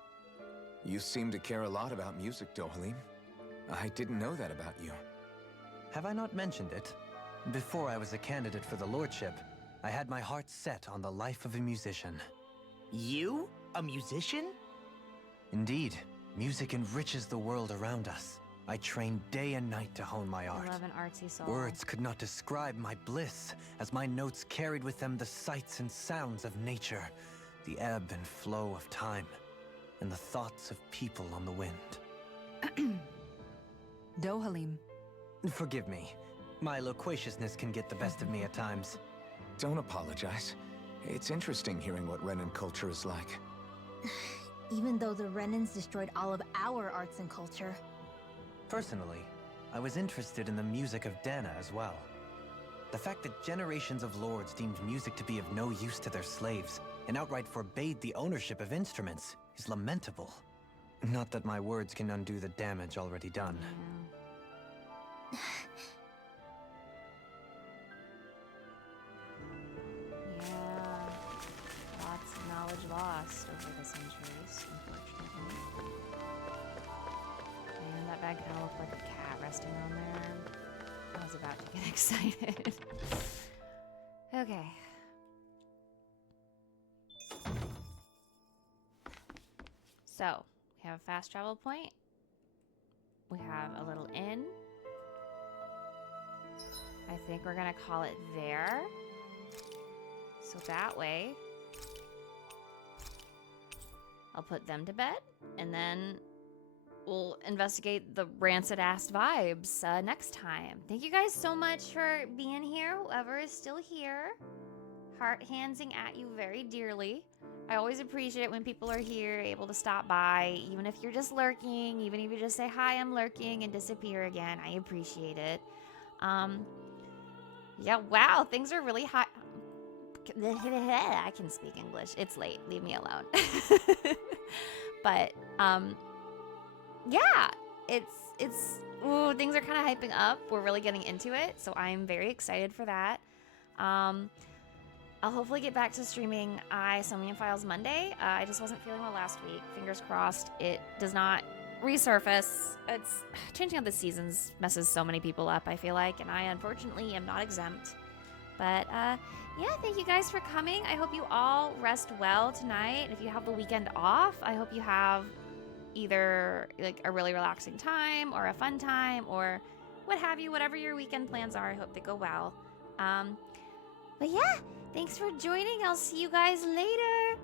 You seem to care a lot about music, Dohalim. I didn't know that about you. Have I not mentioned it? Before I was a candidate for the lordship, I had my heart set on the life of a musician. You? A musician? Indeed, music enriches the world around us. I trained day and night to hone my art. I love an artsy soul. Words could not describe my bliss, as my notes carried with them the sights and sounds of nature, the ebb and flow of time, and the thoughts of people on the wind. Dohalim. Forgive me. My loquaciousness can get the best of me at times. Don't apologize. It's interesting hearing what Renan culture is like. Even though the Renans destroyed all of our arts and culture. Personally, I was interested in the music of Dana as well. The fact that generations of lords deemed music to be of no use to their slaves, and outright forbade the ownership of instruments, is lamentable. Not that my words can undo the damage already done. Yeah. Lots of knowledge lost over the centuries, unfortunately. And that bag kind of looked like a cat resting on there. I was about to get excited. Okay. So, we have a fast travel point. We have a little inn. I think we're gonna call it there. So that way, I'll put them to bed, and then we'll investigate the rancid-ass vibes next time. Thank you guys so much for being here, whoever is still here. Heart-handsing at you very dearly. I always appreciate it when people are here, able to stop by, even if you're just lurking, even if you just say, hi, I'm lurking, and disappear again. I appreciate it. Yeah, wow, things are really hot. I can speak English. It's late. Leave me alone. But, yeah, ooh, things are kind of hyping up. We're really getting into it, so I'm very excited for that. I'll hopefully get back to streaming Isomnium Files Monday. I just wasn't feeling well last week. Fingers crossed it does not resurface. It's changing out the seasons messes so many people up, I feel like, and I unfortunately am not exempt. But yeah, thank you guys for coming. I hope you all rest well tonight. If you have the weekend off, I hope you have either like a really relaxing time or a fun time or what have you, whatever your weekend plans are. I hope they go well. But yeah, thanks for joining. I'll see you guys later.